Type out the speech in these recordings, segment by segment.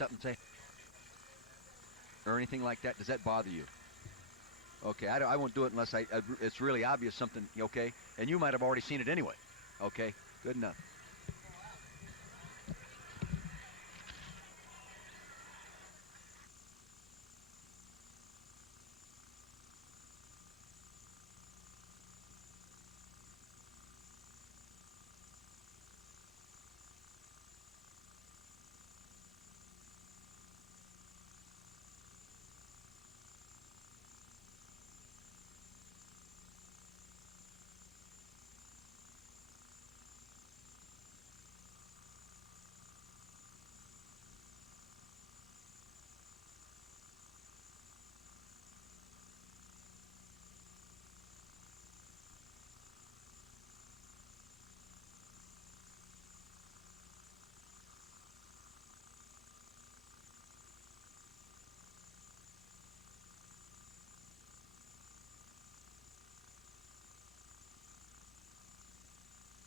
stepped up and say, or anything like that? Does that bother you? Okay, I won't do it unless it's really obvious something, okay? And you might have already seen it anyway. Okay, good enough.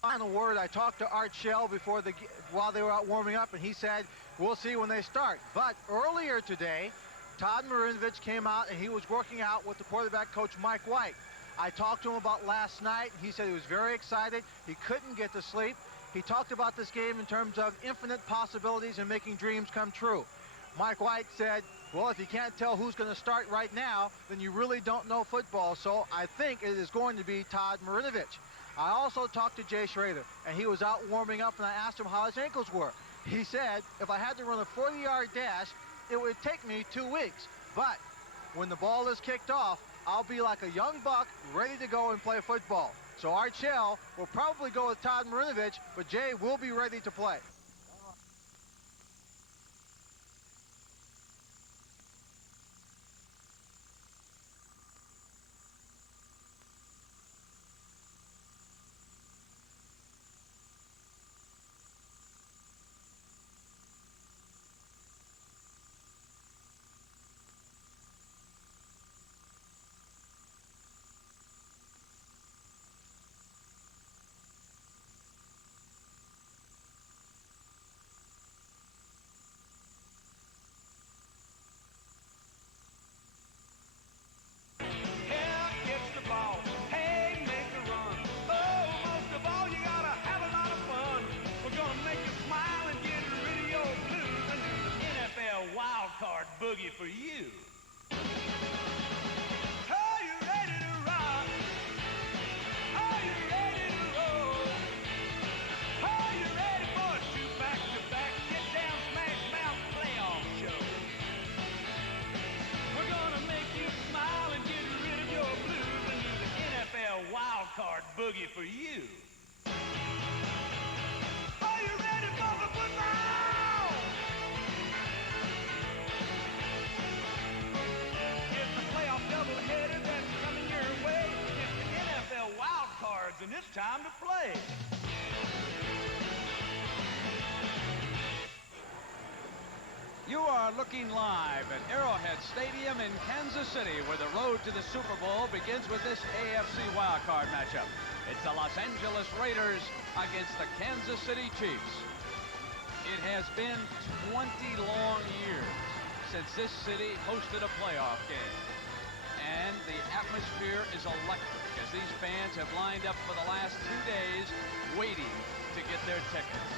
Final word, I talked to Art Shell while they were out warming up, and he said, we'll see when they start. But earlier today, Todd Marinovich came out and he was working out with the quarterback coach, Mike White. I talked to him about last night, and he said he was very excited. He couldn't get to sleep. He talked about this game in terms of infinite possibilities and making dreams come true. Mike White said, well, if you can't tell who's going to start right now, then you really don't know football. So I think it is going to be Todd Marinovich. I also talked to Jay Schroeder, and he was out warming up, and I asked him how his ankles were. He said, if I had to run a 40-yard dash, it would take me 2 weeks. But when the ball is kicked off, I'll be like a young buck ready to go and play football. So Art Shell will probably go with Todd Marinovich, but Jay will be ready to play. Boogie for you. Are you ready to rock? Are you ready to roll? Are you ready for a two back-to-back get down smash mouth playoff show? We're gonna make you smile and get rid of your blues and do the NFL wild card boogie for you. Are you ready for the football? Doubleheader that's coming your way. It's the NFL wild cards, and it's time to play. You are looking live at Arrowhead Stadium in Kansas City, where the road to the Super Bowl begins with this AFC wildcard matchup. It's the Los Angeles Raiders against the Kansas City Chiefs. It has been 20 long years since this city hosted a playoff game. And the atmosphere is electric as these fans have lined up for the last 2 days waiting to get their tickets.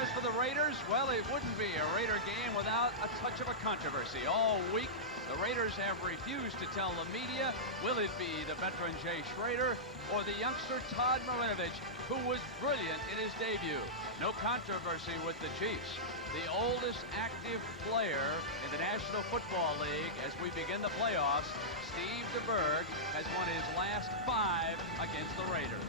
As for the Raiders, well, it wouldn't be a Raider game without a touch of a controversy. All week, the Raiders have refused to tell the media, will it be the veteran Jay Schroeder or the youngster Todd Marinovich, who was brilliant in his debut. No controversy with the Chiefs. The oldest active player in the National Football League as we begin the playoffs, Steve DeBerg, has won his last 5 against the Raiders.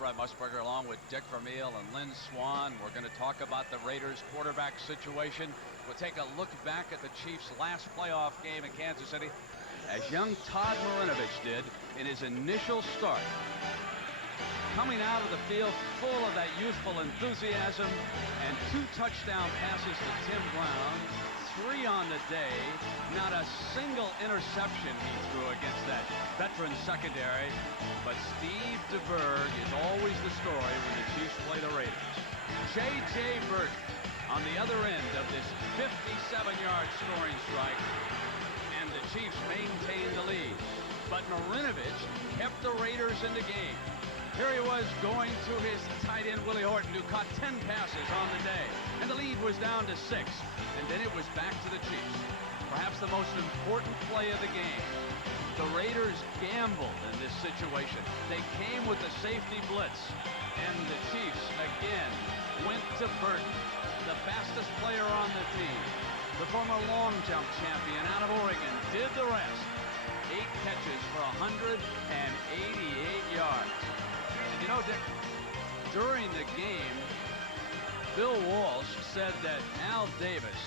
Brett Musburger along with Dick Vermeil and Lynn Swan. We're going to talk about the Raiders quarterback situation. We'll take a look back at the Chiefs' last playoff game in Kansas City as young Todd Marinovich did in his initial start. Coming out of the field full of that youthful enthusiasm and 2 touchdown passes to Tim Brown, 3 on the day, not a single interception he threw against that veteran secondary. But Steve Pittsburgh is always the story when the Chiefs play the Raiders. J.J. Burton on the other end of this 57-yard scoring strike, and the Chiefs maintain the lead. But Marinovich kept the Raiders in the game. Here he was going to his tight end, Willie Horton, who caught 10 passes on the day. And the lead was down to 6. And then it was back to the Chiefs. Perhaps the most important play of the game. The Raiders gambled in this situation. They came with the safety blitz. And the Chiefs, again, went to Burton, the fastest player on the team. The former long jump champion out of Oregon did the rest. 8 catches for 188 yards. And you know, Dick, during the game, Bill Walsh said that Al Davis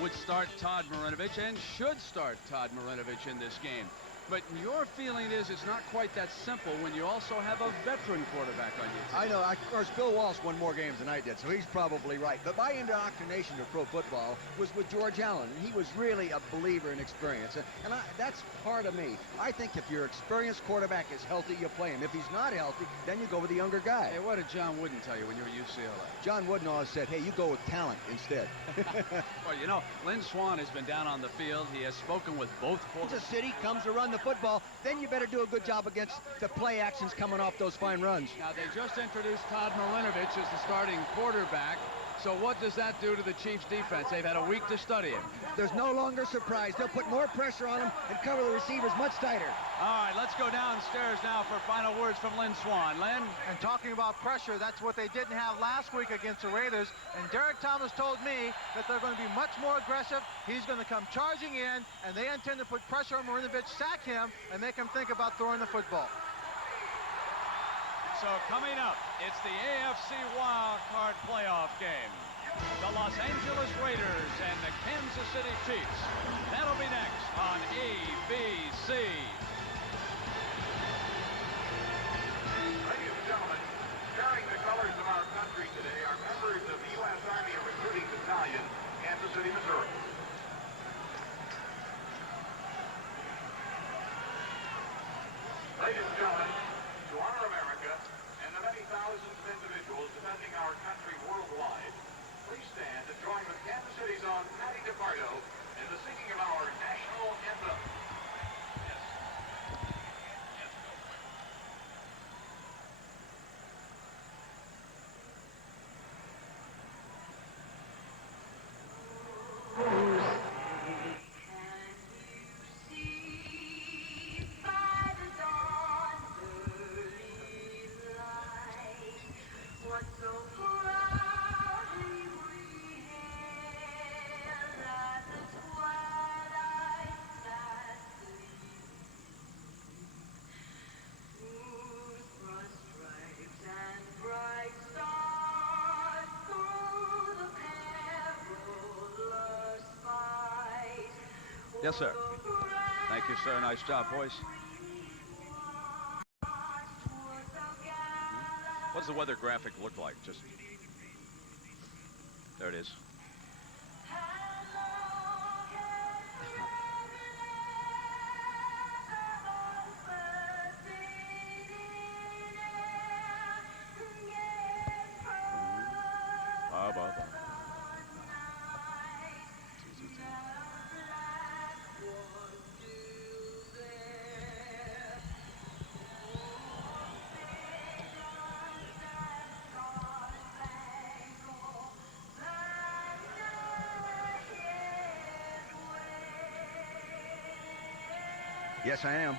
would start Todd Marinovich and should start Todd Marinovich in this game. But your feeling is it's not quite that simple when you also have a veteran quarterback on your team. I know. Of course, Bill Walsh won more games than I did, so he's probably right. But my indoctrination to pro football was with George Allen. He was really a believer in experience, and that's part of me. I think if your experienced quarterback is healthy, you play him. If he's not healthy, then you go with the younger guy. Hey, what did John Wooden tell you when you were at UCLA? John Wooden always said, hey, you go with talent instead. Well, you know, Lynn Swann has been down on the field. He has spoken with both quarterbacks. Kansas City comes to run the football, then you better do a good job against the play actions coming off those fine runs. Now, they just introduced Todd Marinovich as the starting quarterback. So what does that do to the Chiefs defense? They've had a week to study him. There's no longer surprise. They'll put more pressure on him and cover the receivers much tighter. All right, let's go downstairs now for final words from Lynn Swann. Lynn? And talking about pressure, that's what they didn't have last week against the Raiders. And Derek Thomas told me that they're going to be much more aggressive. He's going to come charging in, and they intend to put pressure on Marinovich, sack him, and make him think about throwing the football. So coming up, it's the AFC Wild Card Playoff game. The Los Angeles Raiders and the Kansas City Chiefs. That'll be next on ABC. Ladies and gentlemen, carrying the colors of our country today are members of the U.S. Army Recruiting Battalion, Kansas City, Missouri. Ladies and gentlemen, to honor America and the many thousands of individuals defending our country worldwide, please stand and join with Kansas City's own Patty DePardo in the singing of our national anthem. Yes, sir. Thank you, sir. Nice job, boys. What does the weather graphic look like? Just there it is. Yes, I am.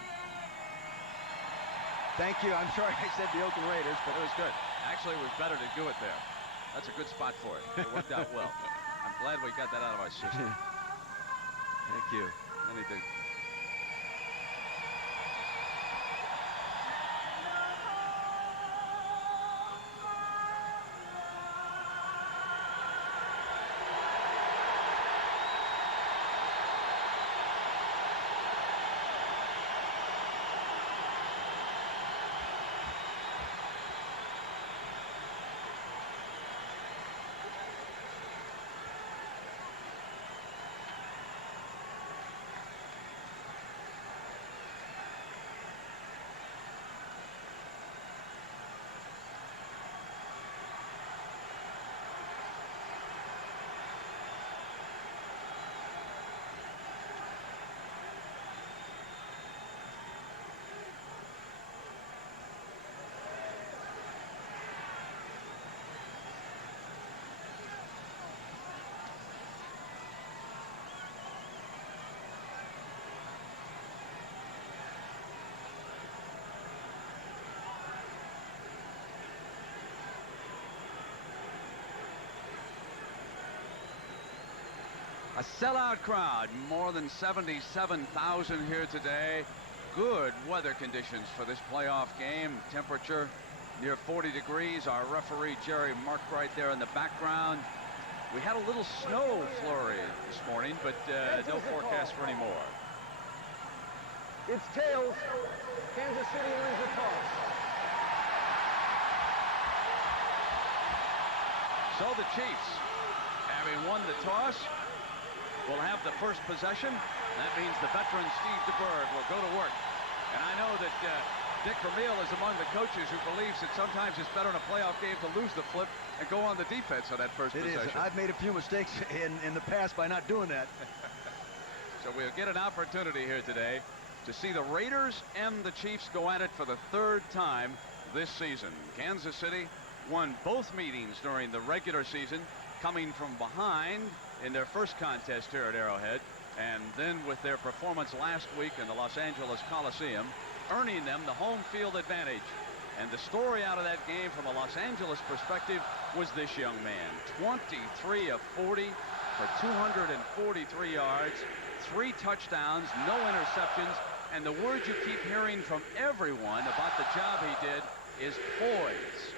Thank you. I'm sorry I said the Oakland Raiders, but It was good. Actually, it was better to do it there. That's a good spot for it. It worked out well. I'm glad we got that out of our system. thank you. Anything. A sellout crowd, more than 77,000 here today. Good weather conditions for this playoff game. Temperature near 40 degrees. Our referee Jerry Mark right there in the background. We had a little snow flurry this morning, but no forecast for any more. It's tails. Kansas City wins the toss. So the Chiefs, having won the toss, will have the first possession. That means the veteran Steve DeBerg will go to work. And I know that Dick Vermeil is among the coaches who believes that sometimes it's better in a playoff game to lose the flip and go on the defense on that first possession. It is. I've made a few mistakes in the past by not doing that. So we'll get an opportunity here today to see the Raiders and the Chiefs go at it for the third time this season. Kansas City won both meetings during the regular season, coming from behind in their first contest here at Arrowhead, and then with their performance last week in the Los Angeles Coliseum, earning them the home field advantage. And the story out of that game from a Los Angeles perspective was this young man. 23 of 40 for 243 yards, 3 touchdowns, no interceptions, and the word you keep hearing from everyone about the job he did is poise.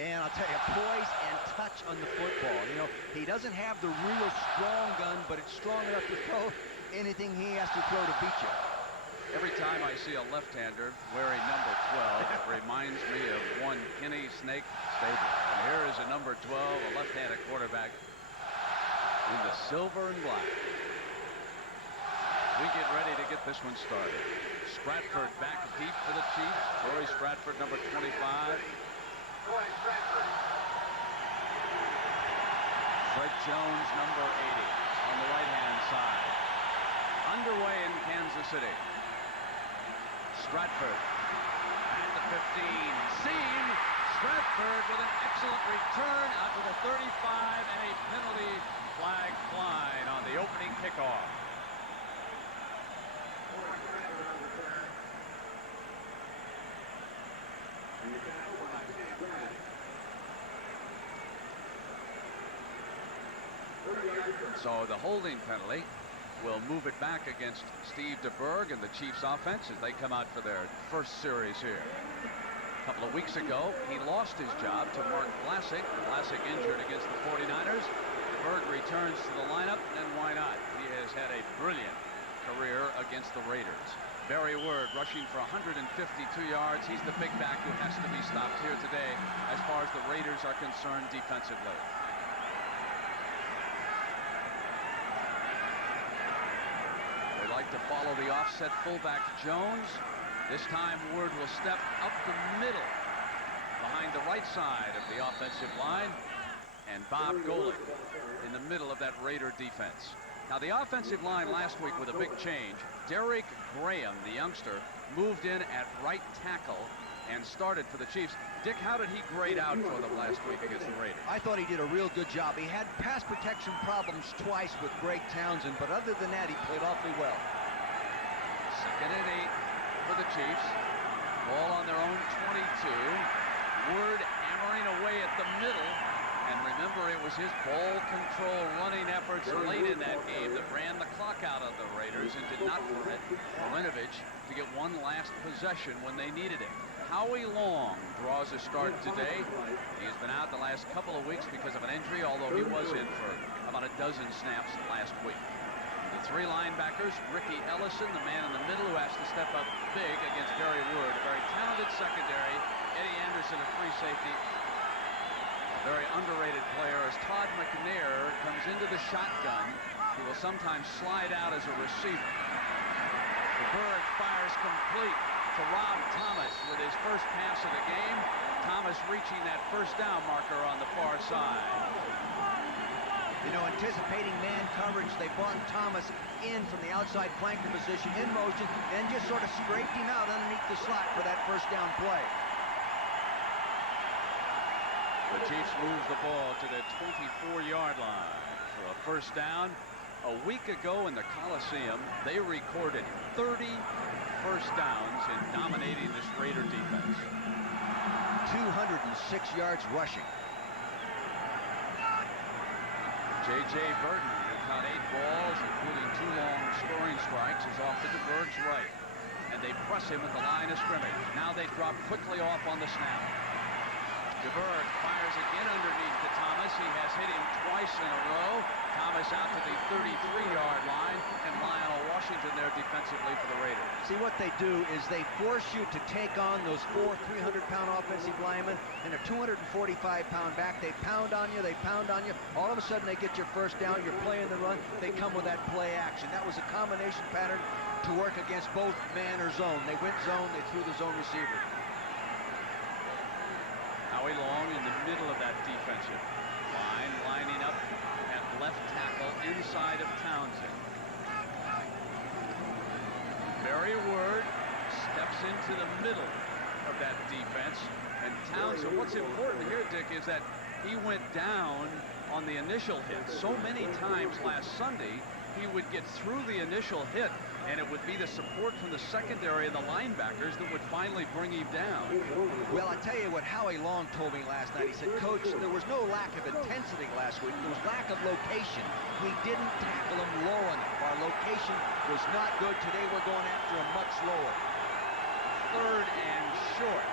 And I'll tell you, poise and touch on the football. You know, he doesn't have the real strong gun, but it's strong enough to throw anything he has to throw to beat you. Every time I see a left-hander wearing number 12, it reminds me of one Kenny Snake Stable. And here is a number 12, a left-handed quarterback in the silver and black. We get ready to get this one started. Stratford back deep for the Chiefs. Torrey Stratford, number 25. Fred Jones, number 80, on the right-hand side. Underway in Kansas City. Stratford at the 15. Seam. Stratford with an excellent return out to the 35 and a penalty flag flying on the opening kickoff. So the holding penalty will move it back against Steve DeBerg and the Chiefs offense as they come out for their first series here. A couple of weeks ago, he lost his job to Mark Vlasic. Vlasic injured against the 49ers. DeBerg returns to the lineup, and why not? He has had a brilliant career against the Raiders. Barry Word rushing for 152 yards. He's the big back who has to be stopped here today as far as the Raiders are concerned defensively. Like to follow the offset fullback Jones. This time Word will step up the middle behind the right side of the offensive line, and Bob Golick in the middle of that Raider defense. Now the offensive line last week with a big change. Derek Graham, the youngster, moved in at right tackle and started for the Chiefs. Dick, how did he grade out for them last week against the Raiders? I thought he did a real good job. He had pass protection problems twice with Greg Townsend, but other than that, he played awfully well. 2nd and 8 for the Chiefs. Ball on their own 22. Word hammering away at the middle. And remember, it was his ball control running efforts late in that game that ran the clock out of the Raiders and did not permit Marinovich to get one last possession when they needed it. Howie Long draws a start today. He has been out the last couple of weeks because of an injury, although he was in for about a dozen snaps last week. The 3 linebackers, Ricky Ellison, the man in the middle who has to step up big against Barry Word. A very talented secondary. Eddie Anderson, a free safety. A very underrated player as Todd McNair comes into the shotgun. He will sometimes slide out as a receiver. DeBerg fires complete to Rob Thomas with his first pass of the game. Thomas reaching that first down marker on the far side. You know, anticipating man coverage, they brought Thomas in from the outside flanker position in motion and just sort of scraped him out underneath the slot for that first down play. The Chiefs move the ball to the 24-yard line for a first down. A week ago in the Coliseum, they recorded 30 first downs in dominating this Raider defense. 206 yards rushing. J.J. Burton, who caught 8 balls, including 2 long scoring strikes, is off to DeBerg's right. And they press him at the line of scrimmage. Now they drop quickly off on the snap. DeBerg fires again underneath to Thomas. He has hit him twice in a row. Thomas out to the 33-yard line, and Lionel Washington there defensively for the Raiders. See, what they do is they force you to take on those 4 300-pound offensive linemen and a 245-pound back. They pound on you, they pound on you. All of a sudden, they get your first down. You're playing the run. They come with that play action. That was a combination pattern to work against both man or zone. They went zone, they threw the zone receiver. Howie Long in the middle of that defensive line, lining up at left tackle inside of Townsend. Barry Word steps into the middle of that defense. And Townsend, what's important here, Dick, is that he went down on the initial hit. So many times last Sunday, he would get through the initial hit, and it would be the support from the secondary and the linebackers that would finally bring him down. Well, I tell you what Howie Long told me last night. He said, Coach, there was no lack of intensity last week. There was lack of location. We didn't tackle him low enough. Our location was not good. Today we're going after him much lower. 3rd and short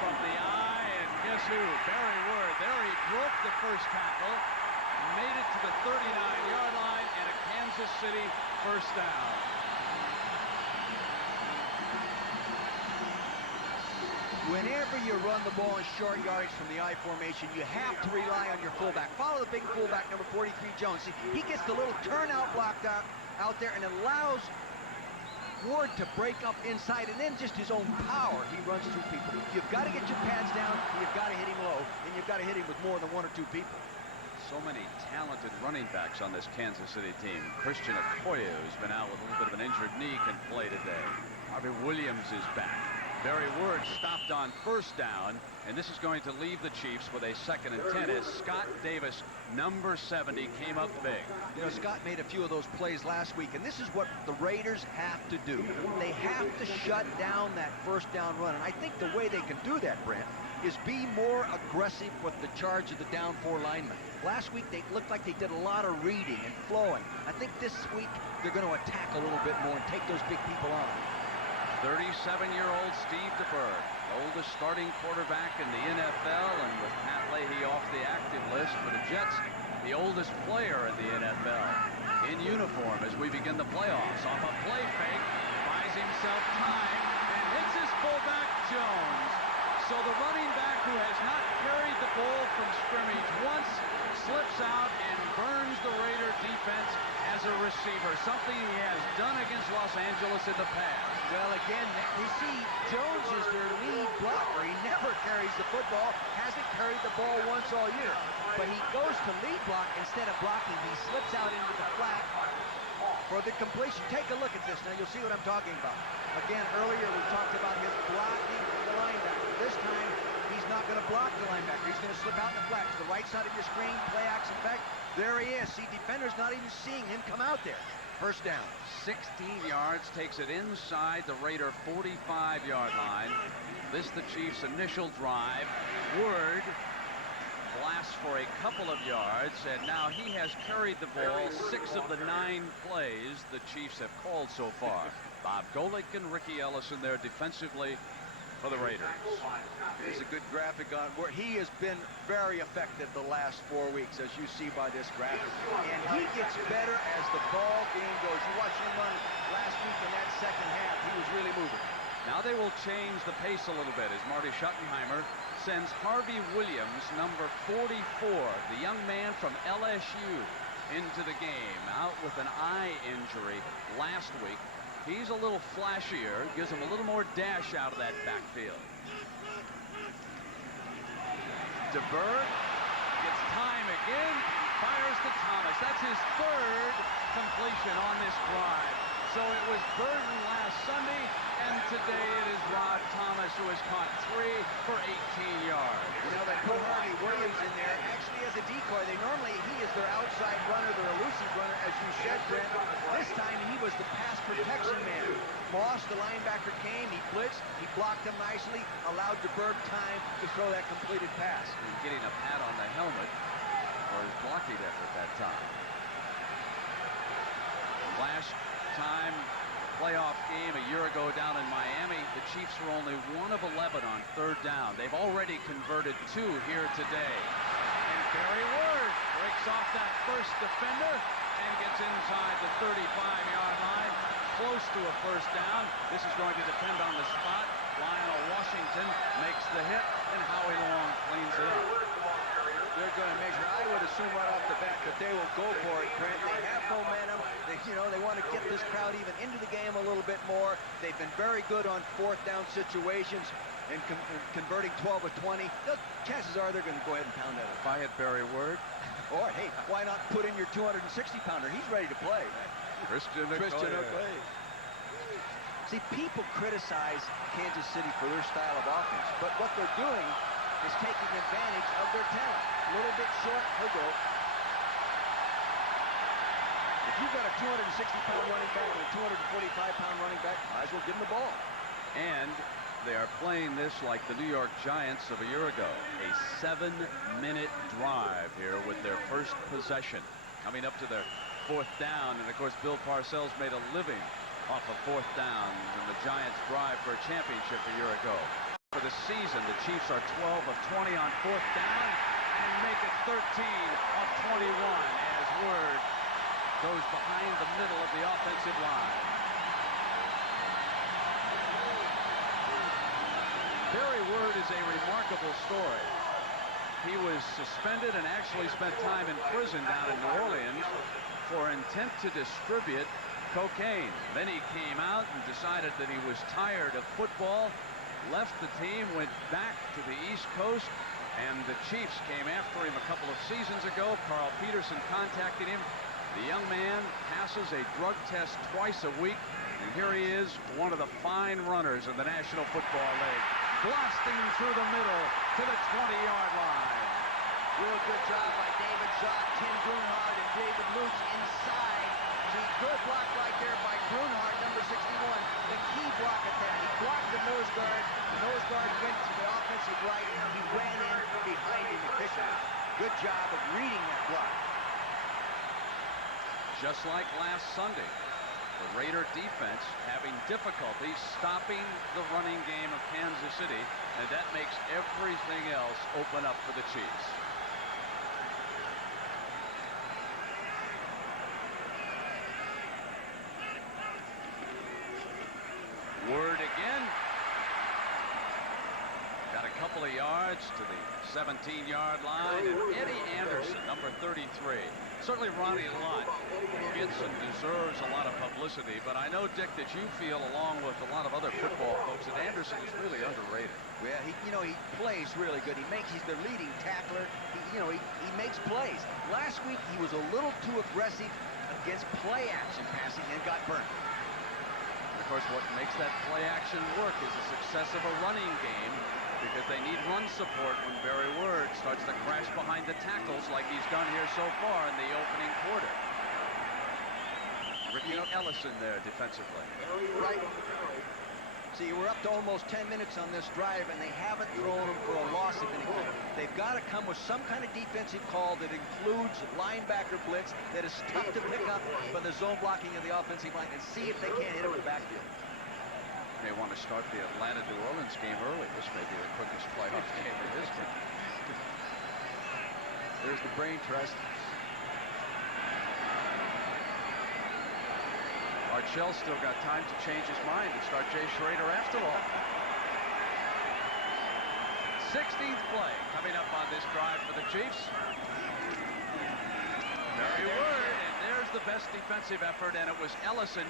from the eye, and guess who? Barry Word. There he broke the first tackle, made it to the 39-yard line, and a Kansas City first down. Whenever you run the ball in short yardage from the I formation, you have to rely on your fullback. Follow the big fullback, number 43, Jones. See, he gets the little turnout block out there, and it allows Ward to break up inside, and then just his own power, he runs through people. You've got to get your pads down, and you've got to hit him low, and you've got to hit him with more than 1 or 2 people. So many talented running backs on this Kansas City team. Christian Okoye, who's been out with a little bit of an injured knee, can play today. Harvey Williams is back. Barry Word stopped on first down, and this is going to leave the Chiefs with a 2nd and 10 as Scott Davis, number 70, came up big. You know, Scott made a few of those plays last week, and this is what the Raiders have to do. They have to shut down that first down run, and I think the way they can do that, Brent, is be more aggressive with the charge of the down 4 linemen. Last week, they looked like they did a lot of reading and flowing. I think this week, they're going to attack a little bit more and take those big people on. 37-year-old Steve DeBerg, oldest starting quarterback in the NFL, and with Pat Leahy off the active list for the Jets, the oldest player in the NFL. In uniform as we begin the playoffs. Off a play fake, buys himself time, and hits his fullback, Jones. So the running back who has not carried the ball from scrimmage once slips out and burns the Raider defense as a receiver, something he has done against Los Angeles in the past. Well, again, you see, Jones is their lead blocker. He never carries the football, hasn't carried the ball once all year. But he goes to lead block instead of blocking. He slips out into the flat for the completion. Take a look at this. Now, you'll see what I'm talking about. Again, earlier we talked about his blocking the linebacker. This time, he's not going to block the linebacker. He's going to slip out in the flat to the right side of your screen, play action back. There he is. See, defender's not even seeing him come out there. First down. 16 yards, takes it inside the Raider 45-yard line. This the Chiefs' initial drive. Word blasts for a couple of yards, and now he has carried the ball 6 of the 9 plays the Chiefs have called so far. Bob Golick and Ricky Ellison there defensively for the Raiders. Here's a good graphic on where he has been very effective the last 4 weeks, as you see by this graphic. And he gets better as the ball game goes. You watch him run last week in that second half. He was really moving. Now they will change the pace a little bit as Marty Schottenheimer sends Harvey Williams, number 44, the young man from LSU, into the game, out with an eye injury last week. He's a little flashier, gives him a little more dash out of that backfield. DeBerg gets time again, fires to Thomas. That's his 3rd completion on this drive. So it was Burton last Sunday, and today it is Rod Thomas who has caught 3 for 18 yards. You know, they put Harvey Williams in there actually as a decoy. He is their outside runner, their elusive runner, as you said, Brent. This time he was the pass protection man. Moss, the linebacker, came, he blitzed, he blocked him nicely, allowed DeBerg time to throw that completed pass. And getting a pat on the helmet for his blocking effort that time. Last time playoff game a year ago down in Miami, the Chiefs were only 1 of 11 on 3rd down. They've already converted 2 here today. And Barry Word breaks off that first defender and gets inside the 35-yard line, close to a first down. This is going to depend on the spot. Lionel Washington makes the hit, and Howie Long cleans it up. They're going to measure. I would assume right off the bat that they will go for it, Brent. They have momentum. They want to get this crowd even into the game a little bit more. They've been very good on 4th down situations and converting 12 of 20. Chances are they're going to go ahead and pound at it. If I had Barry Word, or hey, why not put in your 260-pounder? He's ready to play. Christian Okoye. See, people criticize Kansas City for their style of offense, but what they're doing is taking advantage of their talent. A little bit short, he'll go. If you've got a 260-pound running back and a 245-pound running back, might as well give him the ball. And they are playing this like the New York Giants of a year ago. A 7-minute drive here with their first possession. Coming up to their 4th down, and of course Bill Parcells made a living off of 4th downs and the Giants' drive for a championship a year ago. For the season, the Chiefs are 12 of 20 on 4th down and make it 13 of 21 as Word goes behind the middle of the offensive line. Barry Word is a remarkable story. He was suspended and actually spent time in prison down in New Orleans for intent to distribute cocaine. Then he came out and decided that he was tired of football, left the team, went back to the East Coast, and the Chiefs came after him a couple of seasons ago. Carl Peterson contacted him. The young man passes a drug test twice a week, and here he is, one of the fine runners in the National Football League, blasting through the middle to the 20-yard line. Real good job by David Schott, Tim Grunhard, and David Lutz inside. See, good block right there by Grunhard, number 61. The key block at that. He blocked the nose guard. The nose guard went to the offensive right. He ran in behind him and picked him. Good job of reading that block. Just like last Sunday, the Raider defense having difficulty stopping the running game of Kansas City, and that makes everything else open up for the Chiefs. Word again. Got a couple of yards to the 17-yard line, and Eddie Anderson, number 33. Certainly Ronnie Lott gets and deserves a lot of publicity, but I know, Dick, that you feel, along with a lot of other football folks, that Anderson is really underrated. Yeah, he plays really good. He's their leading tackler. He makes plays. Last week he was a little too aggressive against play action passing and got burned. And of course, what makes that play action work is the success of a running game, because they need run support when Barry Word starts to crash behind the tackles like he's done here so far in the opening quarter. Ricky Ellison there defensively. Right. See, we're up to almost 10 minutes on this drive, and they haven't thrown them for a loss of any kind. They've got to come with some kind of defensive call that includes linebacker blitz that is tough to pick up by the zone blocking of the offensive line, and see if they can't hit it with the backfield. They want to start the Atlanta-New Orleans game early. This may be the quickest playoff game in history. There's the brain trust. Archell's still got time to change his mind and start Jay Schrader after all. 16th play coming up on this drive for the Chiefs. Barry Word, and there's the best defensive effort, and it was Ellison,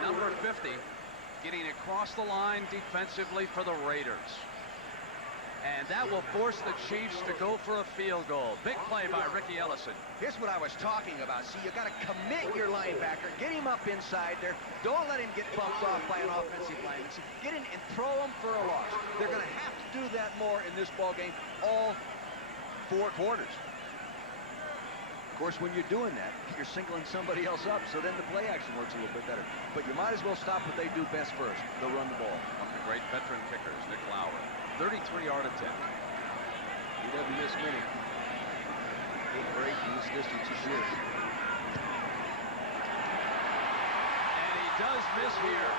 number 50, getting across the line defensively for the Raiders. And that will force the Chiefs to go for a field goal. Big play by Ricky Ellison. Here's what I was talking about. See, you got to commit your linebacker, get him up inside there. Don't let him get bumped off by an offensive lineman. See, get in and throw him for a loss. They're going to have to do that more in this ball game all 4 quarters. Of course, when you're doing that, you're singling somebody else up, so then the play action works a little bit better. But you might as well stop what they do best first. They'll run the ball. One of the great veteran kickers, Nick Lauer. 33-yard attempt. He doesn't miss many. 8 for 8 from this distance this year. does miss here.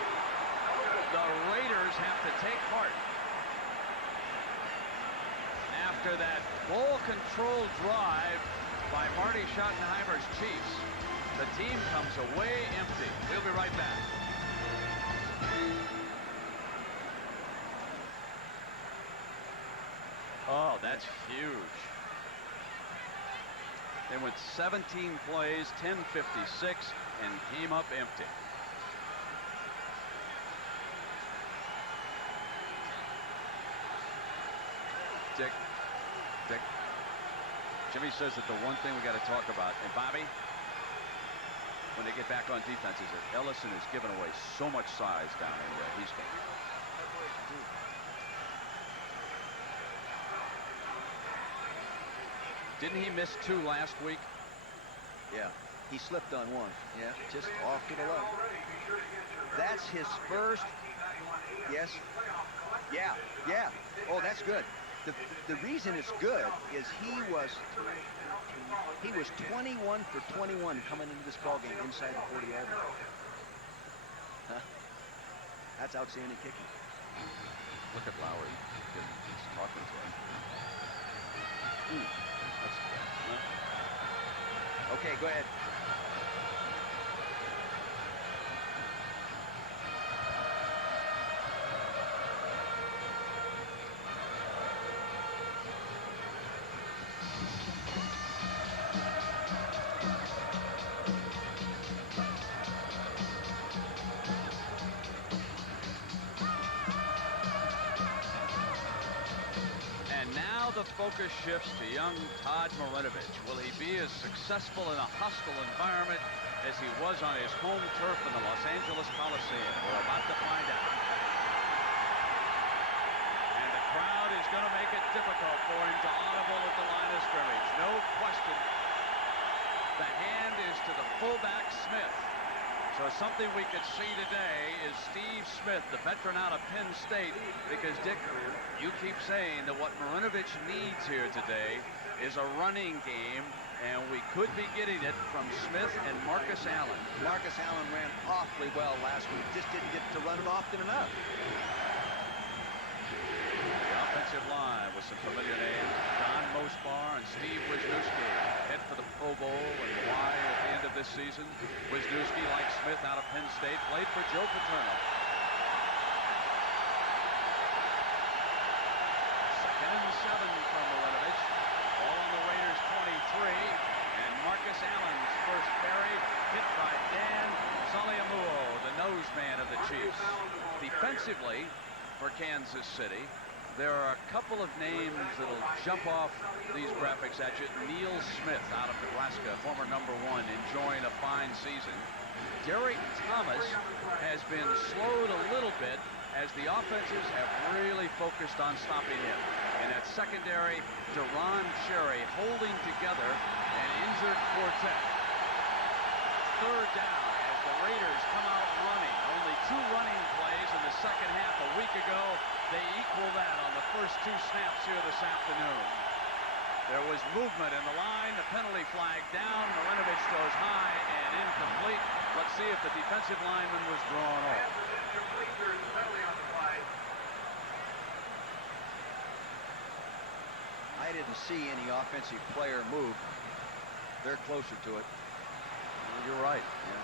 The Raiders have to take heart. After that ball control drive by Marty Schottenheimer's Chiefs, the team comes away empty. We'll be right back. Oh, that's huge. They went 17 plays, 10:56, and came up empty. Dick. Jimmy says that the one thing we got to talk about, and Bobby, when they get back on defense, is that Ellison has given away so much size down in Houston. Didn't he miss 2 last week? Yeah, he slipped on one. Yeah, just off to the left. That's his first. Yes. Yeah. Oh, that's good. The reason it's good is he was 21 for 21 coming into this ball game inside the 40-yard line. Huh? That's outstanding kicking. Look at Lowry. He's talking to him. That's good. Huh? Okay, go ahead. The focus shifts to young Todd Marinovich. Will he be as successful in a hostile environment as he was on his home turf in the Los Angeles Coliseum? We're about to find out. And the crowd is going to make it difficult for him to audible at the line of scrimmage. No question. The hand is to the fullback, Smith. So something we could see today is Steve Smith, the veteran out of Penn State, because, Dick, you keep saying that what Marinovich needs here today is a running game, and we could be getting it from Smith and Marcus Allen. Marcus Allen ran awfully well last week, just didn't get to run it often enough. The offensive line with some familiar names, Don Mosbar and Steve Wisniewski, head for the Pro Bowl and Hawaii at the end of this season. Wisniewski, like Smith out of Penn State, played for Joe Paterno. Second and 7 from Marinovich. Ball on the Raiders 23, and Marcus Allen's first carry hit by Dan Saliamuo, the nose man of the Chiefs. Defensively for Kansas City, there are a couple of names that'll jump off these graphics at you. Neil Smith out of Nebraska, former #1, enjoying a fine season. Derek Thomas has been slowed a little bit as the offenses have really focused on stopping him. In that secondary, Deron Cherry holding together an injured quartet. Third down as the Raiders come out running. Only 2 running plays in the second half a week ago. They equal that on the first 2 snaps here this afternoon. There was movement in the line. The penalty flag down. Marinovich throws high and incomplete. Let's see if the defensive lineman was drawn off. I didn't see any offensive player move. They're closer to it. Well, you're right. Yeah.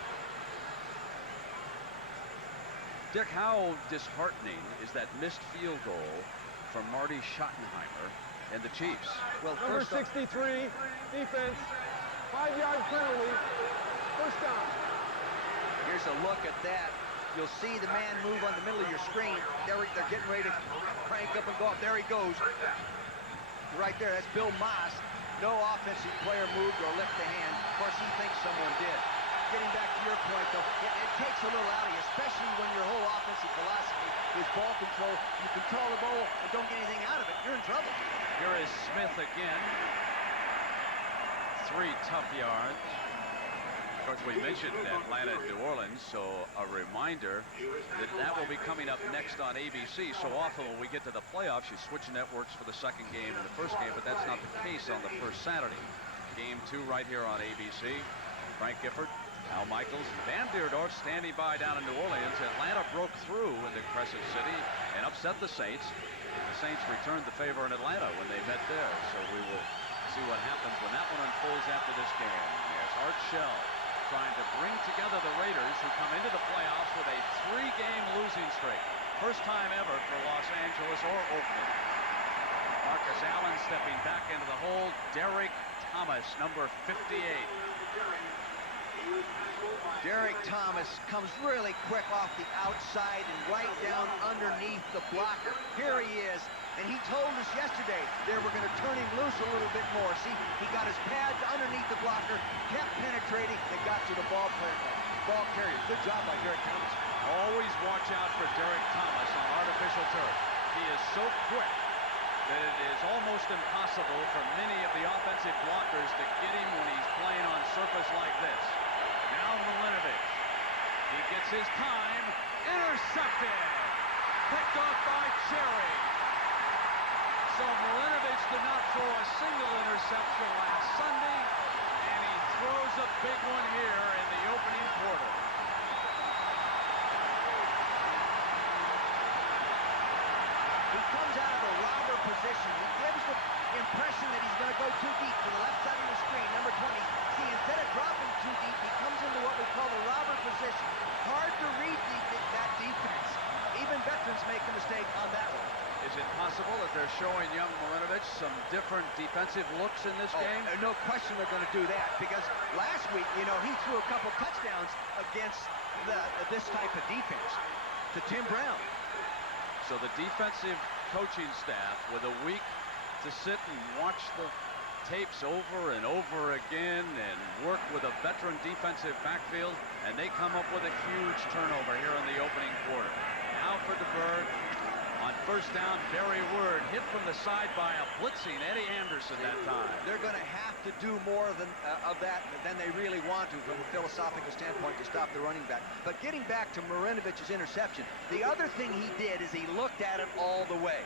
Dick, how disheartening is that missed field goal from Marty Schottenheimer and the Chiefs? Well, Number first off, 63, defense, 5-yard penalty, first down. here's a look at that. You'll see the man move on the middle of your screen. They're getting ready to crank up and go up. There he goes. Right there, that's Bill Moss. No offensive player moved or left the hand. Of course, he thinks someone did. Getting back to your point, though, it takes a little out of you, especially when your whole offensive philosophy is ball control. You control the ball and don't get anything out of it, you're in trouble. Here is Smith again. 3 tough yards. Of course, we mentioned Atlanta and New Orleans, so a reminder that that will be coming up next on ABC. So often when we get to the playoffs, you switch networks for the second game and the first game, but that's not the case on the first Saturday. Game 2 right here on ABC. Frank Gifford, Al Michaels, Van Deerdorf standing by down in New Orleans. Atlanta broke through into Crescent City and upset the Saints. The Saints returned the favor in Atlanta when they met there. So we will see what happens when that one unfolds after this game. There's Art Shell trying to bring together the Raiders, who come into the playoffs with a 3-game losing streak. First time ever for Los Angeles or Oakland. Marcus Allen stepping back into the hole. Derek Thomas, number 58. Derek Thomas comes really quick off the outside and right down underneath the blocker. Here he is, and he told us yesterday they were going to turn him loose a little bit more. See, he got his pads underneath the blocker, kept penetrating, and got to the ball carrier. Good job by Derek Thomas. Always watch out for Derek Thomas on artificial turf. He is so quick that it is almost impossible for many of the offensive blockers to get him when he's playing on surface like this. Now Milinovic. He gets his time. Intercepted. Picked off by Cherry. So Milinovic did not throw a single interception last Sunday, and he throws a big one here in the opening quarter. He comes out of a robber position. He gives the impression that he's going to go too deep to the left side of the screen, number 20. See, instead of dropping too deep, he comes into what we call the robber position. Hard to read that defense. Even veterans make a mistake on that one. Is it possible that they're showing young Milinovic some different defensive looks in this game? No question they're going to do that, because last week, you know, he threw a couple touchdowns against this type of defense to Tim Brown. So the defensive coaching staff, with a week to sit and watch the tapes over and over again and work with a veteran defensive backfield, and they come up with a huge turnover here in the opening quarter. Alfred DeBerg on first down. Barry Word hit from the side by a blitzing Eddie Anderson that time. They're going to have to do more of that than they really want to from a philosophical standpoint to stop the running back. But getting back to Marinovic's interception, the other thing he did is he looked at it all the way.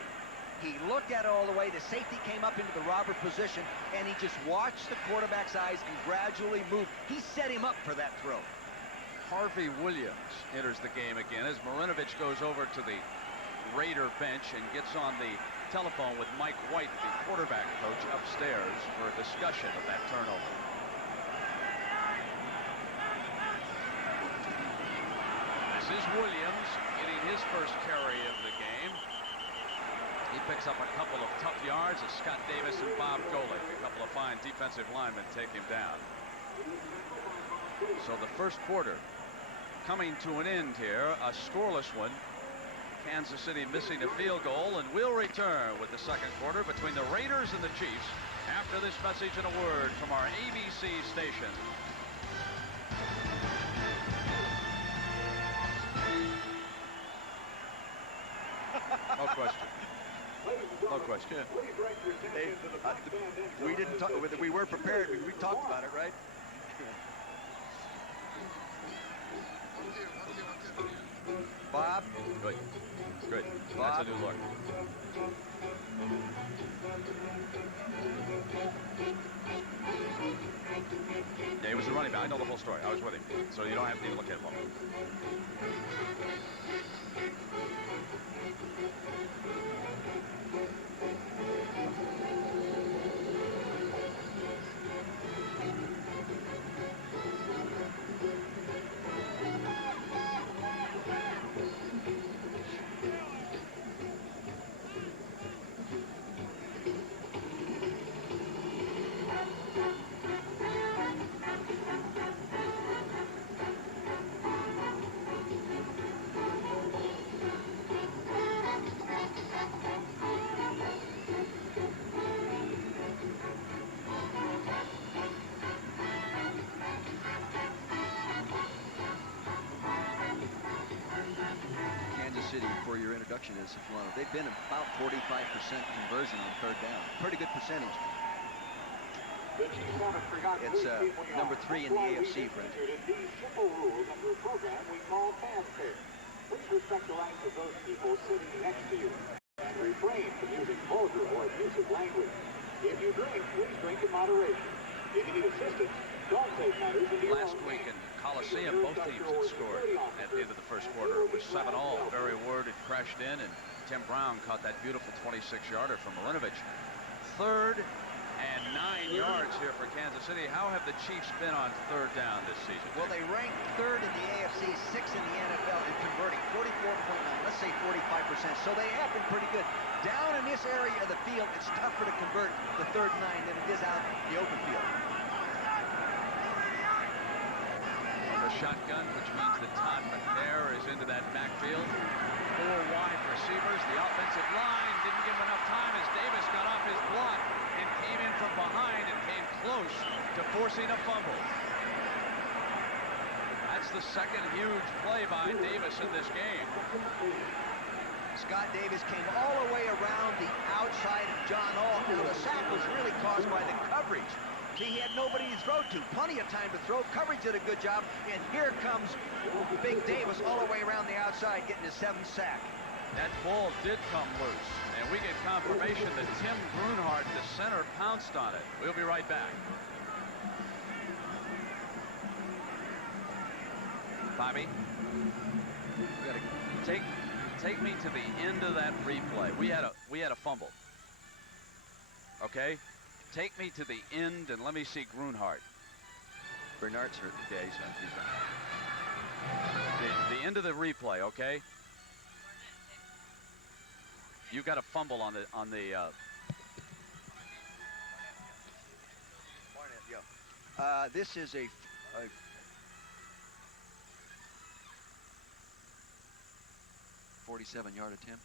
He looked at it all the way. The safety came up into the robber position, and he just watched the quarterback's eyes and gradually moved. He set him up for that throw. Harvey Williams enters the game again as Marinovich goes over to the Raider bench and gets on the telephone with Mike White, the quarterback coach, upstairs for a discussion of that turnover. This is Williams getting his first carry of the game. He picks up a couple of tough yards as Scott Davis and Bob Golick, a couple of fine defensive linemen, take him down. So the first quarter coming to an end here, a scoreless one. Kansas City missing a field goal, and we'll return with the second quarter between the Raiders and the Chiefs after this message and a word from our ABC station. No question. No question. We didn't talk. We weren't prepared. We talked about it, right? Bob. Good. Good. Bob. That's a new look. Yeah, he was the running back. I know the whole story. I was with him. So you don't have to even look at him. For your introduction is, if you want to, they've been about 45% conversion on third down. Pretty good percentage. It's number 3 in the AFC, Brent. These simple rules under a program we call FanFare. Please respect the rights of those people sitting next to you and refrain from using vulgar or abusive language. If you drink, please drink in moderation. If you need assistance, don't take matters into your own hands. Last week in Coliseum, both teams had scored at the end of the first quarter. It was 7-all. Barry Ward had crashed in, and Tim Brown caught that beautiful 26-yarder from Marinovich. 3rd and 9 yards here for Kansas City. How have the Chiefs been on 3rd down this season? Well, they ranked 3rd in the AFC, 6th in the NFL in converting, 44.9, let's say 45%. So they have been pretty good. Down in this area of the field, it's tougher to convert the 3rd and 9 than it is out in the open field. The shotgun, which means that Todd McNair is into that backfield. 4 wide receivers. The offensive line didn't give him enough time as Davis got off his block and came in from behind and came close to forcing a fumble. That's the second huge play by Davis in this game. Scott Davis came all the way around the outside of John Ault. Now, the sack was really caused by the coverage. See, he had nobody to throw to. Plenty of time to throw. Coverage did a good job. And here comes Big Davis all the way around the outside, getting his 7th sack. That ball did come loose. And we get confirmation that Tim Grunhardt, the center, pounced on it. We'll be right back. Bobby, you gotta take me to the end of that replay. We had a fumble. Okay? Take me to the end and let me see Grunhardt. Bernard's hurt. Yeah, he's not. The end of the replay, okay? You got a fumble on the yeah. This is a 47-yard attempt.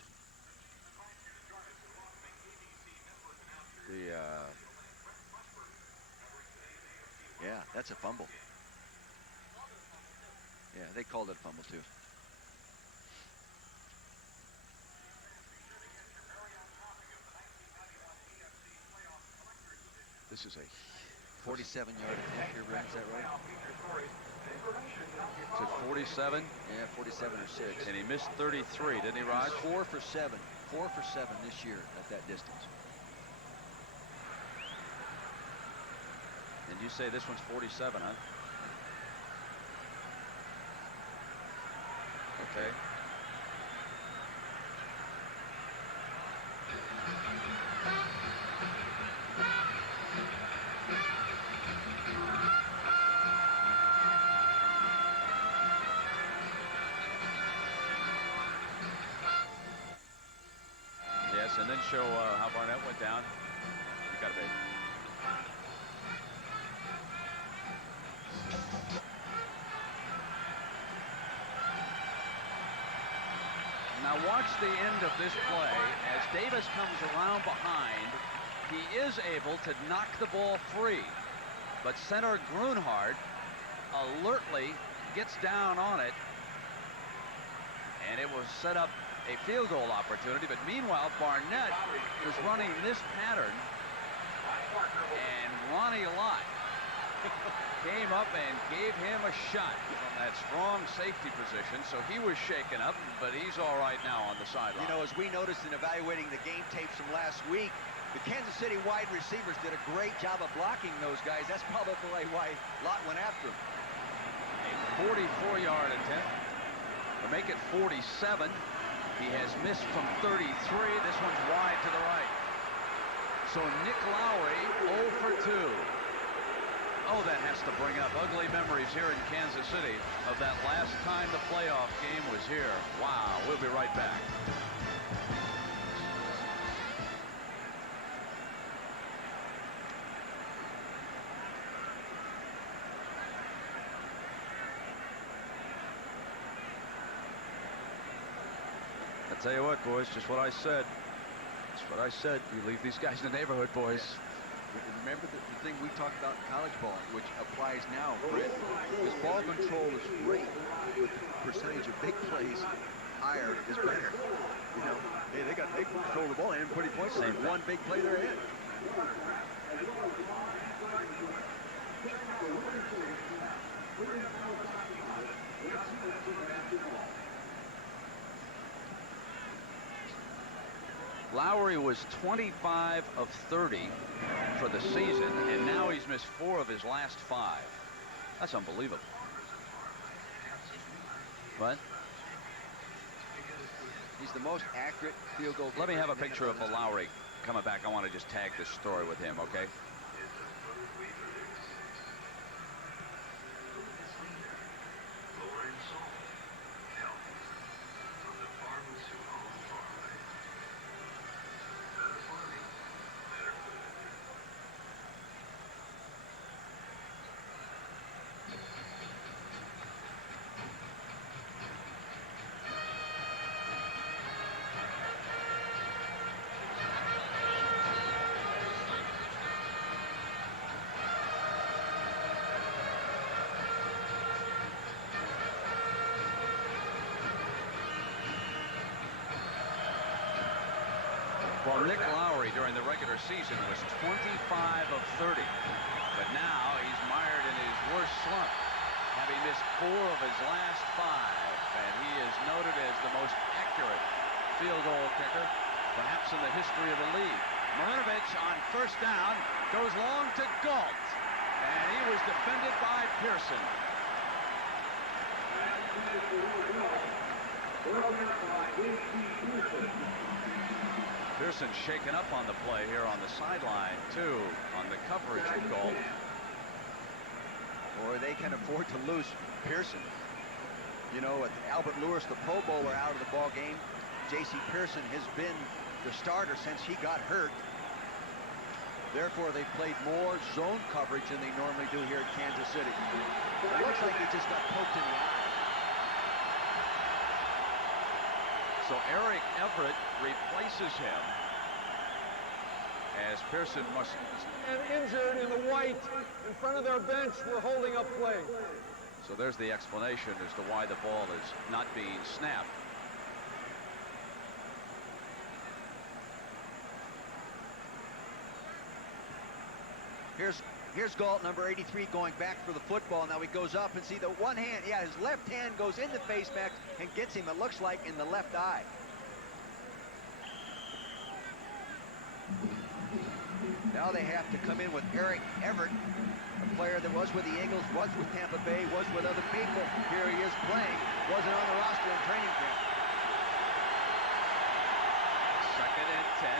Yeah, that's a fumble. Yeah, they called it a fumble too. This is a 47-yard attempt here, Brent, is that right? Is it 47? Yeah, 47 or 6. And he missed 33, didn't he, Raj? 4 for 7. 4 for 7 this year at that distance. And you say this one's 47, huh? Okay. Yes, and then show how Barnett went down. You got it, babe. Now watch the end of this play as Davis comes around behind. He is able to knock the ball free, but center Grunhardt alertly gets down on it, and it will set up a field goal opportunity. But meanwhile, Barnett was running this pattern, and Ronnie Lott came up and gave him a shot from that strong safety position, so he was shaken up, but he's all right now on the sideline. You know, as we noticed in evaluating the game tapes from last week, the Kansas City wide receivers did a great job of blocking those guys. That's probably why Lott went after him. A 44-yard attempt to make it 47. He has missed from 33. This one's wide to the right. So Nick Lowry 0 for 2. Oh, that has to bring up ugly memories here in Kansas City of that last time the playoff game was here. Wow, we'll be right back. I tell you what, boys, just what I said. Just what I said. You leave these guys in the neighborhood, boys. Remember the thing we talked about in college ball, which applies now, Brett. This ball control is great, but the percentage of big plays higher is better. You know, hey, they control the ball and putting points on one big play they're in. Lowry was 25 of 30 for the season, and now he's missed 4 of his last 5. That's unbelievable. What? He's the most accurate field goal kicker. Let me have a in the picture of NFL. Lowry coming back. I want to just tag this story with him, okay? Well, Nick Lowry during the regular season was 25 of 30. But now he's mired in his worst slump, having missed 4 of his last 5. And he is noted as the most accurate field goal kicker, perhaps in the history of the league. Marinovich on first down goes long to Galt. And he was defended by Pearson. Pearson shaken up on the play here on the sideline, too, on the coverage of Galt. Or they can afford to lose Pearson. You know, with Albert Lewis, the Pro Bowler, out of the ball game, J.C. Pearson has been the starter since he got hurt. Therefore, they've played more zone coverage than they normally do here at Kansas City. It looks like he just got poked in the eye. So Eric Everett replaces him as Pearson must. And injured in the white in front of their bench. We're holding up play. So there's the explanation as to why the ball is not being snapped. Here's Galt, number 83, going back for the football. Now he goes up and see the one hand. Yeah, his left hand goes in the face mask and gets him, it looks like, in the left eye. Now they have to come in with Eric Everett, a player that was with the Eagles, was with Tampa Bay, was with other people. Here he is playing, wasn't on the roster in training camp. 2nd and 10.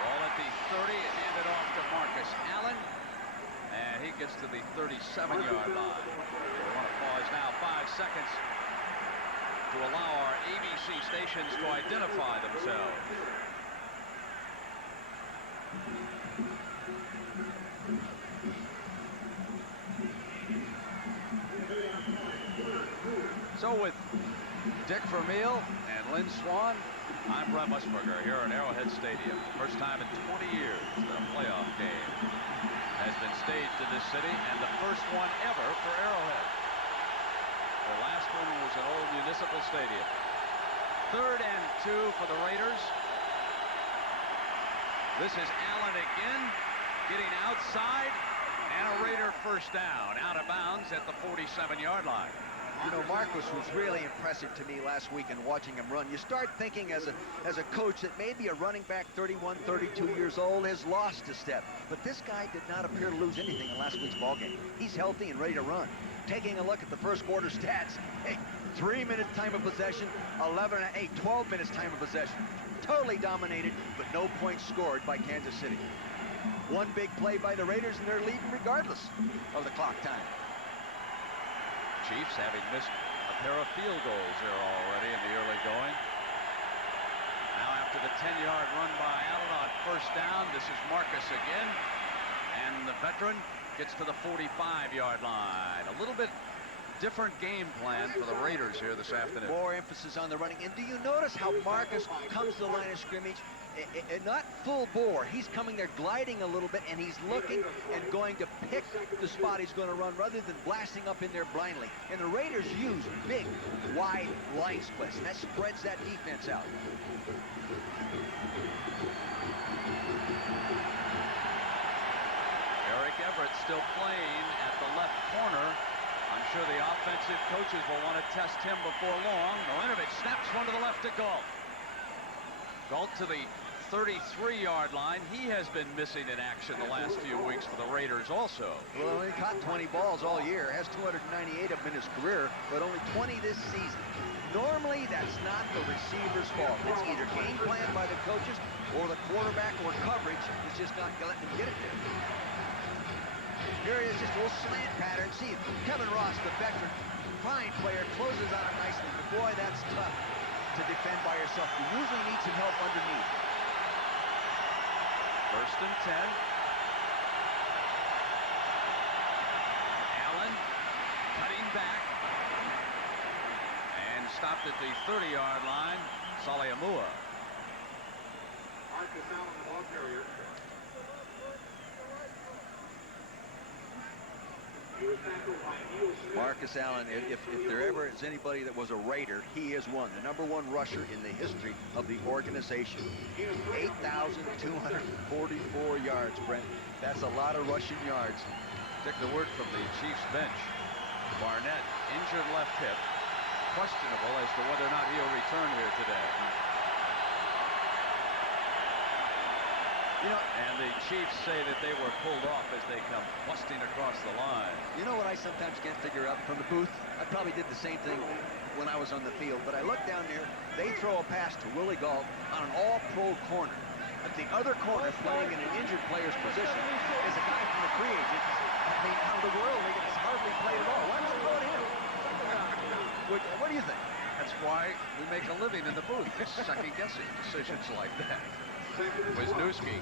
Ball at the 30, handed off to Marcus Allen. And he gets to the 37-yard line. We want to pause now 5 seconds to allow our ABC stations to identify themselves. So with Dick Vermeil and Lynn Swan, I'm Brent Musburger here at Arrowhead Stadium. First time in 20 years that a playoff game has been staged in this city, and the first one ever for Arrowhead. The last one was at Old Municipal Stadium. 3rd and 2 for the Raiders. This is Allen again, getting outside, and a Raider first down, out of bounds at the 47-yard line. You know, Marcus was really impressive to me last week in watching him run. You start thinking as a coach that maybe a running back 31, 32 years old has lost a step. But this guy did not appear to lose anything in last week's ballgame. He's healthy and ready to run. Taking a look at the first quarter stats, hey, 3 minutes time of possession, 12 minutes time of possession. Totally dominated, but no points scored by Kansas City. One big play by the Raiders, and they're leading regardless of the clock time. Chiefs having missed a pair of field goals there already in the early going. Now after the 10-yard run by Allen on first down, this is Marcus again. And the veteran gets to the 45-yard line. A little bit different game plan for the Raiders here this afternoon. More emphasis on the running. And do you notice how Marcus comes to the line of scrimmage? Not full bore. He's coming there gliding a little bit, and he's looking and going to pick the spot he's going to run rather than blasting up in there blindly. And the Raiders use big, wide line splits, and that spreads that defense out. Eric Everett still playing at the left corner. I'm sure the offensive coaches will want to test him before long. Marinovich snaps one to the left to Galt. Galt to the 33-yard line. He has been missing in action the last few weeks for the Raiders also. Well, he caught 20 balls all year, has 298 of them in his career, but only 20 this season. Normally, that's not the receiver's fault. It's either game plan by the coaches or the quarterback or coverage is just not letting him get it there. Here it is, just a little slant pattern. See, Kevin Ross, the veteran, fine player, closes on him nicely, but boy, that's tough to defend by yourself. You usually need some help underneath. 1st and 10. Allen cutting back and stopped at the 30-yard line. Saleamua. Marcus Allen, the ball carrier. He was tackled by Neil Smith. Marcus Allen, if there ever is anybody that was a Raider, he is one. The #1 rusher in the history of the organization. 8,244 yards, Brent. That's a lot of rushing yards. Take the word from the Chiefs bench. Barnett, injured left hip. Questionable as to whether or not he'll return here today. You know, and the Chiefs say that they were pulled off as they come busting across the line. You know what I sometimes can't figure out from the booth? I probably did the same thing when I was on the field, but I look down there, they throw a pass to Willie Gault on an all-pro corner. At the other corner, playing in an injured player's position, is a guy from the free agent. I mean, how in the world they can hardly play at all? Why not throw it him? What do you think? That's why we make a living in the booth, second-guessing decisions like that. Wisniewski.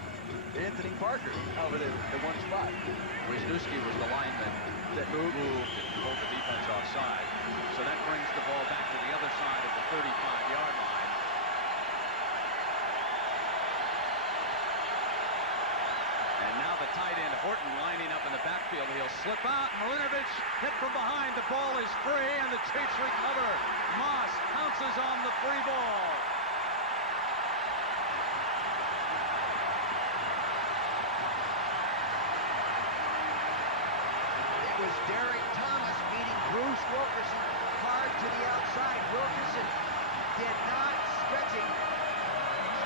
Anthony Parker over there, the one spot. Wisniewski was the lineman that moved and pulled the defense offside. So that brings the ball back to the other side of the 35-yard line. And now the tight end, Horton, lining up in the backfield. He'll slip out. Marinovich hit from behind. The ball is free, and the Chiefs recover. Moss pounces on the free ball. Was Derek Thomas beating Bruce Wilkerson hard to the outside. Wilkerson did not stretch him.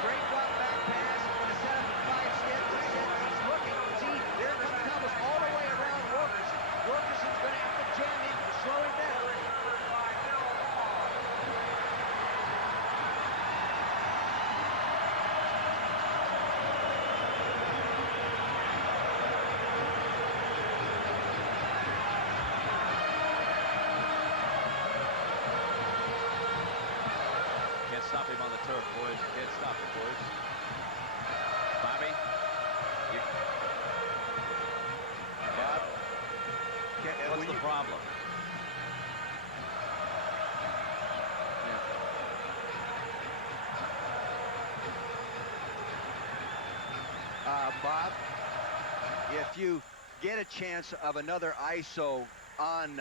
Straight drop back pass. Going to set up a 5 step. He's looking. See, there comes Thomas all the way around Wilkerson. Wilkerson's going to have to jam him and slow him down. Stop him on the turf, boys. Can't stop it, boys. Bobby? Bob? What's the problem? Bob, if you get a chance of another ISO on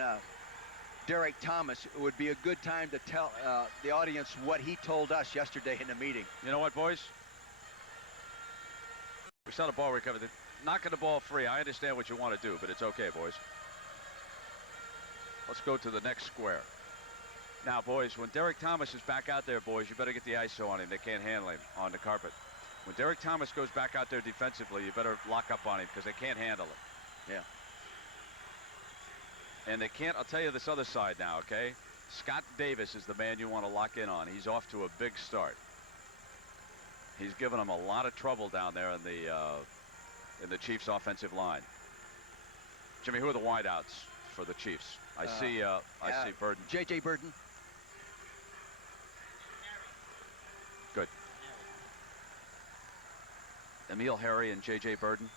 Derek Thomas, it would be a good time to tell the audience what he told us yesterday in the meeting. You know what, boys? We saw the ball recover. Knocking the ball free. I understand what you want to do, but it's okay, boys. Let's go to the next square. Now, boys, when Derek Thomas is back out there, boys, you better get the ISO on him. They can't handle him on the carpet. When Derek Thomas goes back out there defensively, you better lock up on him because they can't handle it. Yeah. And they can't, I'll tell you this other side now, okay? Scott Davis is the man you want to lock in on. He's off to a big start. He's given them a lot of trouble down there in the Chiefs offensive line. Jimmy, who are the wideouts for the Chiefs? I see Burden. J.J. Burden. Good. Emil Harry and J.J. Burden.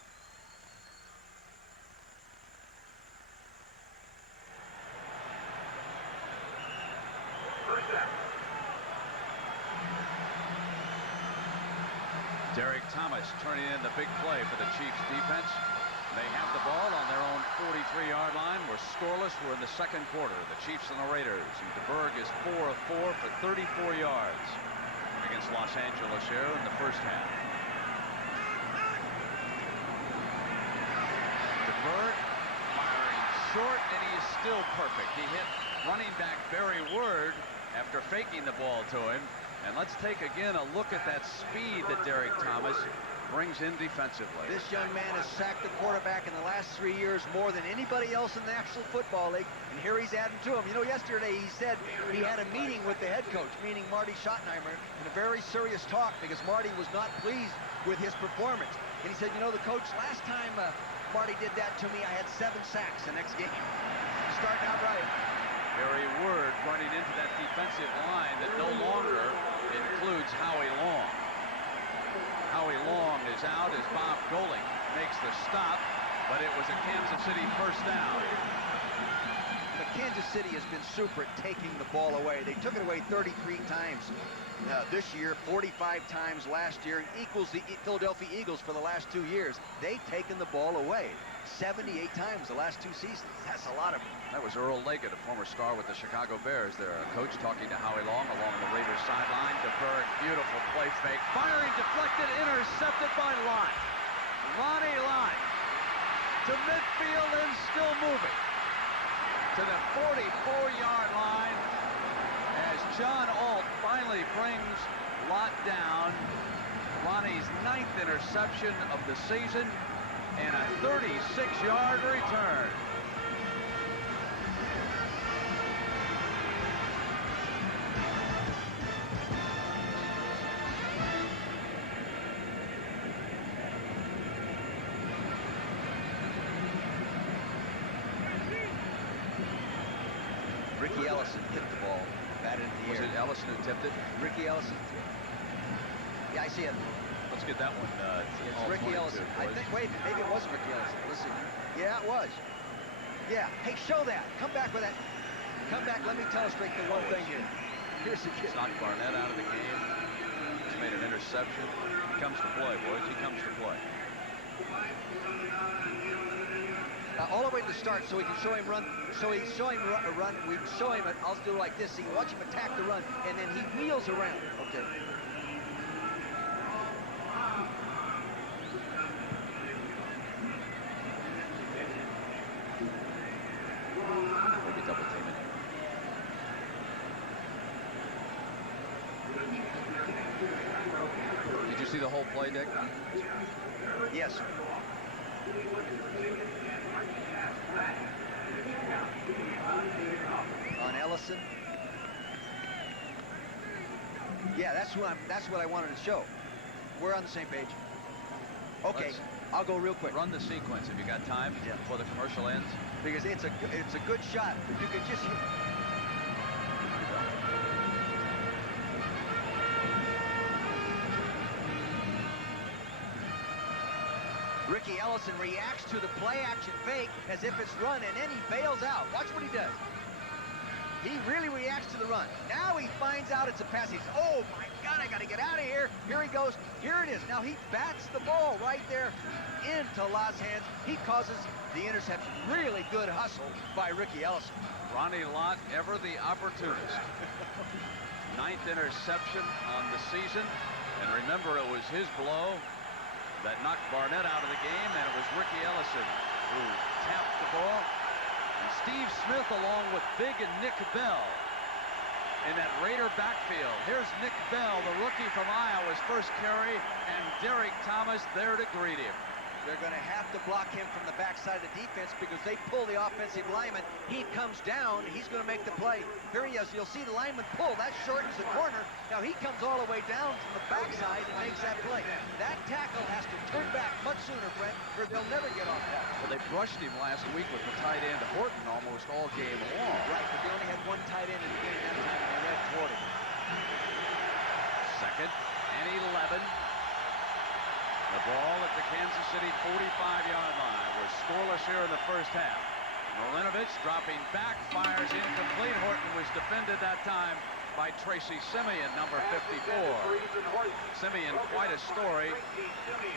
Derek Thomas turning in the big play for the Chiefs defense. They have the ball on their own 43-yard line. We're scoreless. We're in the second quarter. The Chiefs and the Raiders. And DeBerg is 4 of 4 for 34 yards against Los Angeles here in the first half. DeBerg firing short, and he is still perfect. He hit running back Barry Word after faking the ball to him, And let's take again a look at that speed that Derek Thomas brings in defensively. This young man has sacked the quarterback in the last 3 years more than anybody else in the National Football League, and here he's adding to him. You know, yesterday he said he had a meeting with the head coach, meaning Marty Schottenheimer, in a very serious talk because Marty was not pleased with his performance. And he said, you know, the coach, last time Marty did that to me, I had 7 sacks the next game. Starting out right. Harry Word running into that defensive line that no longer includes Howie Long. Howie Long is out as Bob Golick makes the stop, but it was a Kansas City first down. But Kansas City has been super at taking the ball away. They took it away 33 times this year, 45 times last year, equals the Philadelphia Eagles for the last 2 years. They've taken the ball away 78 times the last 2 seasons. That's a lot of them. That was Earl Leggett, a former star with the Chicago Bears. Their coach talking to Howie Long along the Raiders sideline. DeBerg, beautiful play fake. Firing, deflected, intercepted by Lott. Ronnie Lott to midfield and still moving to the 44-yard line as John Alt finally brings Lott down. Ronnie's 9th interception of the season and a 36-yard return. Ricky Ellison hit the ball, batted in the Was air. it Ellison who tipped it? Ricky Ellison. Yeah, I see it. Let's get that one. It's all Ricky 22, Ellison. I boys. think, wait a minute, maybe it wasn't Ricky Ellison. Let's see. Yeah, it was. Yeah. Hey, show that. Come back with that. Come back. Let me illustrate the one thing here. Here's the kid. Knocked Barnett out of the game. He's made an interception. He comes to play, boys. He comes to play. All the way to the start, so we can show him run. So we show him run. We show him. I'll do it like this. So you watch him attack the run, and then he wheels around. Okay. Maybe double team it. Did you see the whole play, Dick? Yes. On Ellison. Yeah, that's what I wanted to show. We're on the same page. Okay, I'll go real quick. Run the sequence if you got time before the commercial ends. Because it's a good shot. You can just Ricky Ellison reacts to the play action fake as if it's run, and then he bails out. Watch what he does. He really reacts to the run. Now he finds out it's a pass. He's, oh my God, I gotta get out of here. Here he goes. Here it is. Now he bats the ball right there into Lott's hands. He causes the interception. Really good hustle by Ricky Ellison. Ronnie Lott, ever the opportunist. 9th interception on the season. And remember, it was his blow that knocked Barnett out of the game, and it was Ricky Ellison who tapped the ball. And Steve Smith along with Big and Nick Bell in that Raider backfield. Here's Nick Bell, the rookie from Iowa's first carry, and Derek Thomas there to greet him. They're going to have to block him from the backside of the defense because they pull the offensive lineman. He comes down. He's going to make the play. Here he is. You'll see the lineman pull. That shortens the corner. Now he comes all the way down from the backside and makes that play. That tackle has to turn back much sooner, Brent, or they'll never get off that. Well, they brushed him last week with the tight end Horton almost all game long. Right, but they only had one tight end in the game that time, and they ran toward him. 2nd and 11. The ball at the Kansas City 45-yard line. We're scoreless here in the first half. Marinovich dropping back, fires incomplete. Horton was defended that time by Tracy Simeon, number 54. Simeon, quite a story.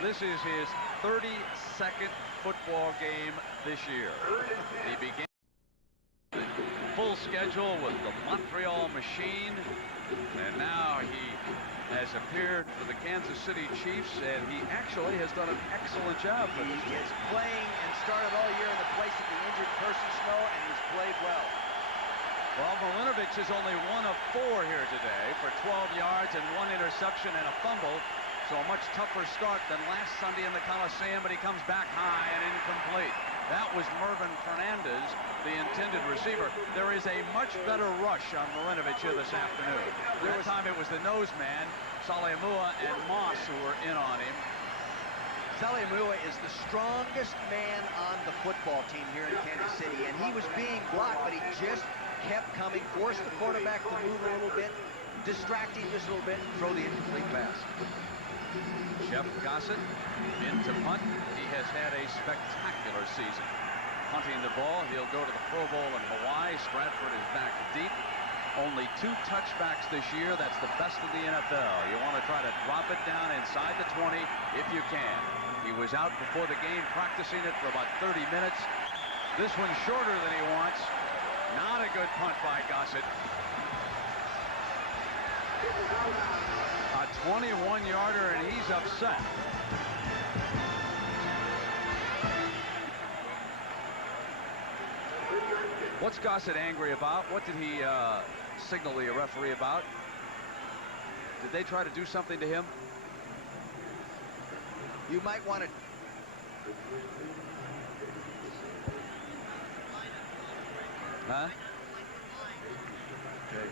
This is his 32nd football game this year. He began the full schedule with the Montreal Machine, and now he has appeared for the Kansas City Chiefs, and he actually has done an excellent job for this He team. is playing and started all year in the place of the injured Percy Snow, and he's played well. Well, Marinovich is only 1 of 4 here today for 12 yards and 1 interception and a fumble. So a much tougher start than last Sunday in the Coliseum, but he comes back high and incomplete. That was Mervin Fernandez, the intended receiver. There is a much better rush on Marinovich here this afternoon. That time it was the nose man, Saleamua and Moss, who were in on him. Saleamua is the strongest man on the football team here in Kansas City, and he was being blocked, but he just kept coming, forced the quarterback to move a little bit, distract him just a little bit, and throw the incomplete pass. Jeff Gossett into punt. He has had a spectacular season. Punting the ball, he'll go to the Pro Bowl in Hawaii. Stratford is back deep. Only 2 touchbacks this year. That's the best of the NFL. You want to try to drop it down inside the 20 if you can. He was out before the game practicing it for about 30 minutes. This one's shorter than he wants. Not a good punt by Gossett. A 21-yarder, and he's upset. What's Gossett angry about? What did he signal the referee about? Did they try to do something to him? You might want to... Huh? Okay.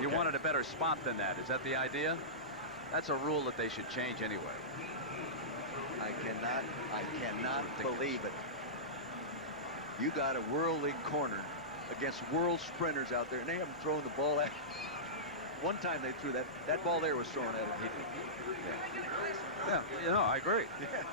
You Okay. wanted a better spot than that. Is that the idea? That's a rule that they should change anyway. I cannot Ridiculous. believe it. You got a World League corner against world sprinters out there, and they haven't thrown the ball at. One time they threw that ball there was thrown at him. Yeah, you know, I agree. Yeah.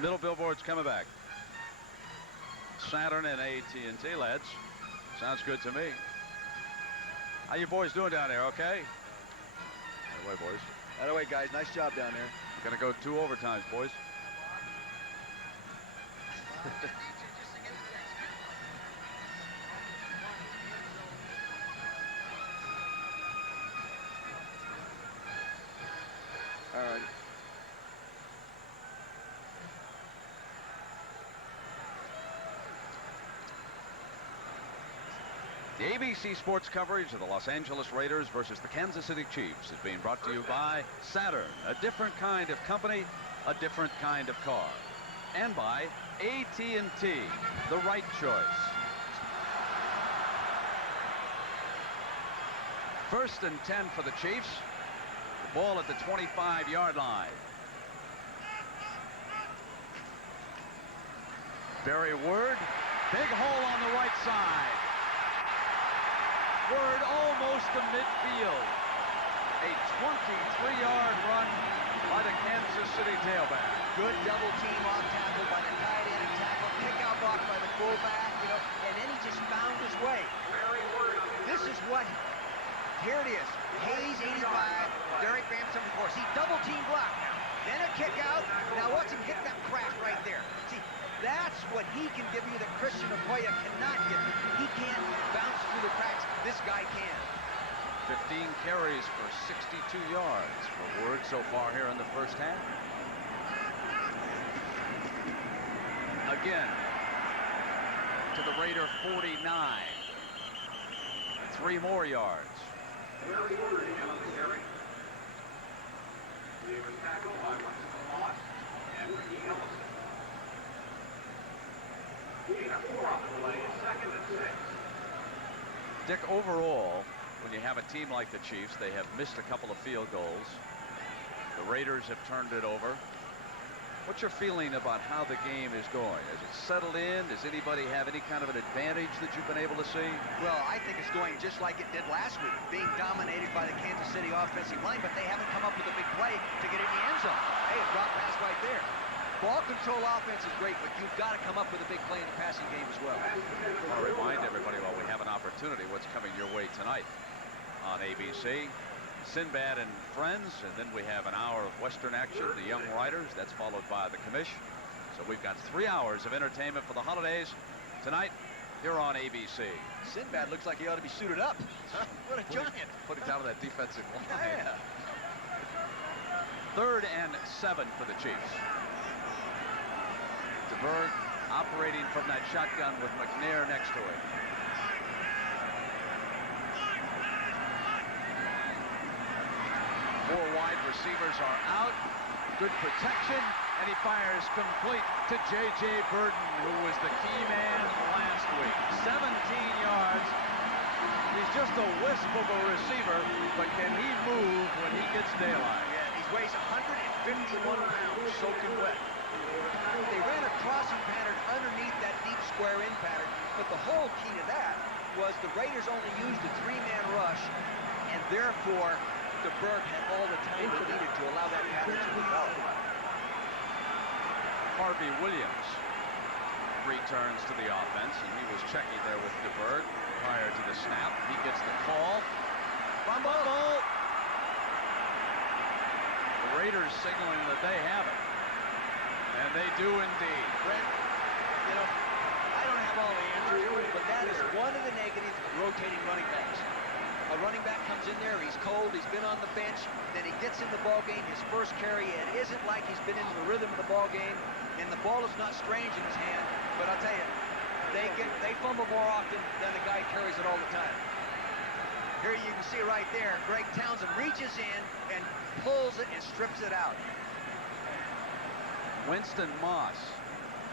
Middle billboard's coming back. Saturn and AT&T, lads. Sounds good to me. How you boys doing down there, okay? By the way, boys. By the way, guys, nice job down there. Gonna go 2 overtimes, boys. All right. The ABC Sports coverage of the Los Angeles Raiders versus the Kansas City Chiefs is being brought to you by Saturn, a different kind of company, a different kind of car. And by AT&T, the right choice. First and 10 for the Chiefs. The ball at the 25-yard line. Barry Word, big hole on the right side. Word almost to midfield. A 23-yard run by the Kansas City tailback. Good double team off tackle by the tight end and tackle. Kick out block by the fullback, you know, and then he just found his way. This is what, here it is. Hayes 85, Derek Van 74. See, double team block now. Then a kick out. Now watch him hit that crack right there. See, that's what he can give you that Christian Okoye cannot give you. He can't bounce through the cracks. This guy can. 15 carries for 62 yards for Word so far here in the first half. Again, to the Raider 49. 3 more yards. He was tackled by Winston Moss and Ricky Ellison. Gain of 4 on the play, 2nd and 6. Dick, overall, when you have a team like the Chiefs, they have missed a couple of field goals. The Raiders have turned it over. What's your feeling about how the game is going? Has it settled in? Does anybody have any kind of an advantage that you've been able to see? Well, I think it's going just like it did last week, being dominated by the Kansas City offensive line, but they haven't come up with a big play to get in the end zone. Hey, a drop pass right there. Ball control offense is great, but you've got to come up with a big play in the passing game as well. I'll remind everybody while we have an opportunity what's coming your way tonight on ABC. Sinbad and Friends, and then we have an hour of Western action, the Young Riders. That's followed by the Commish. So we've got 3 hours of entertainment for the holidays tonight here on ABC. Sinbad looks like he ought to be suited up. What a giant. Put him down to that defensive line. Yeah. 3rd and 7 for the Chiefs. DeBerg operating from that shotgun with McNair next to him. Four wide receivers are out. Good protection, and he fires complete to J.J. Burton, who was the key man last week. 17 yards. He's just a wisp of a receiver, but can he move when he gets daylight? Yeah, he weighs 151 pounds, soaking wet. They ran a crossing pattern underneath that deep square in pattern, but the whole key to that was the Raiders only used a 3-man rush, and therefore DeBerg had all the time he needed to allow that pattern to develop. Harvey Williams returns to the offense, and he was checking there with DeBerg prior to the snap. He gets the call. Fumble! The Raiders signaling that they have it. And they do indeed. Brent, you know, I don't have all the answers, but that is one of the negatives of rotating running backs. A running back comes in there, he's cold, he's been on the bench, then he gets in the ball game, his first carry, it isn't like he's been into the rhythm of the ball game, and the ball is not strange in his hand, but I'll tell you, they fumble more often than the guy carries it all the time. Here you can see right there, Greg Townsend reaches in and pulls it and strips it out. Winston Moss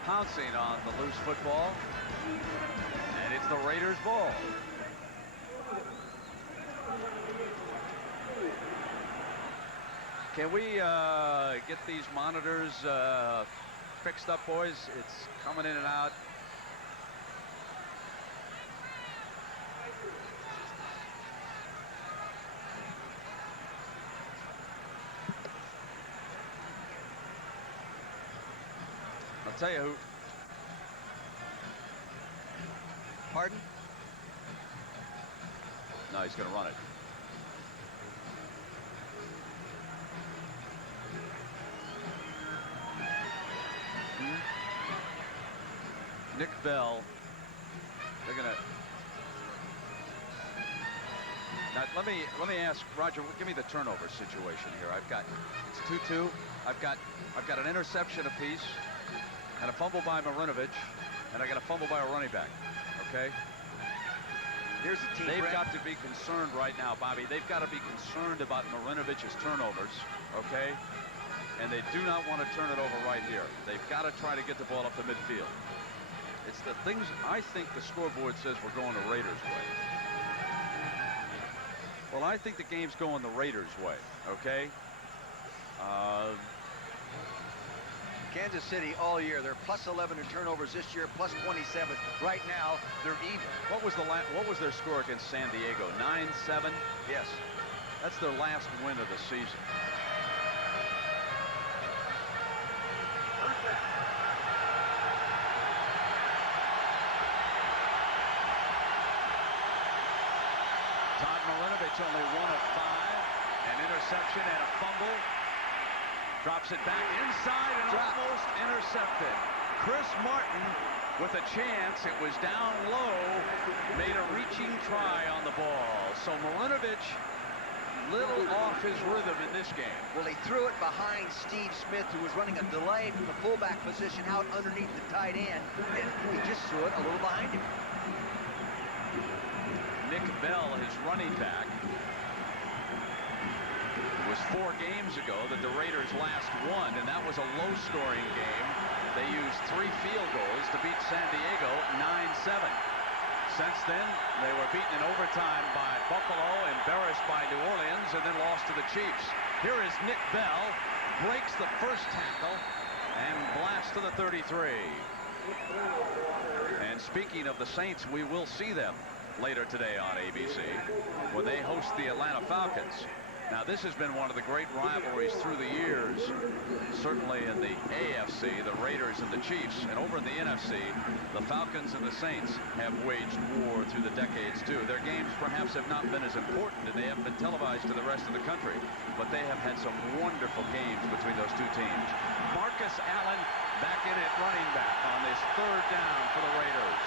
pouncing on the loose football, and it's the Raiders' ball. Can we get these monitors fixed up, boys? It's coming in and out. I'll tell you who. Pardon? No, he's going to run it. Nick Bell. They're going to. Now let me ask Roger. Give me the turnover situation here. I've got it's 2-2. I've got an interception apiece, and a fumble by Marinovich, and I got a fumble by a running back. Okay. Here's the team. They've got to be concerned right now, Bobby. They've got to be concerned about Marinovich's turnovers. Okay. And they do not want to turn it over right here. They've got to try to get the ball up the midfield. It's the things I think the scoreboard says we're going the Raiders' way. Well, I think the game's going the Raiders' way, okay? Kansas City all year, they're plus 11 in turnovers this year, plus 27. Right now, they're even. What was their score against San Diego? 9-7? Yes. That's their last win of the season. Todd Marinovich only 1 of 5. An interception and a fumble. Drops it back inside and almost intercepted. Chris Martin with a chance. It was down low. Made a reaching try on the ball. So Marinovich little off his rhythm in this game. Well, he threw it behind Steve Smith, who was running a delay from the fullback position out underneath the tight end, and he just threw it a little behind him. Nick Bell, his running back. It was 4 games ago that the Raiders last won, and that was a low-scoring game. They used 3 field goals to beat San Diego 9-7. Since then, they were beaten in overtime by Buffalo, embarrassed by New Orleans, and then lost to the Chiefs. Here is Nick Bell, breaks the first tackle, and blasts to the 33. And speaking of the Saints, we will see them later today on ABC when they host the Atlanta Falcons. Now, this has been one of the great rivalries through the years, certainly in the AFC, the Raiders and the Chiefs, and over in the NFC, the Falcons and the Saints have waged war through the decades, too. Their games perhaps have not been as important, and they haven't been televised to the rest of the country, but they have had some wonderful games between those two teams. Marcus Allen back in at running back on this 3rd down for the Raiders.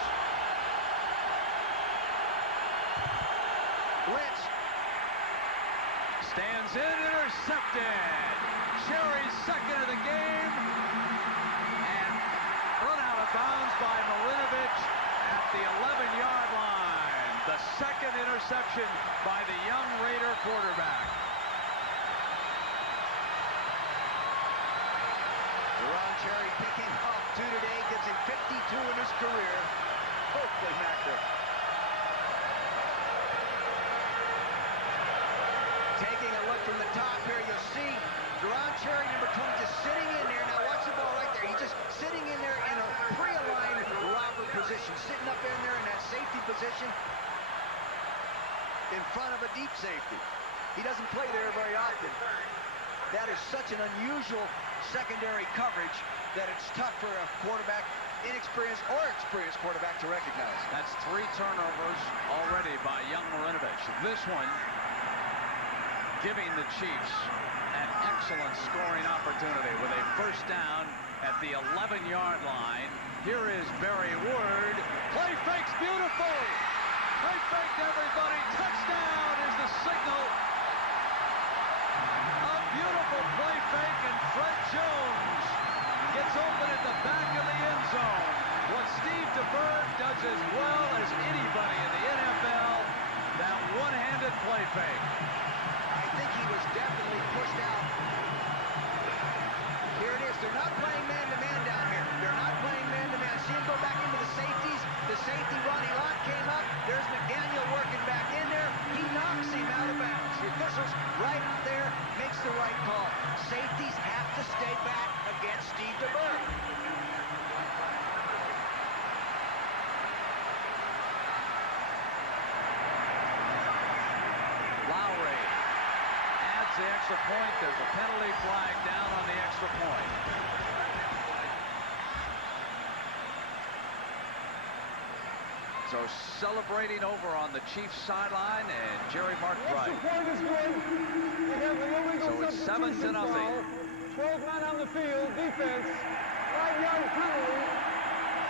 Blitz. Stands in, intercepted. Cherry's 2nd of the game, and run out of bounds by Marinovich at the 11-yard line. The 2nd interception by the young Raider quarterback. Ron Cherry picking off 2 today, gets him 52 in his career. Holy mackerel. Taking a look from the top here, you'll see Deron Cherry, number 20, just sitting in there. Now watch the ball right there. He's just sitting in there in a pre-aligned robber position, sitting up in there in that safety position in front of a deep safety. He doesn't play there very often. That is such an unusual secondary coverage that it's tough for a quarterback, inexperienced or experienced quarterback, to recognize. That's 3 turnovers already by young Marinovich. This one giving the Chiefs an excellent scoring opportunity with a 1st down at the 11-yard line. Here is Barry Ward. Play fakes beautiful. Play fake, everybody. Touchdown is the signal. A beautiful play fake, and Fred Jones gets open at the back of the end zone. What Steve DeBerg does as well as anybody in the NFL, that one-handed play fake. I think he was definitely pushed out. Here it is. They're not playing man-to-man down here. They're not playing man-to-man. See him go back into the safeties. The safety, Ronnie Lott, came up. There's McDaniel working back in there. He knocks him out of bounds. The officials right out there makes the right call. Safeties have to stay back against Steve DeBerg. Lowry adds the extra point. There's a penalty flag down on the extra point. So celebrating over on the Chiefs sideline, and Jerry McBride. Point is good. We have an illegal So it's substitution 7-0. foul. 12 men on the field. Defense. 5-yard penalty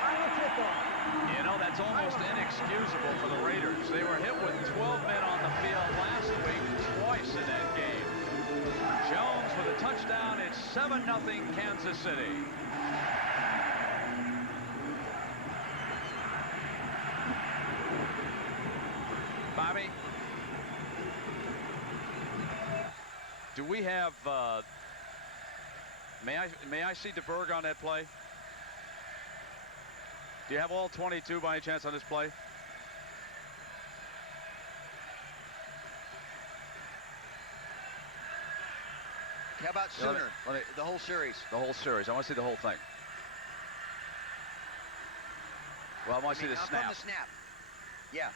on the tip-off. You know, that's almost inexcusable for the Raiders. They were hit with 12 men on the field last week, twice in that game. Jones with a touchdown. It's 7-0 Kansas City. Bobby, do we have, may I see DeBerg on that play? Do you have all 22 by any chance on this play? How about sooner? The whole series. The whole series. I want to see the whole thing. Well, I want to see the snap. From the snap. Yeah.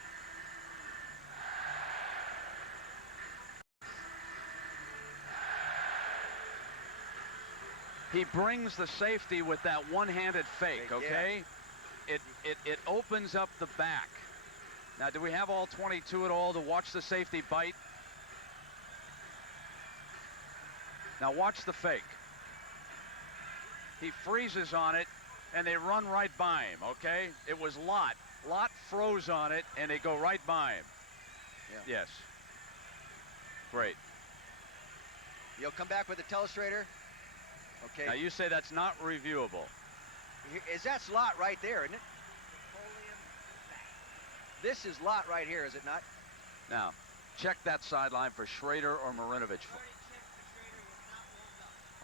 He brings the safety with that one-handed fake, okay? Yeah. It opens up the back. Now, do we have all 22 at all to watch the safety bite? Now watch the fake. He freezes on it, and they run right by him, okay? It was Lott. Lott froze on it, and they go right by him. Yeah. Yes. Great. You'll come back with the telestrator. Okay. Now you say that's not reviewable. Is that Lott right there, isn't it? This is Lott right here, is it not? Now, check that sideline for Schrader or Marinovich.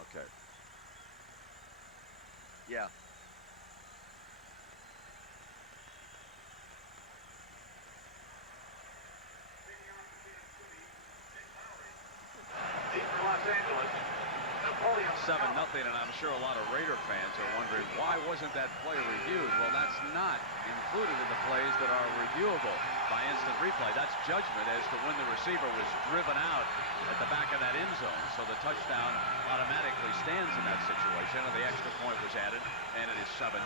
Okay. Yeah. Deep for Los Angeles, Napoleon 7-0, and I'm sure a lot of Raider fans are wondering, why wasn't that play reviewed? Well, that's not included in the plays that are reviewable by instant replay. That's judgment as to when the receiver was driven out at the back of zone. So the touchdown automatically stands in that situation, and the extra point was added, and it is 7-0.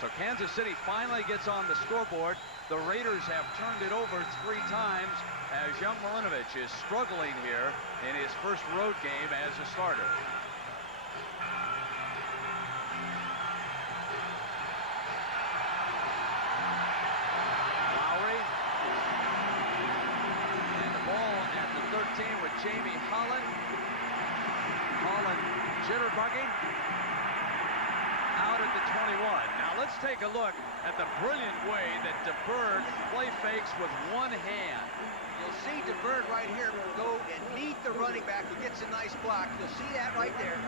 So Kansas City finally gets on the scoreboard. The Raiders have turned it over 3 times as young Marinovich is struggling here in his first road game as a starter. With Jamie Holland. Holland jitterbugging out at the 21. Now let's take a look at the brilliant way that DeBerg play fakes with one hand. You'll see DeBerg right here go and meet the running back who gets a nice block. You'll see that right there.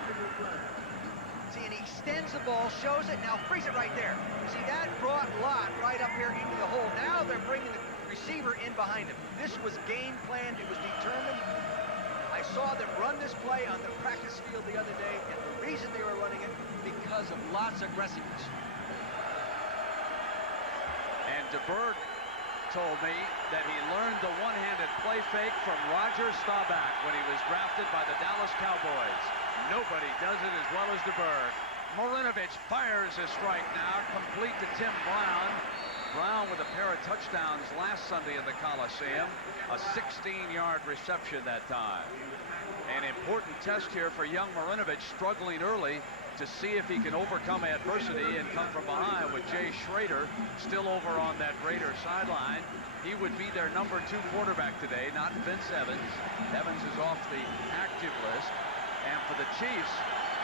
See, and he extends the ball, shows it, now frees it right there. See, that brought Lott right up here into the hole. Now they're bringing the receiver in behind him. This was game planned. It was determined. I saw them run this play on the practice field the other day, and the reason they were running it because of Lott's aggressiveness. And DeBerg told me that he learned the one-handed play fake from Roger Staubach when he was drafted by the Dallas Cowboys. Nobody does it as well as DeBerg. Marinovich fires a strike now, complete to Tim Brown. Brown with a pair of touchdowns last Sunday in the Coliseum. A 16-yard reception that time. An important test here for young Marinovich, struggling early to see if he can overcome adversity and come from behind with Jay Schrader still over on that Raider sideline. He would be their #2 quarterback today, not Vince Evans. Evans is off the active list. And for the Chiefs,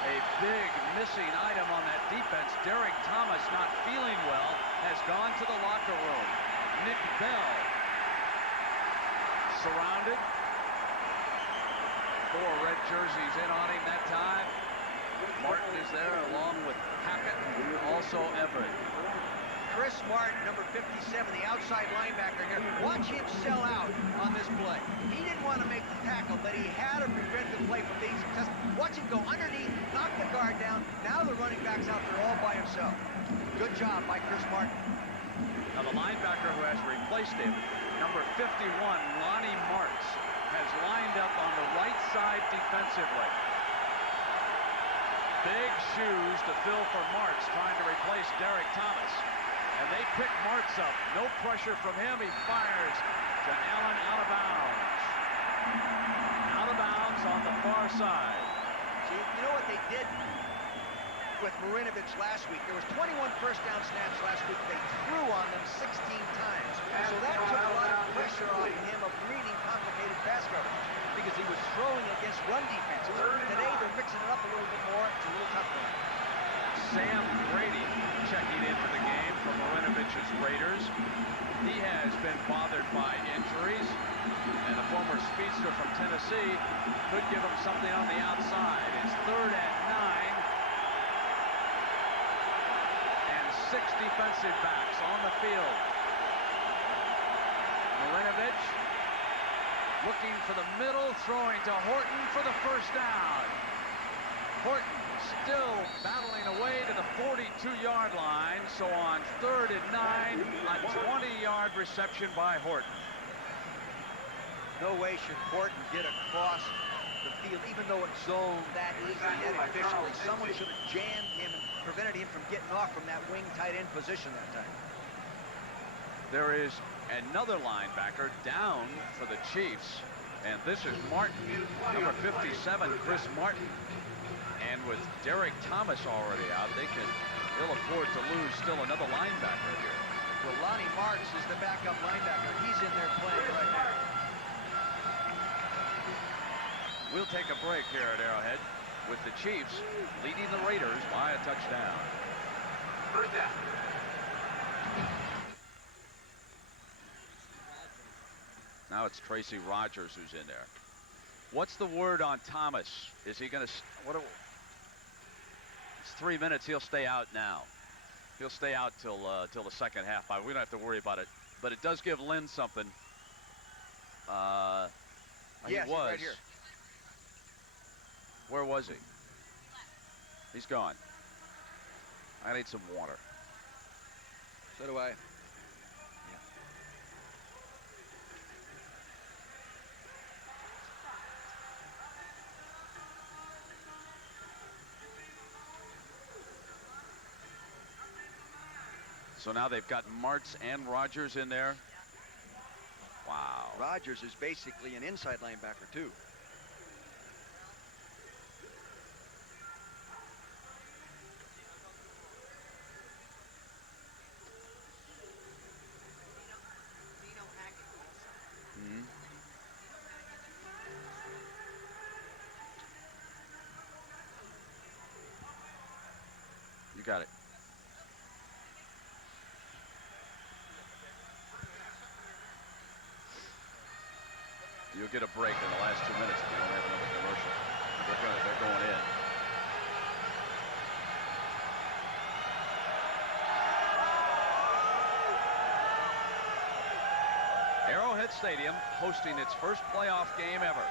a big missing item on that defense. Derek Thomas, not feeling well, has gone to the locker room. Nick Bell surrounded. 4 red jerseys in on him that time. Martin is there along with Hackett, also Everett. Chris Martin, number 57, the outside linebacker here. Watch him sell out on this play. He didn't want to make the tackle, but he had to prevent the play from being successful. Watch him go underneath, knock the guard down. Now the running back's out there all by himself. Good job by Chris Martin. Now the linebacker who has replaced him, number 51, Lonnie Martz, has lined up on the right side defensively. Big shoes to fill for Martz, trying to replace Derek Thomas. And they pick Martz up. No pressure from him. He fires to Allen out of bounds. Out of bounds on the far side. See, you know what they did with Marinovich last week? There was 21 first down snaps last week. They threw on them 16 times. So that took a lot of pressure off him of reading complicated pass coverage because he was throwing against run defenses. Today they're mixing it up a little bit more. It's a little tough for him. Sam Grady checking in for the game for Marinovich's Raiders. He has been bothered by injuries, and the former speedster from Tennessee could give him something on the outside. It's 3rd and 9, and 6 defensive backs on the field. Marinovich looking for the middle, throwing to Horton for the first down. Horton still battling away to the 42-yard line, so on 3rd and 9, a 20-yard reception by Horton. No way should Horton get across the field, even though it's zoned that easy and efficiently. Someone should have jammed him and prevented him from getting off from that wing tight end position that time. There is another linebacker down for the Chiefs, and this is Martin, number 57, Chris Martin. And with Derek Thomas already out, they can ill afford to lose still another linebacker here. Well, Lonnie Martz is the backup linebacker. He's in there playing right now. We'll take a break here at Arrowhead with the Chiefs leading the Raiders by a touchdown. First down. Now it's Tracy Rogers who's in there. What's the word on Thomas? Is he going to... It's 3 minutes. He'll stay out now. He'll stay out till the second half. We don't have to worry about it. But it does give Lynn something. Yes, he was. right here. Where was he? He's gone. I need some water. So do I. So now they've got Martz and Rogers in there. Wow. Rogers is basically an inside linebacker, too. You got it. You'll get a break in the last 2 minutes if you don't have another commercial. They're going in. Arrowhead Stadium hosting its first playoff game ever.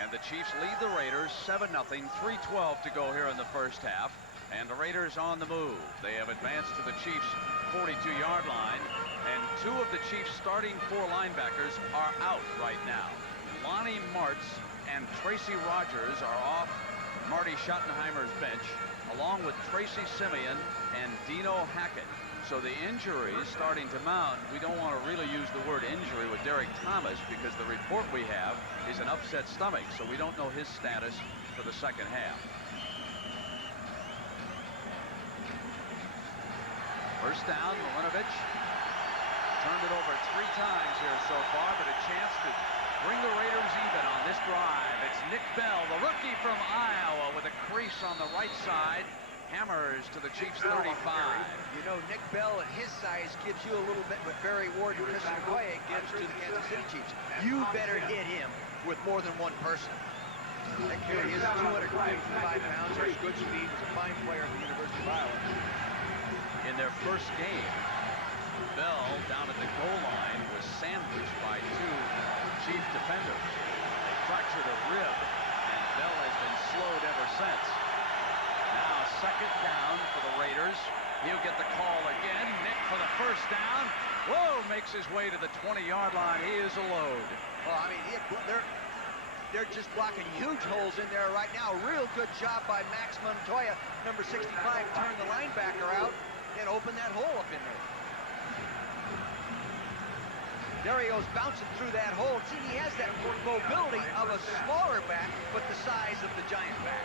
And the Chiefs lead the Raiders 7-0, 3:12 to go here in the first half. And the Raiders on the move. They have advanced to the Chiefs' 42-yard line. And 2 of the Chiefs' starting 4 linebackers are out right now. Lonnie Martz and Tracy Rogers are off Marty Schottenheimer's bench, along with Tracy Simeon and Dino Hackett. So the injuries starting to mount. We don't want to really use the word injury with Derek Thomas because the report we have is an upset stomach. So we don't know his status for the second half. First down, Milinovich turned it over 3 times here so far, but a chance to bring the Raiders even on this drive. It's Nick Bell, the rookie from Iowa, with a crease on the right side. Hammers to the Chiefs 35. You know, Nick Bell at his size gives you a little bit what Barry Ward and Christian Okoye gives to the Kansas City Chiefs. You better hit him with more than one person. Nick here, he is 255 pounds, has good speed, was a fine player at the University of Iowa. In their first game, Bell down at the goal line was sandwiched by 2 Chief defenders. They fractured a rib, and Bell has been slowed ever since. Now second down for the Raiders. He'll get the call again. Nick for the first down. Whoa, makes his way to the 20-yard line. He is a load. Well, I mean, they're just blocking huge holes in there right now. Real good job by Max Montoya, number 65, turned the linebacker out and opened that hole up in there. Dario's bouncing through that hole. See, he has that mobility of a smaller back, but the size of the giant back.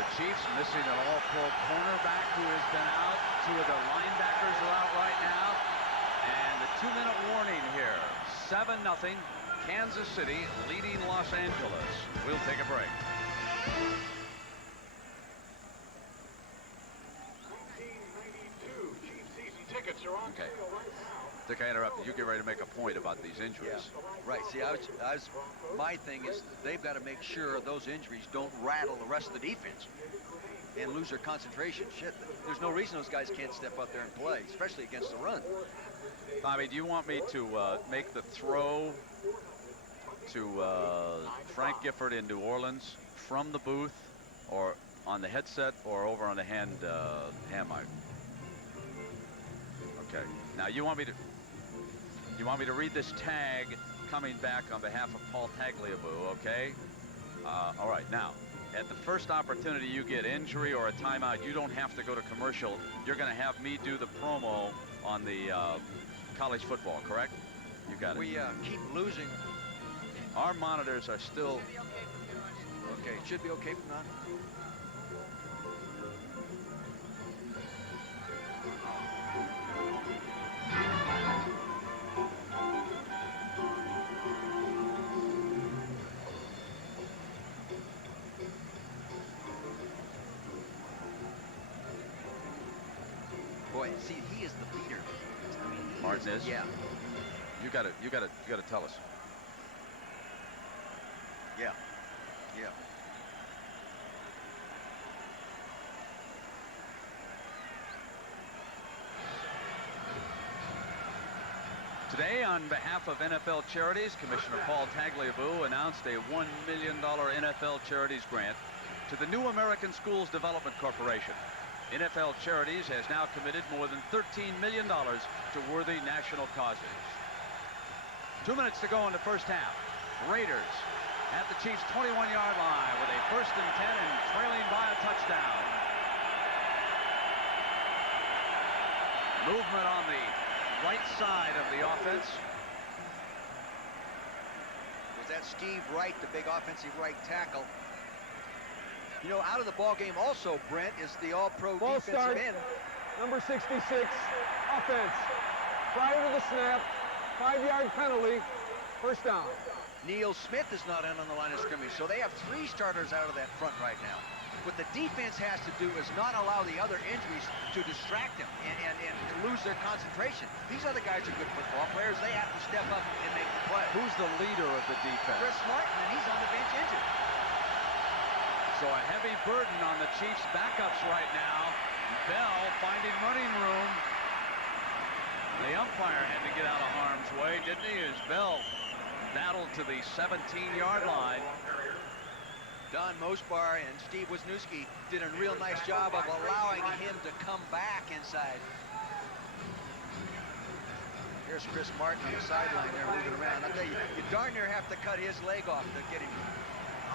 The Chiefs missing an all-pro cornerback who has been out. 2 of their linebackers are out right now. And the 2-minute warning here. 7-0, Kansas City leading Los Angeles. We'll take a break. Okay. Dick, I interrupted. You get ready to make a point about these injuries. Yeah, right. See, my thing is they've got to make sure those injuries don't rattle the rest of the defense and lose their concentration. Shit, there's no reason those guys can't step up there and play, especially against the run. I mean, do you want me to make the throw to Frank Gifford in New Orleans from the booth, or on the headset, or over on the hand mic? Okay. Now you want me to read this tag coming back on behalf of Paul Tagliabue, okay? All right. Now, at the first opportunity you get injury or a timeout, you don't have to go to commercial. You're going to have me do the promo on the college football, correct? You got it. We keep losing. Our monitors are still. Okay, it should be okay from now. Boy, see, he is the leader. I mean, Martin is? Yeah. You gotta tell us. Yeah. Yeah. Today, on behalf of NFL Charities, Commissioner Paul Tagliabue announced a $1 million NFL Charities grant to the New American Schools Development Corporation. NFL Charities has now committed more than $13 million to worthy national causes. 2 minutes to go in the first half. Raiders at the Chiefs' 21-yard line with a 1st and 10 and trailing by a touchdown. Movement on the right side of the offense. Was that Steve Wright, the big offensive right tackle? You know, out of the ball game also, Brent, is the all-pro Ball defensive start, end. number 66, offense. Prior to the snap, 5-yard penalty, first down. Neil Smith is not in on the line of scrimmage, so they have 3 starters out of that front right now. What the defense has to do is not allow the other injuries to distract them and lose their concentration. These other guys are good football players. They have to step up and make the play. Who's the leader of the defense? Chris Martin, and he's on the bench injured. So a heavy burden on the Chiefs backups right now. Bell finding running room. The umpire had to get out of harm's way, didn't he? As Bell battled to the 17-yard line. Don Mosbar and Steve Wisniewski did a real nice job of allowing him to come back inside. Here's Chris Martin on the sideline there moving around. I'll tell you, you darn near have to cut his leg off to get him.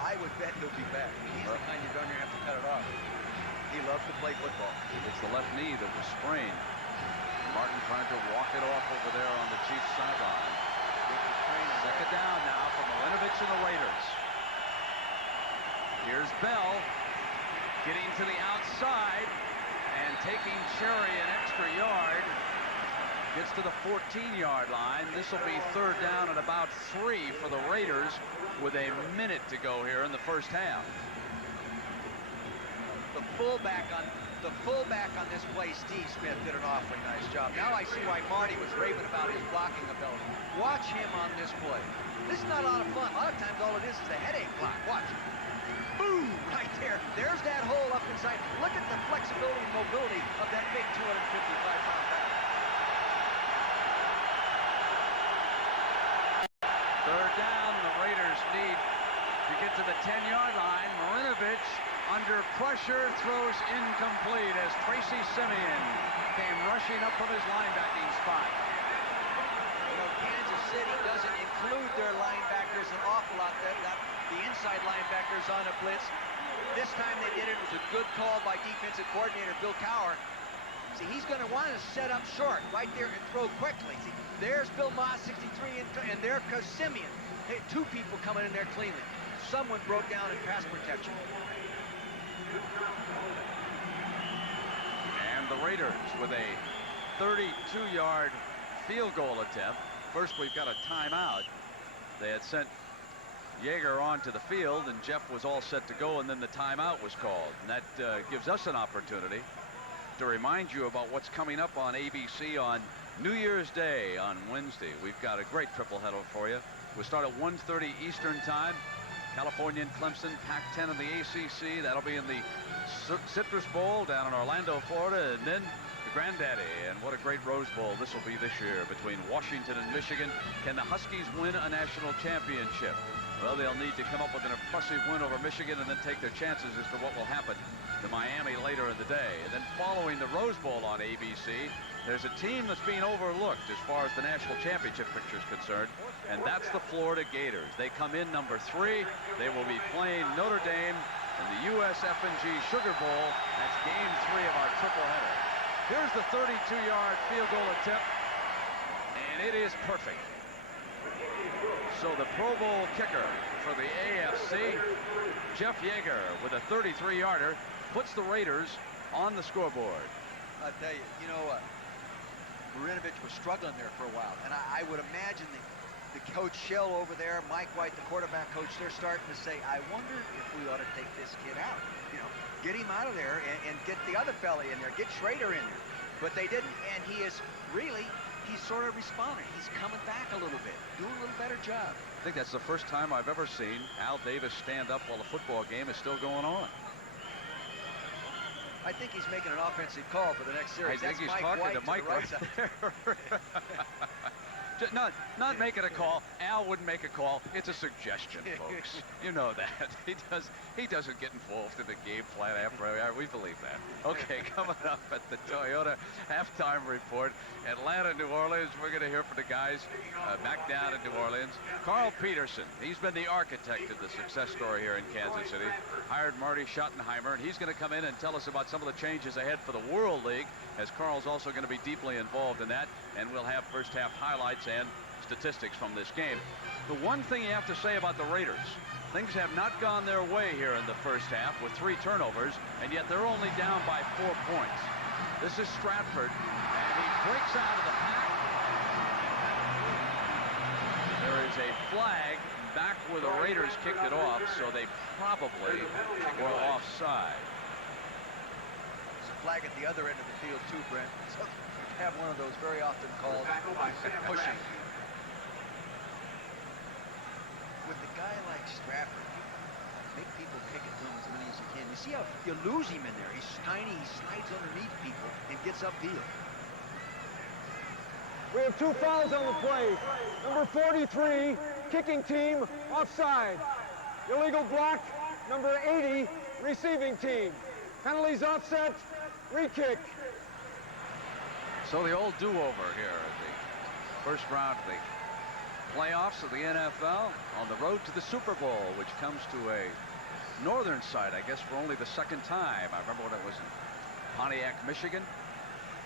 I would bet he'll be back. He's the kind you darn near have to cut it off. He loves to play football. It's the left knee that was sprained. Martin trying to walk it off over there on the Chiefs sideline. Second down now for Milinovich and the Raiders. Here's Bell getting to the outside and taking Cherry an extra yard. Gets to the 14-yard line. This will be third down at about 3 for the Raiders with a minute to go here in the first half. The fullback on this play, Steve Smith, did an awfully nice job. Now I see why Marty was raving about his blocking ability. Watch him on this play. This is not a lot of fun. A lot of times all it is a headache block. Watch. Boom! Right there. There's that hole up inside. Look at the flexibility and mobility of that big 255-pound back. Third down, the Raiders need to get to the 10-yard line. Milinovich under pressure throws incomplete as Tracy Simeon came rushing up from his linebacking spot. You know, Kansas City doesn't include their linebackers an awful lot. The inside linebackers on a blitz. This time they did it. It was a good call by defensive coordinator Bill Cowher. See, he's going to want to set up short right there and throw quickly. See, there's Bill Moss, 63, and there goes Simeon. Hey, 2 people coming in there cleanly. Someone broke down in pass protection. And the Raiders with a 32-yard field goal attempt. First, we've got a timeout. They had sent Yeager onto the field, and Jeff was all set to go, and then the timeout was called. And that gives us an opportunity to remind you about what's coming up on ABC on New Year's Day on Wednesday. We've got a great triple header for you. We'll start at 1:30 Eastern Time. California and Clemson, Pac-10 in the ACC. That'll be in the Citrus Bowl down in Orlando, Florida, and then the Granddaddy. And what a great Rose Bowl this will be this year between Washington and Michigan. Can the Huskies win a national championship? Well, they'll need to come up with an impressive win over Michigan and then take their chances as to what will happen to Miami later in the day. And then following the Rose Bowl on ABC, there's a team that's being overlooked as far as the national championship picture is concerned, and that's the Florida Gators. They come in number 3. They will be playing Notre Dame in the USF&G Sugar Bowl. That's game 3 of our triple header. Here's the 32-yard field goal attempt, and it is perfect. So the Pro Bowl kicker for the AFC, Jeff Yeager, with a 33-yarder, puts the Raiders on the scoreboard. I'll tell you, you know, Marinovich was struggling there for a while, and I would imagine the coach Shell over there, Mike White, the quarterback coach, they're starting to say, I wonder if we ought to take this kid out. You know, get him out of there and get the other fella in there, get Schrader in there. But they didn't, and he is really, he's sort of responding. He's coming back a little bit, doing a little better job. I think that's the first time I've ever seen Al Davis stand up while the football game is still going on. I think he's making an offensive call for the next series. I think That's he's Mike talking White to Mike the right right side. there. Not making a call. Al wouldn't make a call. It's a suggestion, folks. You know that. He doesn't get involved in the game plan after. We believe that. Okay, coming up at the Toyota halftime report, Atlanta, New Orleans. We're going to hear from the guys back down in New Orleans. Carl Peterson. He's been the architect of the success story here in Kansas City. Hired Marty Schottenheimer, and he's going to come in and tell us about some of the changes ahead for the World League, as Carl's also going to be deeply involved in that, and we'll have first half highlights and statistics from this game. The one thing you have to say about the Raiders, things have not gone their way here in the first half with 3 turnovers, and yet they're only down by 4 points. This is Stratford, and he breaks out of the pack. There is a flag back where the Raiders kicked it off, so they probably were offside. There's a flag at the other end of the field too, Brent. So you have one of those very often called pushing. With a guy like Stratford, make people kick it to him as many as you can. You see how you lose him in there. He's tiny, he slides underneath people and gets upfield. We have 2 fouls on the play. Number 43, kicking team, offside. Illegal block, number 80, receiving team. Penalties offset, re-kick. So the old do-over here at the first round of the playoffs of the NFL on the road to the Super Bowl, which comes to a northern site, I guess, for only the second time. I remember when it was in Pontiac, Michigan.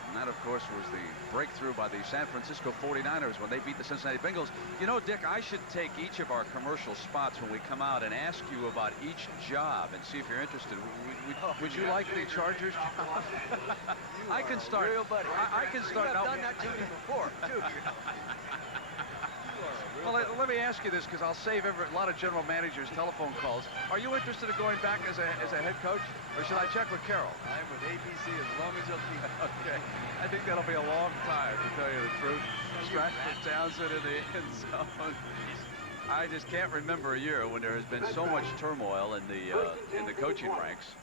And that, of course, was the breakthrough by the San Francisco 49ers when they beat the Cincinnati Bengals. You know, Dick, I should take each of our commercial spots when we come out and ask you about each job and see if you're interested. Would you like the Chargers job? I can start. Real buddy. I can start. You have done that to me before, too. Well, let me ask you this, because I'll save a lot of general managers' telephone calls. Are you interested in going back as a head coach, or should I check with Carroll? I'm with ABC as long as you'll keep it. Okay. I think that'll be a long time, to tell you the truth. Stratford Townsend in the end zone. I just can't remember a year when there has been so much turmoil in the coaching ranks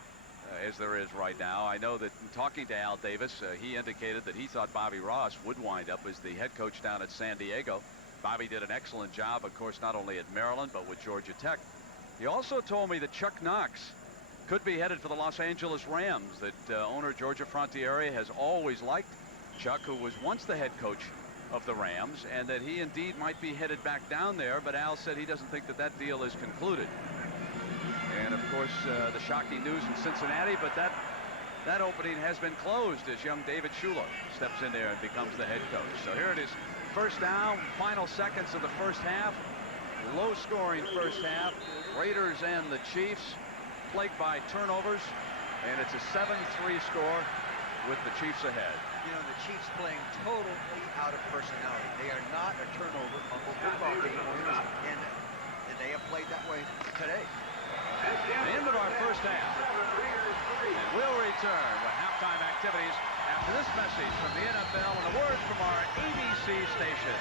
as there is right now. I know that in talking to Al Davis, he indicated that he thought Bobby Ross would wind up as the head coach down at San Diego. Bobby did an excellent job, of course, not only at Maryland, but with Georgia Tech. He also told me that Chuck Knox could be headed for the Los Angeles Rams, that owner Georgia Frontiere has always liked Chuck, who was once the head coach of the Rams, and that he indeed might be headed back down there, but Al said he doesn't think that that deal is concluded. And, of course, the shocking news in Cincinnati, but that opening has been closed as young David Shula steps in there and becomes the head coach. So here it is. First down, final seconds of the first half. Low-scoring first half. Raiders and the Chiefs plagued by turnovers, and it's a 7-3 score with the Chiefs ahead. You know, the Chiefs playing totally out of personality. They are not a turnover fumble football team, and they have played that way today. The end of our first half. And we'll return with halftime activities after this message from the NFL and a word from our ABC station.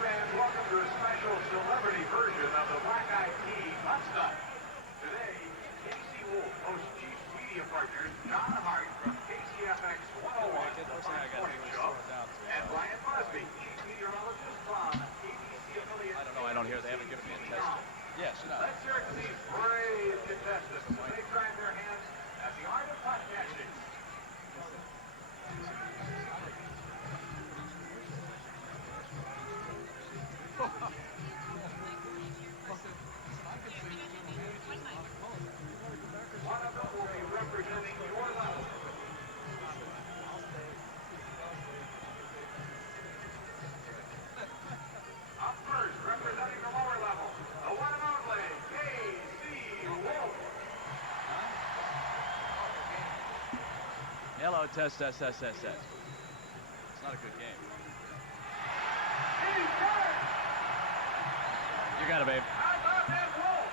Fans, welcome to a special celebrity version of the Black Eyed Pea Butt Stuff. Today, Casey Wolf hosts Chiefs media partners John Hart from KCFX 101, the Fox Morning Show, and Brian Busby, chief meteorologist from ABC affiliate. I don't know. I don't hear. They haven't given me a test. Yes. No. Let's hear it to these brave contestants as they try their hands at the art of podcasting. One of them will be representing your level. Up first, representing the lower level, the one and only Casey Wolf. Hello, test. It's not a good game. He's got it! You got it, babe. How about that Wolf?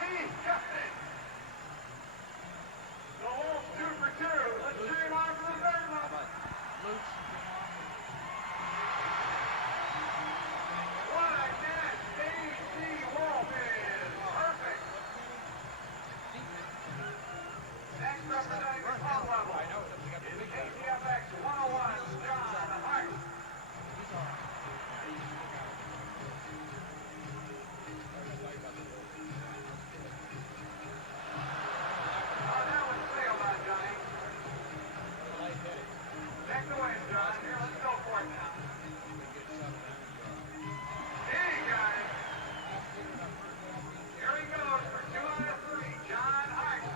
He's got it! The Wolves 2 the wind, John. Here, let's go for it now. He got it. Here he goes for 2 out of 3. John Hart.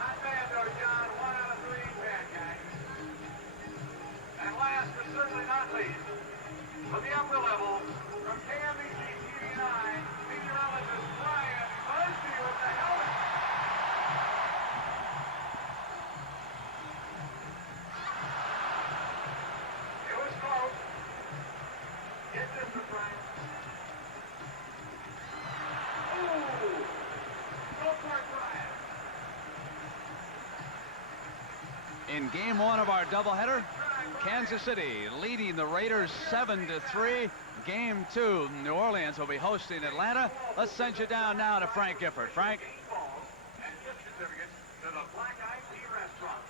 Not bad, though, John. 1 out of 3 bad guys. And last, but certainly not least, from the upper level, from KMBC TV9, meteorologist Brian Busby with the helmet. It was close. Get this one, Brian. Ooh! Go for it, Brian. In game 1 of our doubleheader, Kansas City leading the Raiders 7-3. Game 2, New Orleans will be hosting Atlanta. Let's send you down now to Frank Gifford. Frank. Balls and gift certificates to the Black Eyed Pea Restaurant.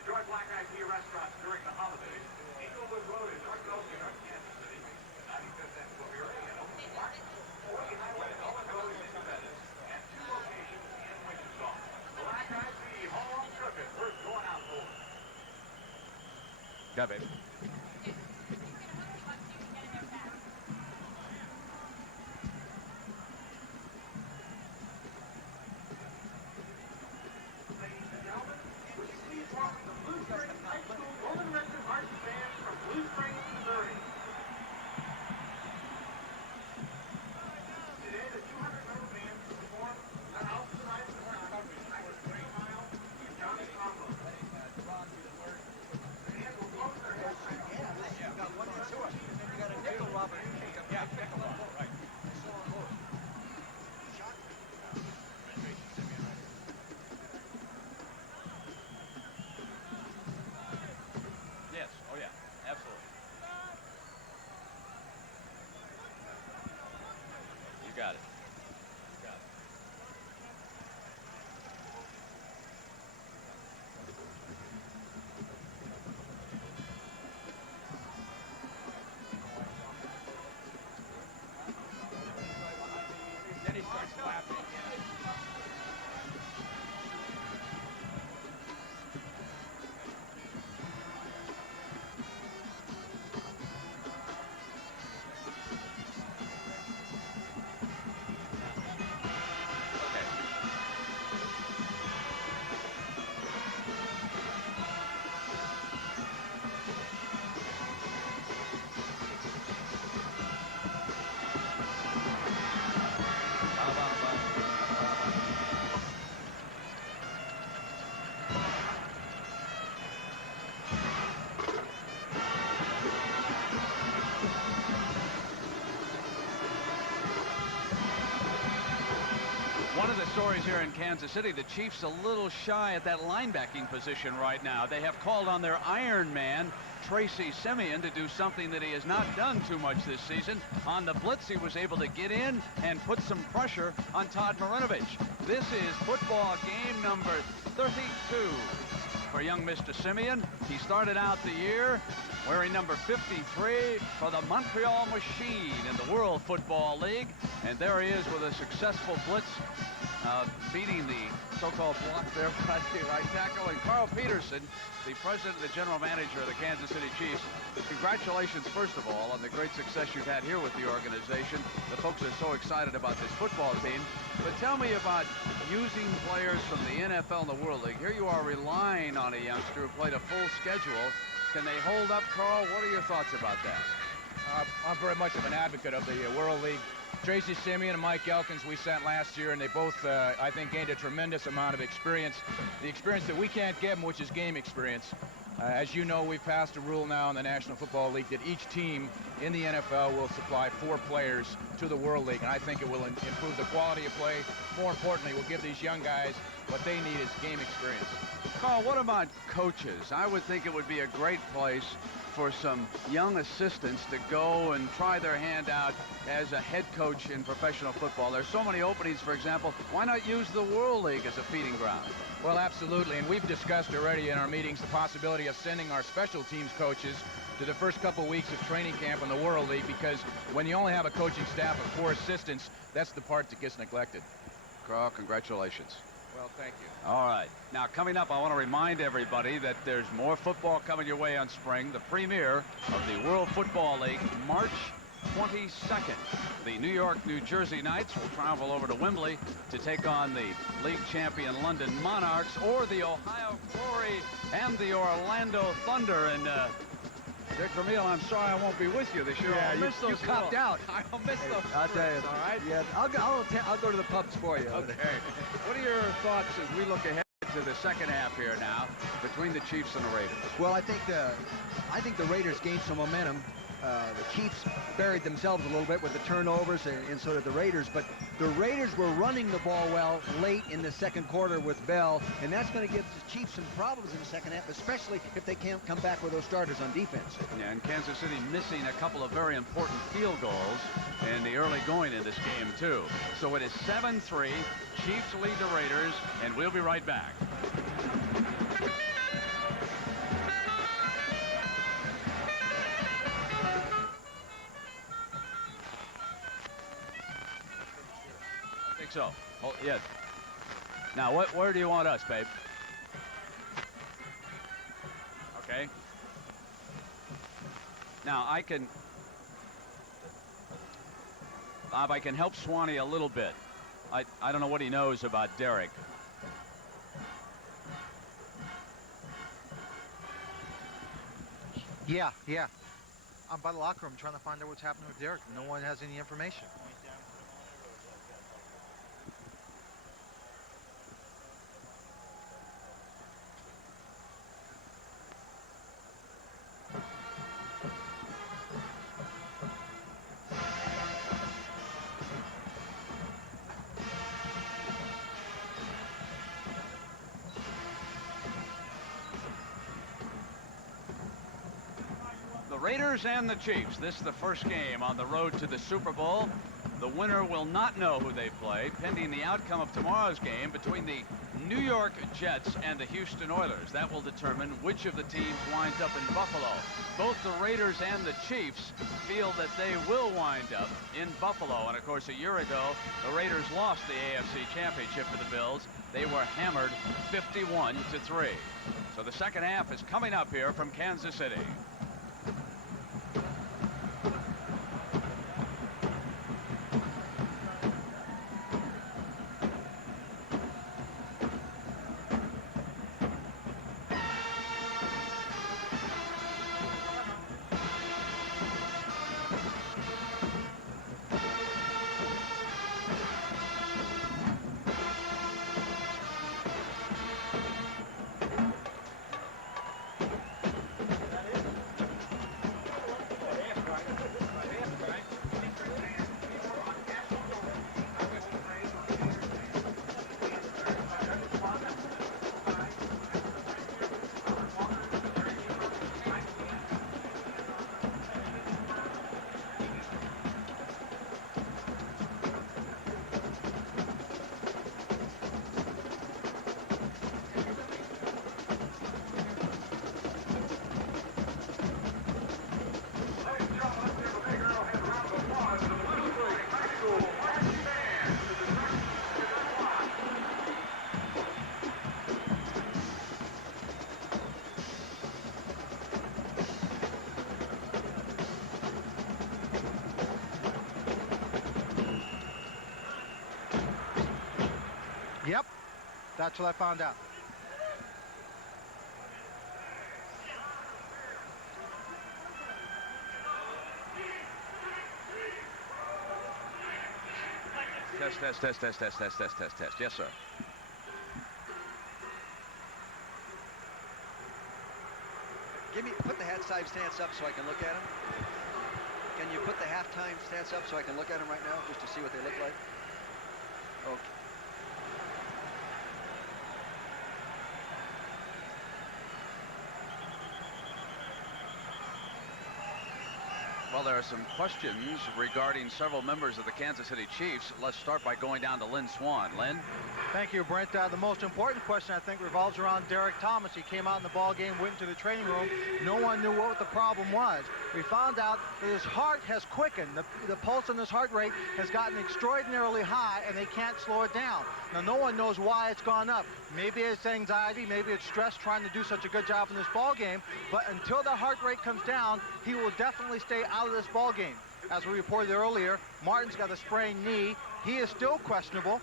Enjoy Black Eyed Pea restaurants during the holidays. Inglewood Road in North Oakland, North Kansas City. 95th and Flavier in Oakland Park. 40 Highway Owen Road in Independence. And 2 locations in Wichita. Black Eyed Pea home cooking. We're going out for. Yeah, baby. Ladies and gentlemen, would you please welcome the Blue Springs High School Golden Record Marching Band from Blue Springs, Missouri. Today, the 200-member band will perform the House of Life of the Country, Green Mile, and Johnny Combo. The band will close their heads. You got one into it, and then you got a nickel robber. Yeah, nickel robber, right. Yes. Oh, yeah. Absolutely. You got it. You got it. Then he starts laughing. One of the stories here in Kansas City, the Chiefs a little shy at that linebacking position right now. They have called on their Iron Man, Tracy Simeon, to do something that he has not done too much this season. On the blitz, he was able to get in and put some pressure on Todd Marinovich. This is football game number 32 for young Mr. Simeon. He started out the year wearing number 53 for the Montreal Machine in the World Football League. And there he is with a successful blitz, beating the so-called block there by the right tackle. And Carl Peterson, the president and the general manager of the Kansas City Chiefs, congratulations, first of all, on the great success you've had here with the organization. The folks are so excited about this football team. But tell me about using players from the NFL and the World League. Here you are relying on a youngster who played a full schedule. Can they hold up, Carl? What are your thoughts about that? I'm very much of an advocate of the World League. Tracy Simeon and Mike Elkins we sent last year, and they both, I think, gained a tremendous amount of experience. The experience that we can't give them, which is game experience. As you know, we've passed a rule now in the National Football League that each team in the NFL will supply 4 players to the World League, and I think it will improve the quality of play. More importantly, will give these young guys what they need is game experience. Carl, what about coaches? I would think it would be a great place for some young assistants to go and try their hand out as a head coach in professional football. There's so many openings, for example. Why not use the World League as a feeding ground? Well, absolutely, and we've discussed already in our meetings the possibility of sending our special teams coaches to the first couple weeks of training camp in the World League, because when you only have a coaching staff of 4 assistants, that's the part that gets neglected. Carl, congratulations. Well, thank you. All right. Now, coming up, I want to remind everybody that there's more football coming your way on spring. The premiere of the World Football League, March 22nd. The New York, New Jersey Knights will travel over to Wembley to take on the league champion London Monarchs, or the Ohio Glory and the Orlando Thunder. And Dick Vermeil, I'm sorry I won't be with you this year. Yeah, I'll miss you those copped out. I'll miss those. I'll tell you. drinks, all right? Yeah, I'll go to the pubs for you. Okay. What are your thoughts as we look ahead to the second half here now between the Chiefs and the Raiders? Well, I think the Raiders gained some momentum. The Chiefs buried themselves a little bit with the turnovers, and so did the Raiders. But the Raiders were running the ball well late in the second quarter with Bell, and that's going to give the Chiefs some problems in the second half, especially if they can't come back with those starters on defense. Yeah, and Kansas City missing a couple of very important field goals in the early going in this game, too. So it is 7-3. Chiefs lead the Raiders, and we'll be right back. So, oh, yes. Now, where do you want us, babe? Okay. Now, Bob, I can help Swanee a little bit. I don't know what he knows about Derek. Yeah. I'm by the locker room trying to find out what's happening with Derek. No one has any information. Raiders and the Chiefs. This is the first game on the road to the Super Bowl. The winner will not know who they play, pending the outcome of tomorrow's game between the New York Jets and the Houston Oilers. That will determine which of the teams winds up in Buffalo. Both the Raiders and the Chiefs feel that they will wind up in Buffalo. And of course, a year ago, the Raiders lost the AFC Championship to the Bills. They were hammered 51-3. So the second half is coming up here from Kansas City. Yep, that's what I found out. Test. Yes, sir. Put the halftime stance up so I can look at them. Can you put the halftime stance up so I can look at them right now, just to see what they look like? Okay. Well, there are some questions regarding several members of the Kansas City Chiefs. Let's start by going down to Lynn Swann. Lynn? Thank you, Brent. The most important question, I think, revolves around Derek Thomas. He came out in the ball game, went into the training room. No one knew what the problem was. We found out that his heart has quickened. The pulse in his heart rate has gotten extraordinarily high, and they can't slow it down. Now, no one knows why it's gone up. Maybe it's anxiety, maybe it's stress trying to do such a good job in this ball game. But until the heart rate comes down, he will definitely stay out of this ball game. As we reported earlier, Martin's got a sprained knee. He is still questionable.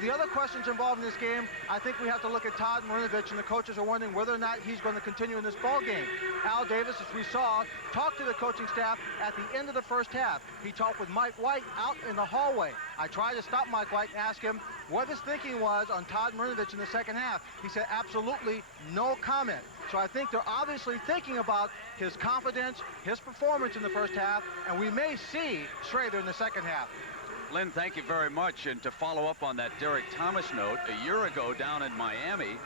The other questions involved in this game, I think we have to look at Todd Marinovich, and the coaches are wondering whether or not he's going to continue in this ball game. Al Davis, as we saw, talked to the coaching staff at the end of the first half. He talked with Mike White out in the hallway. I tried to stop Mike White and ask him what his thinking was on Todd Marinovich in the second half. He said absolutely no comment. So I think they're obviously thinking about his confidence, his performance in the first half, and we may see Schrader in the second half. Lynn, thank you very much. And to follow up on that Derek Thomas note, a year ago down in Miami,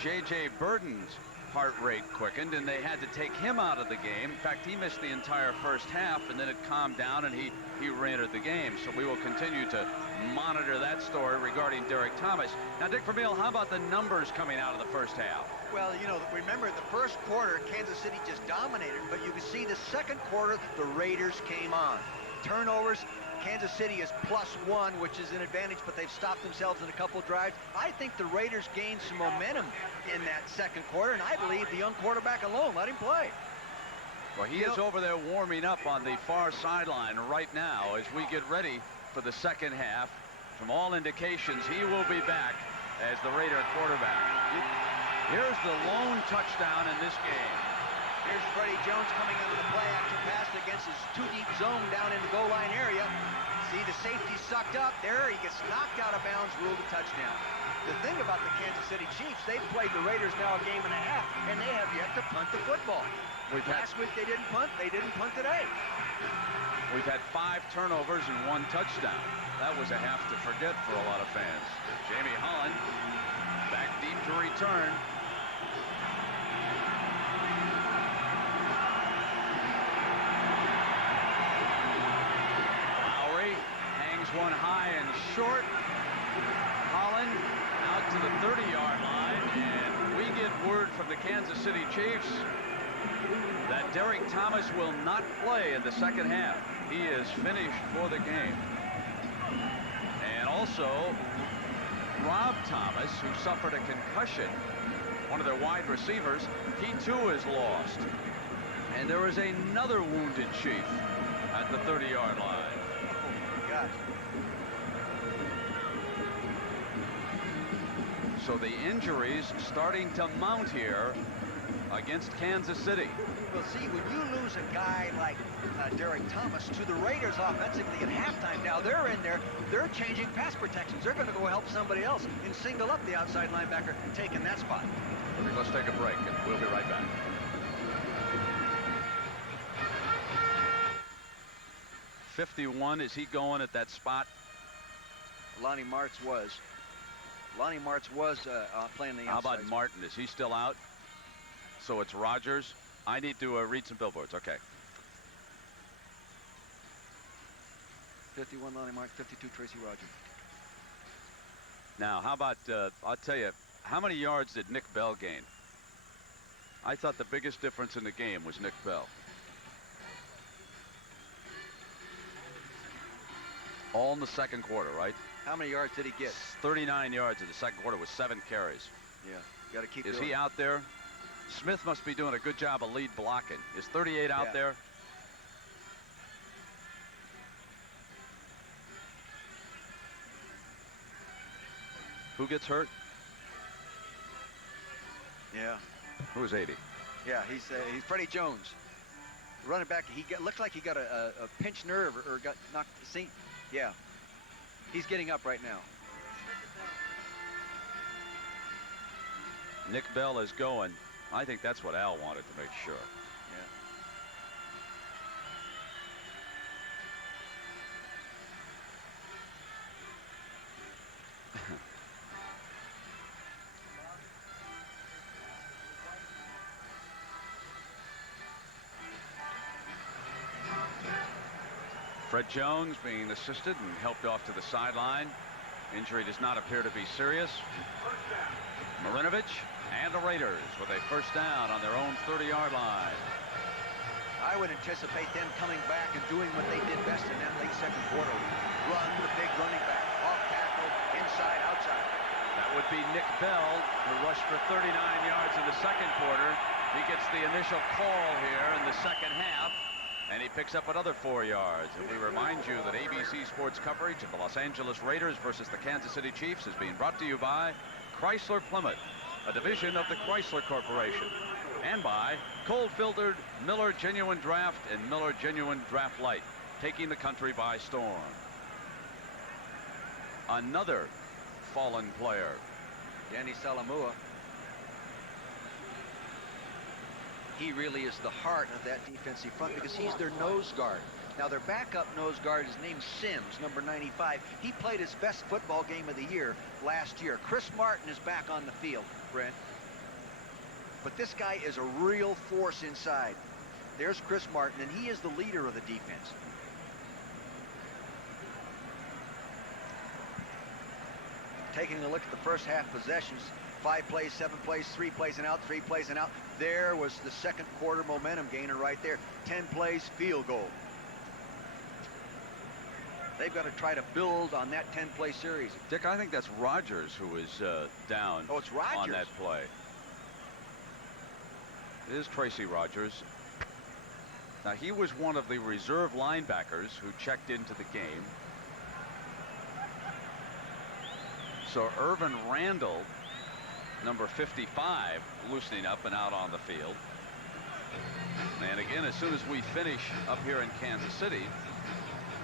J.J. Burden's heart rate quickened, and they had to take him out of the game. In fact, he missed the entire first half, and then it calmed down, and he re-entered the game. So we will continue to monitor that story regarding Derek Thomas. Now, Dick Vermeil, how about the numbers coming out of the first half? Well, you know, remember the first quarter, Kansas City just dominated, but you can see the second quarter, the Raiders came on. Turnovers, Kansas City is +1, which is an advantage, but they've stopped themselves in a couple drives. I think the Raiders gained some momentum in that second quarter, and I believe the young quarterback alone let him play. Well, he is over there warming up on the far sideline right now as we get ready for the second half. From all indications, he will be back as the Raider quarterback. Here's the lone touchdown in this game. Here's Freddie Jones coming out of the play-action pass against his too-deep zone down in the goal line area. See the safety sucked up there. He gets knocked out of bounds, ruled a touchdown. The thing about the Kansas City Chiefs, they've played the Raiders now a game and a half, and they have yet to punt the football. Last week they didn't punt. They didn't punt today. We've had 5 turnovers and 1 touchdown. That was a half to forget for a lot of fans. Jamie Holland back deep to return. One high and short. Holland out to the 30-yard line, and we get word from the Kansas City Chiefs that Derek Thomas will not play in the second half. He is finished for the game. And also, Rob Thomas, who suffered a concussion, one of their wide receivers, he too is lost. And there is another wounded Chief at the 30-yard line. Oh, God. So the injuries starting to mount here against Kansas City. Well, see, when you lose a guy like Derek Thomas to the Raiders offensively at halftime, now they're in there, they're changing pass protections. They're going to go help somebody else and single up the outside linebacker taking that spot. Let's take a break, and we'll be right back. .51, is he going at that spot? Lonnie Martz was. Lonnie Martz was playing the outside. How about Martin? Is he still out? So it's Rogers. I need to read some billboards. Okay. 51 Lonnie Martz, 52 Tracy Rogers. Now, how about, I'll tell you, how many yards did Nick Bell gain? I thought the biggest difference in the game was Nick Bell. All in the second quarter, right? How many yards did he get? 39 yards in the second quarter with 7 carries. Yeah, got to keep Is doing he it. out there? Smith must be doing a good job of lead blocking. Is 38 out there? Who gets hurt? Yeah. Who's 80? Yeah, he's Freddie Jones. Running back, looks like he got a pinched nerve or got knocked. See? Yeah. He's getting up right now. Nick Bell is going. I think that's what Al wanted to make sure. Fred Jones being assisted and helped off to the sideline. Injury does not appear to be serious. Marinovich and the Raiders with a first down on their own 30-yard line. I would anticipate them coming back and doing what they did best in that late second quarter. Run the big running back, off tackle, inside, outside. That would be Nick Bell, who rushed for 39 yards in the second quarter. He gets the initial call here in the second half, and he picks up another 4 yards. And we remind you that ABC Sports coverage of the Los Angeles Raiders versus the Kansas City Chiefs is being brought to you by Chrysler Plymouth, a division of the Chrysler Corporation, and by cold-filtered Miller Genuine Draft and Miller Genuine Draft Light, taking the country by storm. Another fallen player, Danny Salamua. He really is the heart of that defensive front because he's their nose guard. Now, their backup nose guard is named Sims, number 95. He played his best football game of the year last year. Chris Martin is back on the field, Brent. But this guy is a real force inside. There's Chris Martin, and he is the leader of the defense. Taking a look at the first half possessions, 5 plays, 7 plays, 3 plays and out, 3 plays and out. There was the second quarter momentum gainer right there. 10 plays, field goal. They've got to try to build on that 10-play series. Dick, I think that's Rogers who is down Oh, it's Rogers. on that play. It is Tracy Rogers. Now, he was one of the reserve linebackers who checked into the game. So Irvin Randall, number 55, loosening up and out on the field. And again, as soon as we finish up here in Kansas City,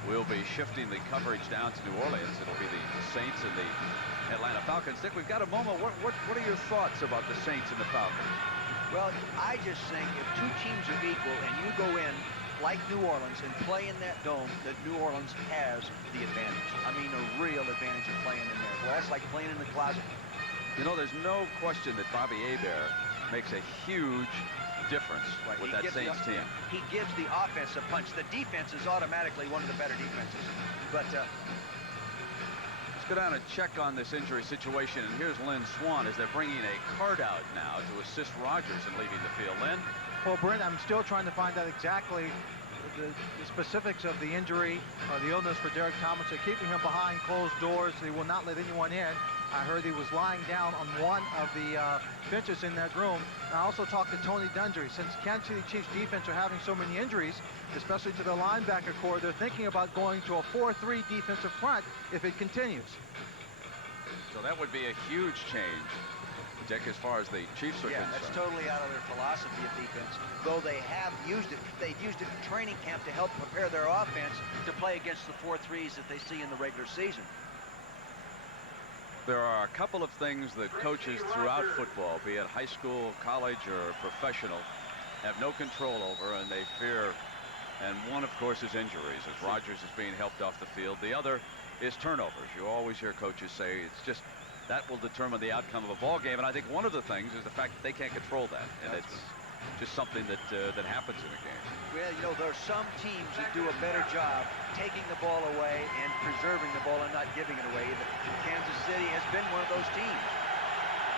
we'll be shifting the coverage down to New Orleans. It'll be the Saints and the Atlanta Falcons. Dick, we've got a moment. What are your thoughts about the Saints and the Falcons? Well, I just think if two teams are equal and you go in like New Orleans and play in that dome, that New Orleans has the advantage. I mean, a real advantage of playing in there. Well, that's like playing in the closet. You know, there's no question that Bobby Hebert makes a huge difference with that Saints team. He gives the offense a punch. The defense is automatically one of the better defenses. But let's go down and check on this injury situation. And here's Lynn Swan as they're bringing a card out now to assist Rogers in leaving the field. Lynn? Well, Brent, I'm still trying to find out exactly the specifics of the injury or the illness for Derek Thomas. They're keeping him behind closed doors. They will not let anyone in. I heard he was lying down on one of the benches in that room. And I also talked to Tony Dungy. Since Kansas City Chiefs defense are having so many injuries, especially to the linebacker core, they're thinking about going to a 4-3 defensive front if it continues. So that would be a huge change, Dick, as far as the Chiefs are concerned. That's totally out of their philosophy of defense. Though they have used it, they've used it in training camp to help prepare their offense to play against the 4-3s that they see in the regular season. There are a couple of things that coaches throughout football, be it high school, college, or professional, have no control over, and they fear. And one, of course, is injuries, as Rogers is being helped off the field. The other is turnovers. You always hear coaches say it's just that will determine the outcome of a ball game. And I think one of the things is the fact that they can't control that, and it's just something that that happens in a game. Well, you know, there are some teams that do a better job taking the ball away and preserving the ball and not giving it away. Kansas City has been one of those teams.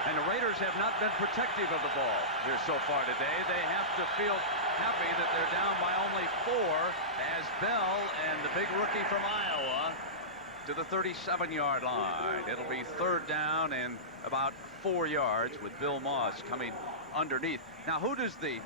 And the Raiders have not been protective of the ball here so far today. They have to feel happy that they're down by only 4 as Bell and the big rookie from Iowa to the 37-yard line. It'll be third down and about 4 yards with Bill Moss coming underneath. Now, who does the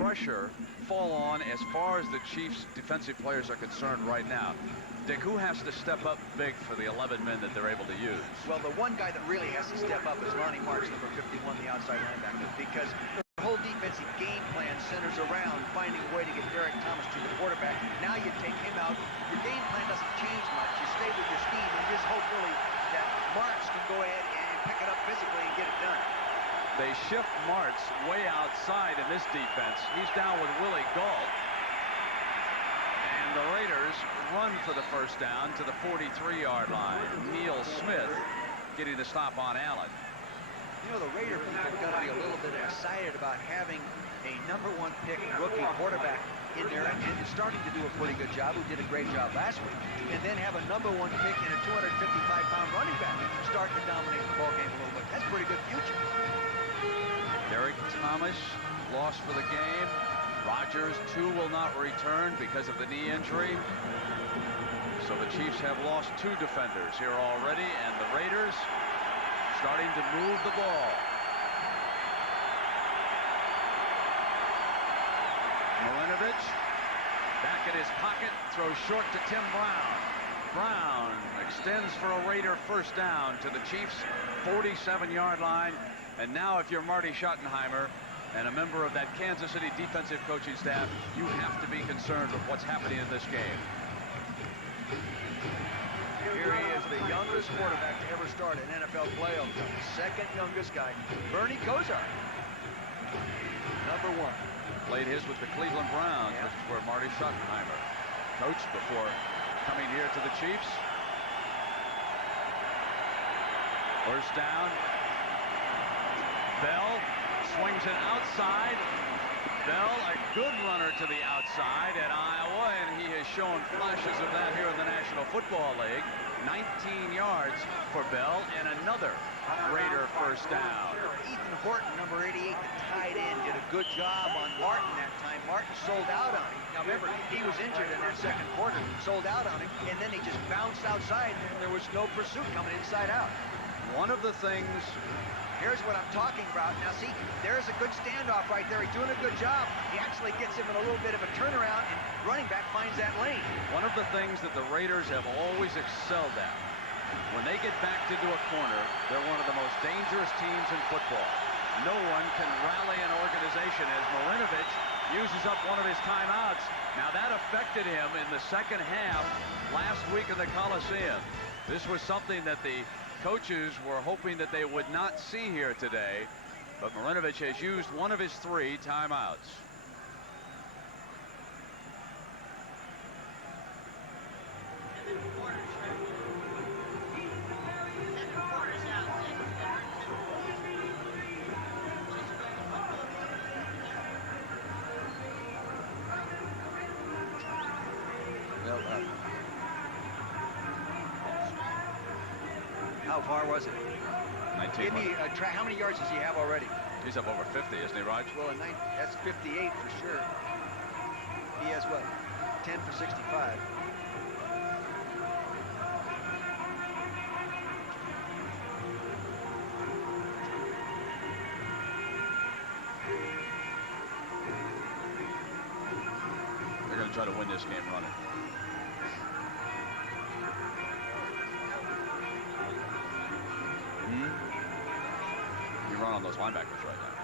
pressure fall on as far as the Chiefs' defensive players are concerned right now? Dick, who has to step up big for the 11 men that they're able to use? Well, the one guy that really has to step up is Lonnie Marks, number 51, the outside linebacker, because the whole defensive game plan centers around finding a way to get Derek Thomas to the quarterback. Now you take him out. Your game plan doesn't change much. You stay with your scheme and just hope really that Marks can go ahead and pick it up physically and get it done. They shift Martz way outside in this defense. He's down with Willie Gault. And the Raiders run for the first down to the 43-yard line. Neil Smith getting the stop on Allen. You know, the Raider people have got to be a little bit excited about having a #1 pick rookie quarterback in there and starting to do a pretty good job, who did a great job last week, and then have a #1 pick and a 255-pound running back starting to dominate the ball game a little bit. That's pretty good future. Derek Thomas lost for the game. Rodgers, too, will not return because of the knee injury. So the Chiefs have lost 2 defenders here already, and the Raiders starting to move the ball. Marinovich back in his pocket, throws short to Tim Brown. Brown extends for a Raider first down to the Chiefs' 47-yard line. And now if you're Marty Schottenheimer and a member of that Kansas City defensive coaching staff, you have to be concerned with what's happening in this game. Here he is, the youngest quarterback to ever start an NFL playoff game. Second youngest guy, Bernie Kosar. #1. Played his with the Cleveland Browns, which is where Marty Schottenheimer coached before coming here to the Chiefs. First down. Bell swings it outside. Bell, a good runner to the outside at Iowa, and he has shown flashes of that here in the National Football League. 19 yards for Bell, and another Raider first down. Ethan Horton, number 88, the tight end, did a good job on Martin that time. Martin sold out on him. Now remember, he was injured in that second quarter, sold out on him, and then he just bounced outside, and there was no pursuit coming inside out. One of the things... Here's what I'm talking about. Now see, there's a good standoff right there. He's doing a good job. He actually gets him in a little bit of a turnaround, and running back finds that lane. One of the things that the Raiders have always excelled at, when they get backed into a corner, they're one of the most dangerous teams in football. No one can rally an organization as Marinovich uses up one of his timeouts. Now that affected him in the second half last week in the Coliseum. This was something that the coaches were hoping that they would not see here today, but Marinovich has used one of his 3 timeouts. How far was it? 19. Give me how many yards does he have already? He's up over 50, isn't he, Raj? Well, that's 58 for sure. He has what? 10 for 65. They're going to try to win this game running. You run on those linebackers right now.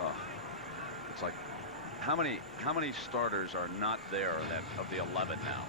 Oh, it's like how many starters are not there of the 11 now?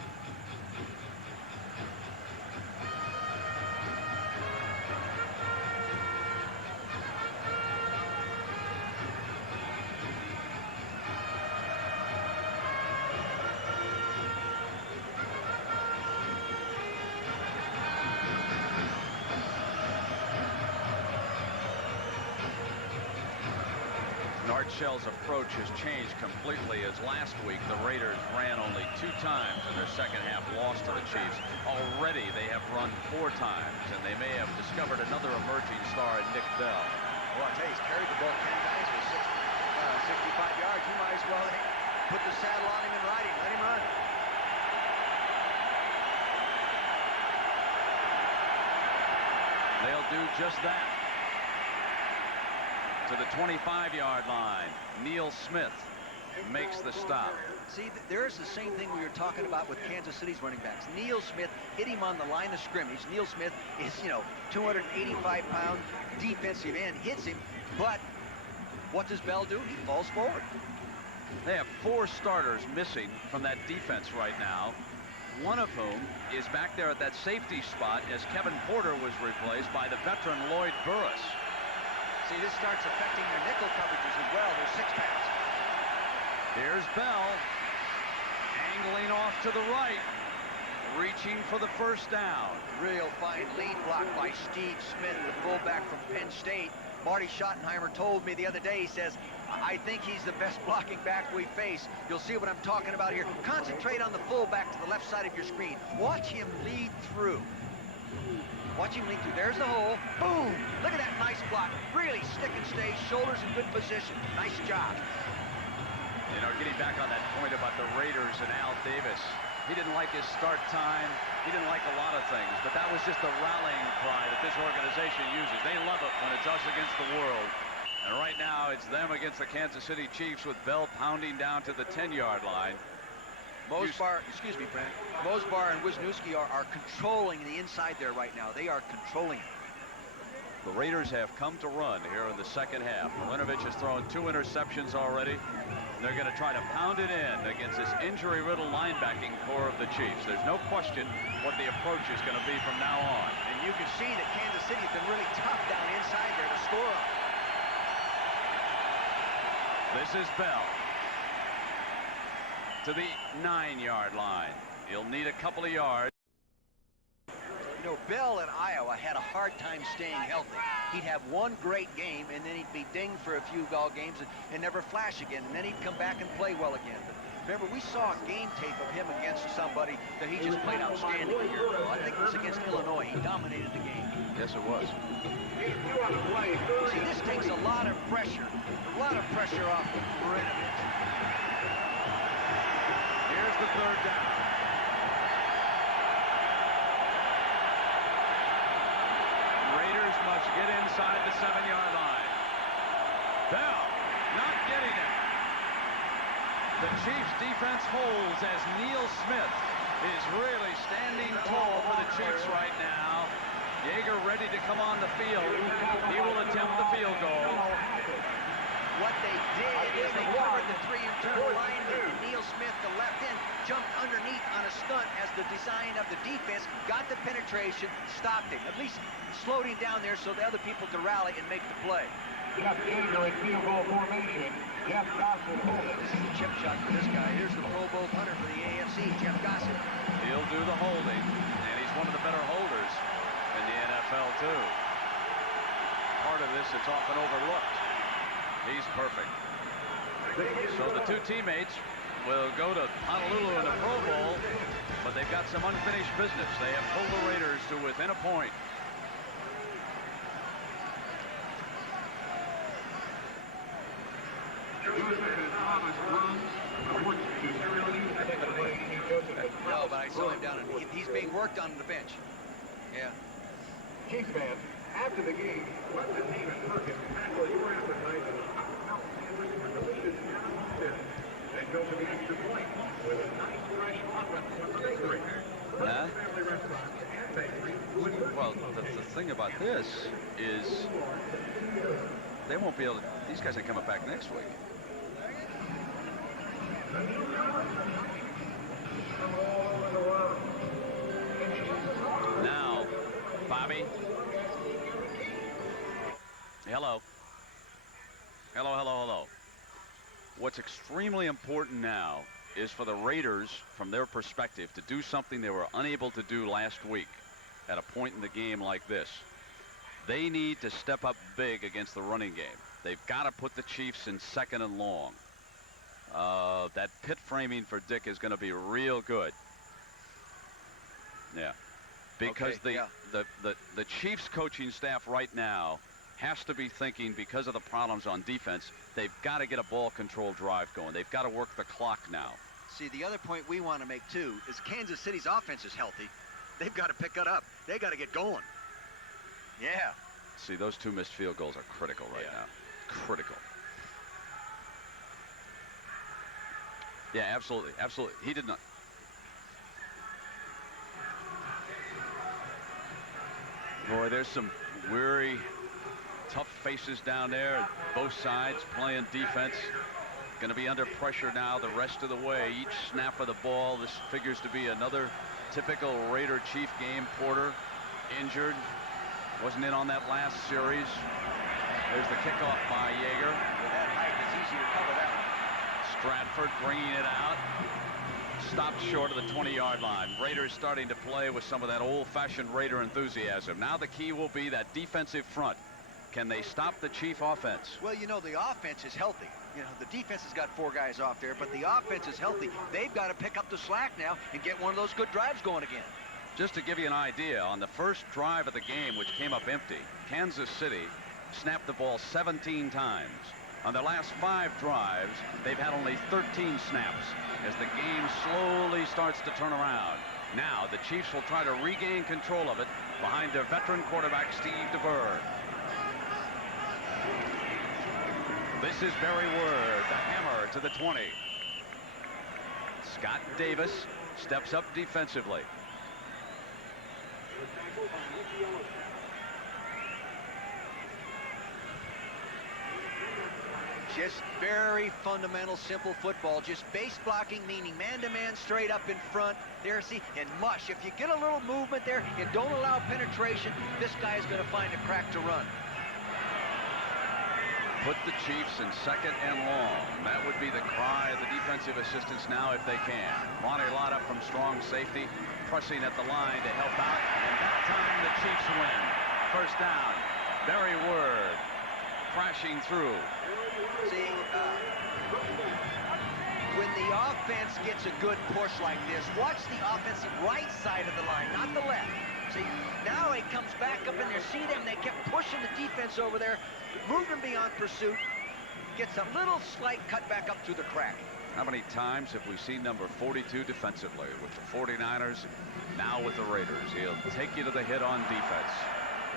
Art Shell's approach has changed completely, as last week the Raiders ran only 2 times in their second half loss to the Chiefs. Already they have run 4 times, and they may have discovered another emerging star in Nick Bell. Well, I tell you, he's carried the ball 10 times for 65 yards. You might as well put the saddle on him and ride him. Let him run. They'll do just that. To the 25-yard line, Neil Smith makes the stop. See, there's the same thing we were talking about with Kansas City's running backs. Neil Smith hit him on the line of scrimmage. Neil Smith is, 285-pound defensive end, hits him, but what does Bell do? He falls forward. They have 4 starters missing from that defense right now, one of whom is back there at that safety spot as Kevin Porter was replaced by the veteran Lloyd Burris. See, this starts affecting their nickel coverages as well. Their six-packs. Here's Bell. Angling off to the right. Reaching for the first down. Real fine lead block by Steve Smith, the fullback from Penn State. Marty Schottenheimer told me the other day, he says, I think he's the best blocking back we face. You'll see what I'm talking about here. Concentrate on the fullback to the left side of your screen. Watch him lead through. Watch him lead through. There's the hole. Boom! Look at that nice block. Really stick and stay, shoulders in good position. Nice job. You know, getting back on that point about the Raiders and Al Davis, he didn't like his start time. He didn't like a lot of things, but that was just the rallying cry that this organization uses. They love it when it's us against the world. And right now, it's them against the Kansas City Chiefs with Bell pounding down to the 10-yard line. Mosbar, excuse me, Brent. Mosbar and Wisniewski are controlling the inside there right now. They are controlling it. The Raiders have come to run here in the second half. Marinovich has thrown 2 interceptions already. They're going to try to pound it in against this injury-riddled linebacking core of the Chiefs. There's no question what the approach is going to be from now on. And you can see that Kansas City's been really tough down inside there to score on. This is Bell to the 9-yard line. He'll need a couple of yards. You know, Bell at Iowa had a hard time staying healthy. He'd have one great game, and then he'd be dinged for a few ball games and never flash again, and then he'd come back and play well again. But remember, we saw a game tape of him against somebody that he just played outstanding a year ago. I think it was against Illinois. He dominated the game. Yes, it was. See, this takes a lot of pressure off of Marinovich. Here's the third down. Raiders must get inside the 7-yard line. Bell not getting it. The Chiefs defense holds as Neil Smith is really standing tall for the Chiefs right now. Yeager ready to come on the field. He will attempt the field goal. What they did is they covered the 3 internal linemen. Neil Smith, the left end, jumped underneath on a stunt as the design of the defense, got the penetration, stopped him. At least slowed him down there so the other people could rally and make the play. Jeff Yeager in field goal formation. Jeff Gossett holding. This is a chip shot for this guy. Here's the Pro Bowl punter for the AFC, Jeff Gossett. He'll do the holding, and he's one of the better holders in the NFL, too. Part of this that's often overlooked. He's perfect. So the 2 teammates will go to Honolulu in the Pro Bowl, but they've got some unfinished business. They have pulled the Raiders to within a point. No, but I saw him down, and he's being worked on the bench. Yeah. Chiefs fans, after the game, what did David Perkins tackle your appetite and outstanding for delicious and go for the extra point with a nice fresh offense from the bakery. Huh? Family restaurants and bakery. Well, the thing about this is they won't be able to, these guys ain't coming back next week. Now, Bobby. Hello. Hello, hello, hello. What's extremely important now is for the Raiders, from their perspective, to do something they were unable to do last week at a point in the game like this. They need to step up big against the running game. They've got to put the Chiefs in 2nd and long. That pit framing for Dick is going to be real good. Yeah. Because Okay, the Chiefs coaching staff right now has to be thinking, because of the problems on defense, they've got to get a ball control drive going. They've got to work the clock now. See, the other point we want to make, too, is Kansas City's offense is healthy. They've got to pick it up. They got to get going. Yeah. See, those 2 missed field goals are critical right now. Critical. Yeah, absolutely. Absolutely. He did not. Boy, there's some weary, tough faces down there. Both sides playing defense. Going to be under pressure now the rest of the way. Each snap of the ball. This figures to be another typical Raider Chief game. Porter injured. Wasn't in on that last series. There's the kickoff by Yeager. With that height, it's easy to cover that one. Stratford bringing it out. Stopped short of the 20-yard line. Raiders starting to play with some of that old-fashioned Raider enthusiasm. Now the key will be that defensive front. Can they stop the Chief offense? Well, you know, the offense is healthy. You know, the defense has got 4 guys off there, but the offense is healthy. They've got to pick up the slack now and get one of those good drives going again. Just to give you an idea, on the first drive of the game, which came up empty, Kansas City snapped the ball 17 times. On their last 5 drives, they've had only 13 snaps as the game slowly starts to turn around. Now, the Chiefs will try to regain control of it behind their veteran quarterback, Steve DeBerg. This is Barry Word, the hammer to the 20. Scott Davis steps up defensively. Just very fundamental, simple football. Just base blocking, meaning man-to-man straight up in front. There, see, and mush. If you get a little movement there and don't allow penetration, this guy is going to find a crack to run. Put the Chiefs in second and long. That would be the cry of the defensive assistants now if they can. Ronnie Lott up from strong safety, pressing at the line to help out, and that time the Chiefs win. First down. Barry Word crashing through. See, when the offense gets a good push like this, watch the offensive right side of the line, not the left. See, now it comes back up in there. See them? They kept pushing the defense over there, moving beyond pursuit. Gets a little slight cut back up through the crack. How many times have we seen number 42 defensively with the 49ers, now with the Raiders? He'll take you to the hit on defense.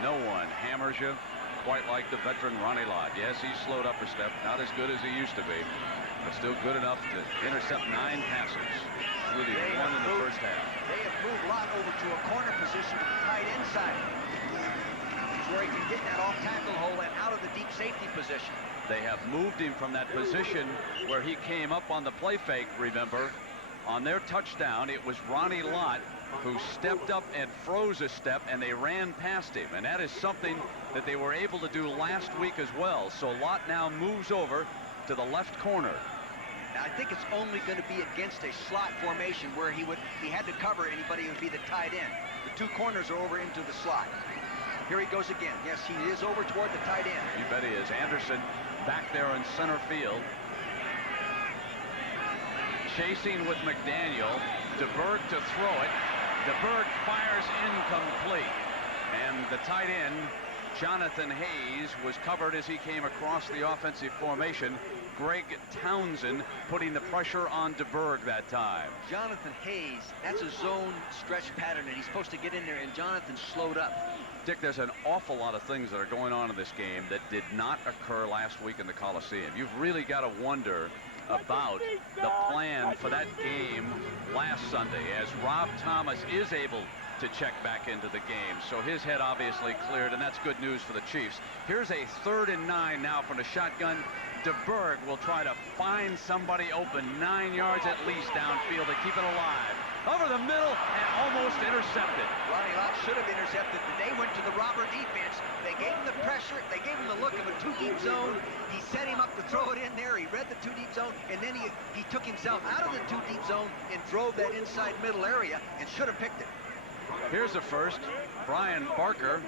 No one hammers you quite like the veteran Ronnie Lott. Yes, he's slowed up a step, not as good as he used to be, but still good enough to intercept 9 passes, including 1 in the first half. They have moved Lott over to a corner position to the tight end side, where he can get in that off-tackle hole and out of the deep safety position. They have moved him from that position where he came up on the play fake, remember. On their touchdown, it was Ronnie Lott who stepped up and froze a step, and they ran past him. And that is something that they were able to do last week as well. So Lott now moves over to the left corner. Now, I think it's only going to be against a slot formation where he had to cover anybody who would be the tight end. The 2 corners are over into the slot. Here he goes again. Yes, he is over toward the tight end. You bet he is. Anderson back there in center field. Chasing with McDaniel. DeBerg to throw it. DeBerg fires incomplete. And the tight end, Jonathan Hayes, was covered as he came across the offensive formation. Greg Townsend putting the pressure on DeBerg that time. Jonathan Hayes, that's a zone stretch pattern, and he's supposed to get in there, and Jonathan slowed up. Dick, there's an awful lot of things that are going on in this game that did not occur last week in the Coliseum. You've really got to wonder about the plan for that game last Sunday, as Rob Thomas is able to check back into the game. So his head obviously cleared, and that's good news for the Chiefs. Here's a 3rd and 9 now from the shotgun. DeBerg will try to find somebody open 9 yards at least downfield to keep it alive. Over the middle and almost intercepted. Ronnie Lott should have intercepted, but they went to the robber defense. They gave him the pressure. They gave him the look of a 2-deep zone. He set him up to throw it in there. He read the 2-deep zone, and then he took himself out of the 2-deep zone and drove that inside middle area and should have picked it. Here's the first. Brian Barker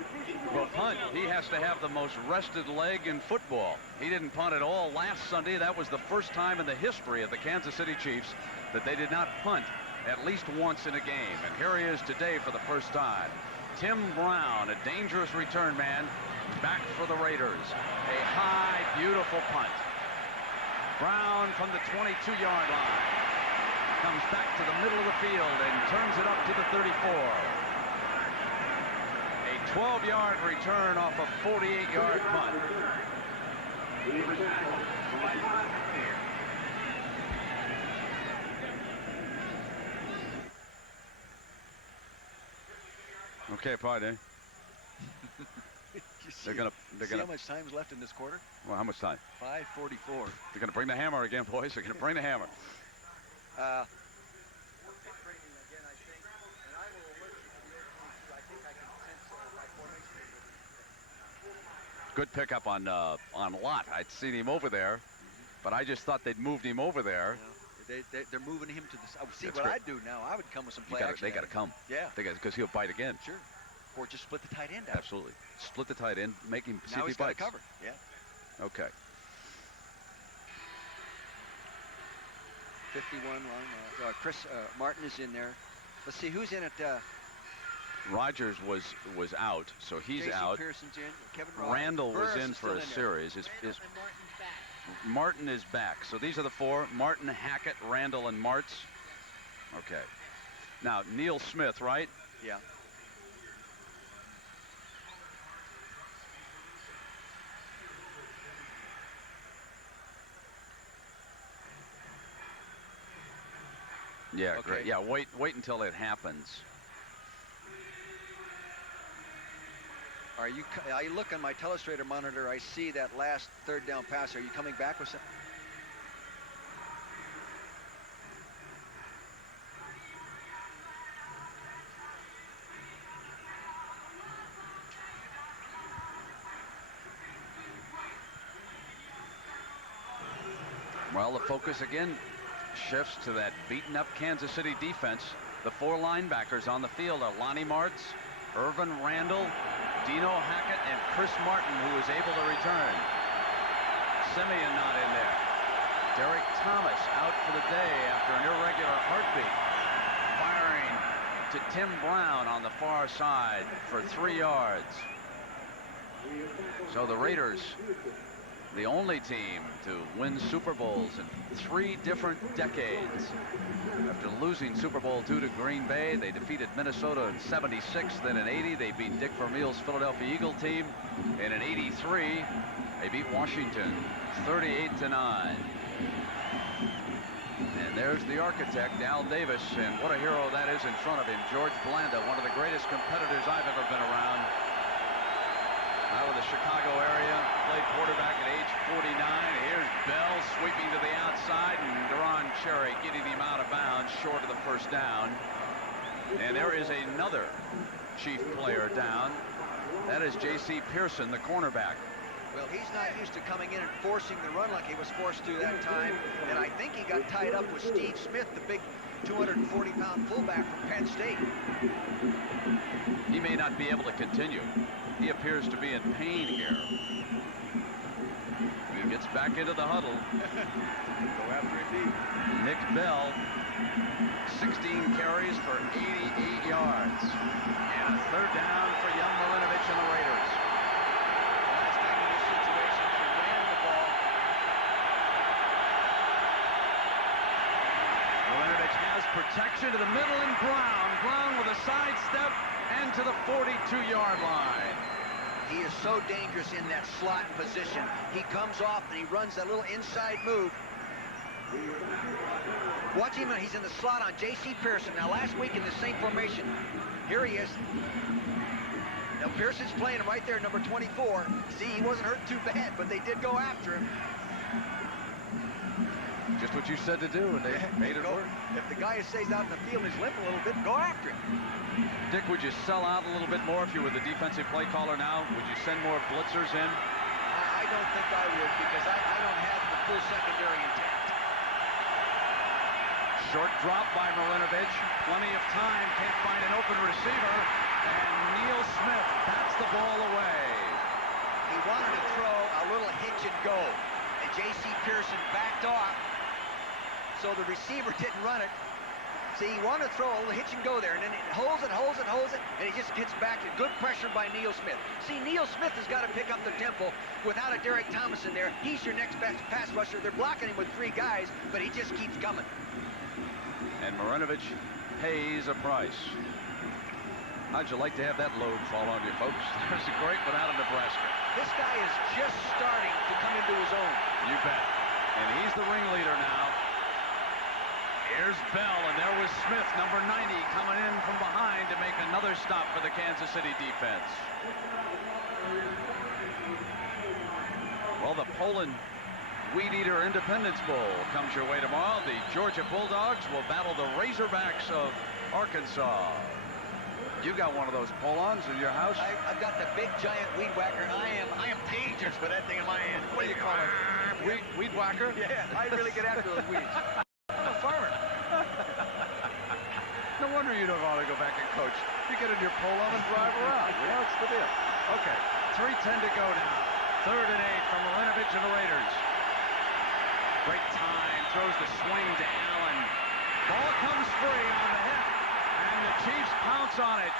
will punt. He has to have the most rested leg in football. He didn't punt at all last Sunday. That was the first time in the history of the Kansas City Chiefs that they did not punt at least once in a game. And here he is today for the first time. Tim Brown, a dangerous return man, back for the Raiders. A high, beautiful punt. Brown from the 22-yard line comes back to the middle of the field and turns it up to the 34. A 12-yard return off a 48-yard punt. Okay, Friday. They're gonna. How much time's left in this quarter? Well, how much time? 5:44. They're gonna bring the hammer again, boys. They're gonna bring the hammer. Good pickup on Lott. I'd seen him over there, but I just thought they'd moved him over there. They're moving him to the. See, That's what great. I'd do now, I would come with some play They action. got to come. Yeah. Because he'll bite again. Sure. Or just split the tight end out. Absolutely. Split the tight end, make him see Now if he he's got bites. it covered. Yeah. Okay. 51 line. Chris Martin is in there. Let's see who's in it. Rogers was out, so he's J.C. out. Pearson's in. Kevin Rogers. Randall was Burris in is for still a in there. series. Martin is back. So these are the four: Martin, Hackett, Randall, and Martz. Okay. Now Neil Smith, right? Yeah. Yeah, Okay. great. Yeah, wait until it happens. I look on my telestrator monitor. I see that last third down pass. Are you coming back with some? Well, the focus again shifts to that beaten up Kansas City defense. The four linebackers on the field are Lonnie Martz, Irvin Randall, Dino Hackett, and Chris Martin, who is able to return. Simeon not in there. Derek Thomas out for the day after an irregular heartbeat. Firing to Tim Brown on the far side for 3 yards. So the Raiders, the only team to win Super Bowls in 3 different decades. After losing Super Bowl II to Green Bay, they defeated Minnesota in '76, then in '80 they beat Dick Vermeil's Philadelphia Eagle team, and in '83 they beat Washington 38-9. And there's the architect, Al Davis, and what a hero that is in front of him, George Blanda, one of the greatest competitors I've ever been around. Out of the Chicago area, played quarterback at age 49. Here's Bell sweeping to the outside, and Deron Cherry getting him out of bounds short of the first down. And there is another Chief player down. That is J.C. Pearson, the cornerback. Well, he's not used to coming in and forcing the run like he was forced to that time. And I think he got tied up with Steve Smith, the big 240-pound fullback from Penn State. He may not be able to continue. He appears to be in pain here. He gets back into the huddle. Go after it deep. Nick Bell, 16 carries for 88 yards. And a third down for young Marinovich and the Raiders. Last time in this situation, he ran the ball. Marinovich has protection to the middle and Brown. Brown with a sidestep and to the 42-yard line. He is so dangerous in that slot position. He comes off and he runs that little inside move. Watch him, he's in the slot on J.C. Pearson. Now last week in the same formation, here he is. Now Pearson's playing him right there, number 24. See, he wasn't hurt too bad, but they did go after him. Just what you said to do, and they made it work. If the guy stays out in the field and he's limping a little bit, go after him. Dick, would you sell out a little bit more if you were the defensive play caller now? Would you send more blitzers in? I don't think I would, because I don't have the full secondary intact. Short drop by Marinovich. Plenty of time. Can't find an open receiver. And Neil Smith bats the ball away. He wanted to throw a little hitch and go. And J.C. Pearson backed off, so the receiver didn't run it. See, he wanted to throw a little hitch and go there, and then it holds it, and he just gets back to good pressure by Neil Smith. See, Neil Smith has got to pick up the tempo without a Derek Thomas in there. He's your next best pass rusher. They're blocking him with 3 guys, but he just keeps coming. And Marinovich pays a price. How'd you like to have that load fall on you, folks? There's a great one out of Nebraska. This guy is just starting to come into his own. You bet. And he's the ringleader now. Here's Bell, and there was Smith, number 90, coming in from behind to make another stop for the Kansas City defense. Well, the Poland Weed Eater Independence Bowl comes your way tomorrow. The Georgia Bulldogs will battle the Razorbacks of Arkansas. You got one of those pull-ons in your house? I've got the big giant weed whacker, and I am dangerous with that thing in my hand. What do you call it? Weed whacker? Yeah, I really get after those weeds. I'm a farmer. No wonder you don't want to go back and coach. You get in your polo and drive around. You know, it's the deal. Okay, 3:10 to go now. 3rd and 8 from Marinovich and the Raiders. Great time, throws the swing to Allen. Ball comes free on the hit, and the Chiefs pounce on it.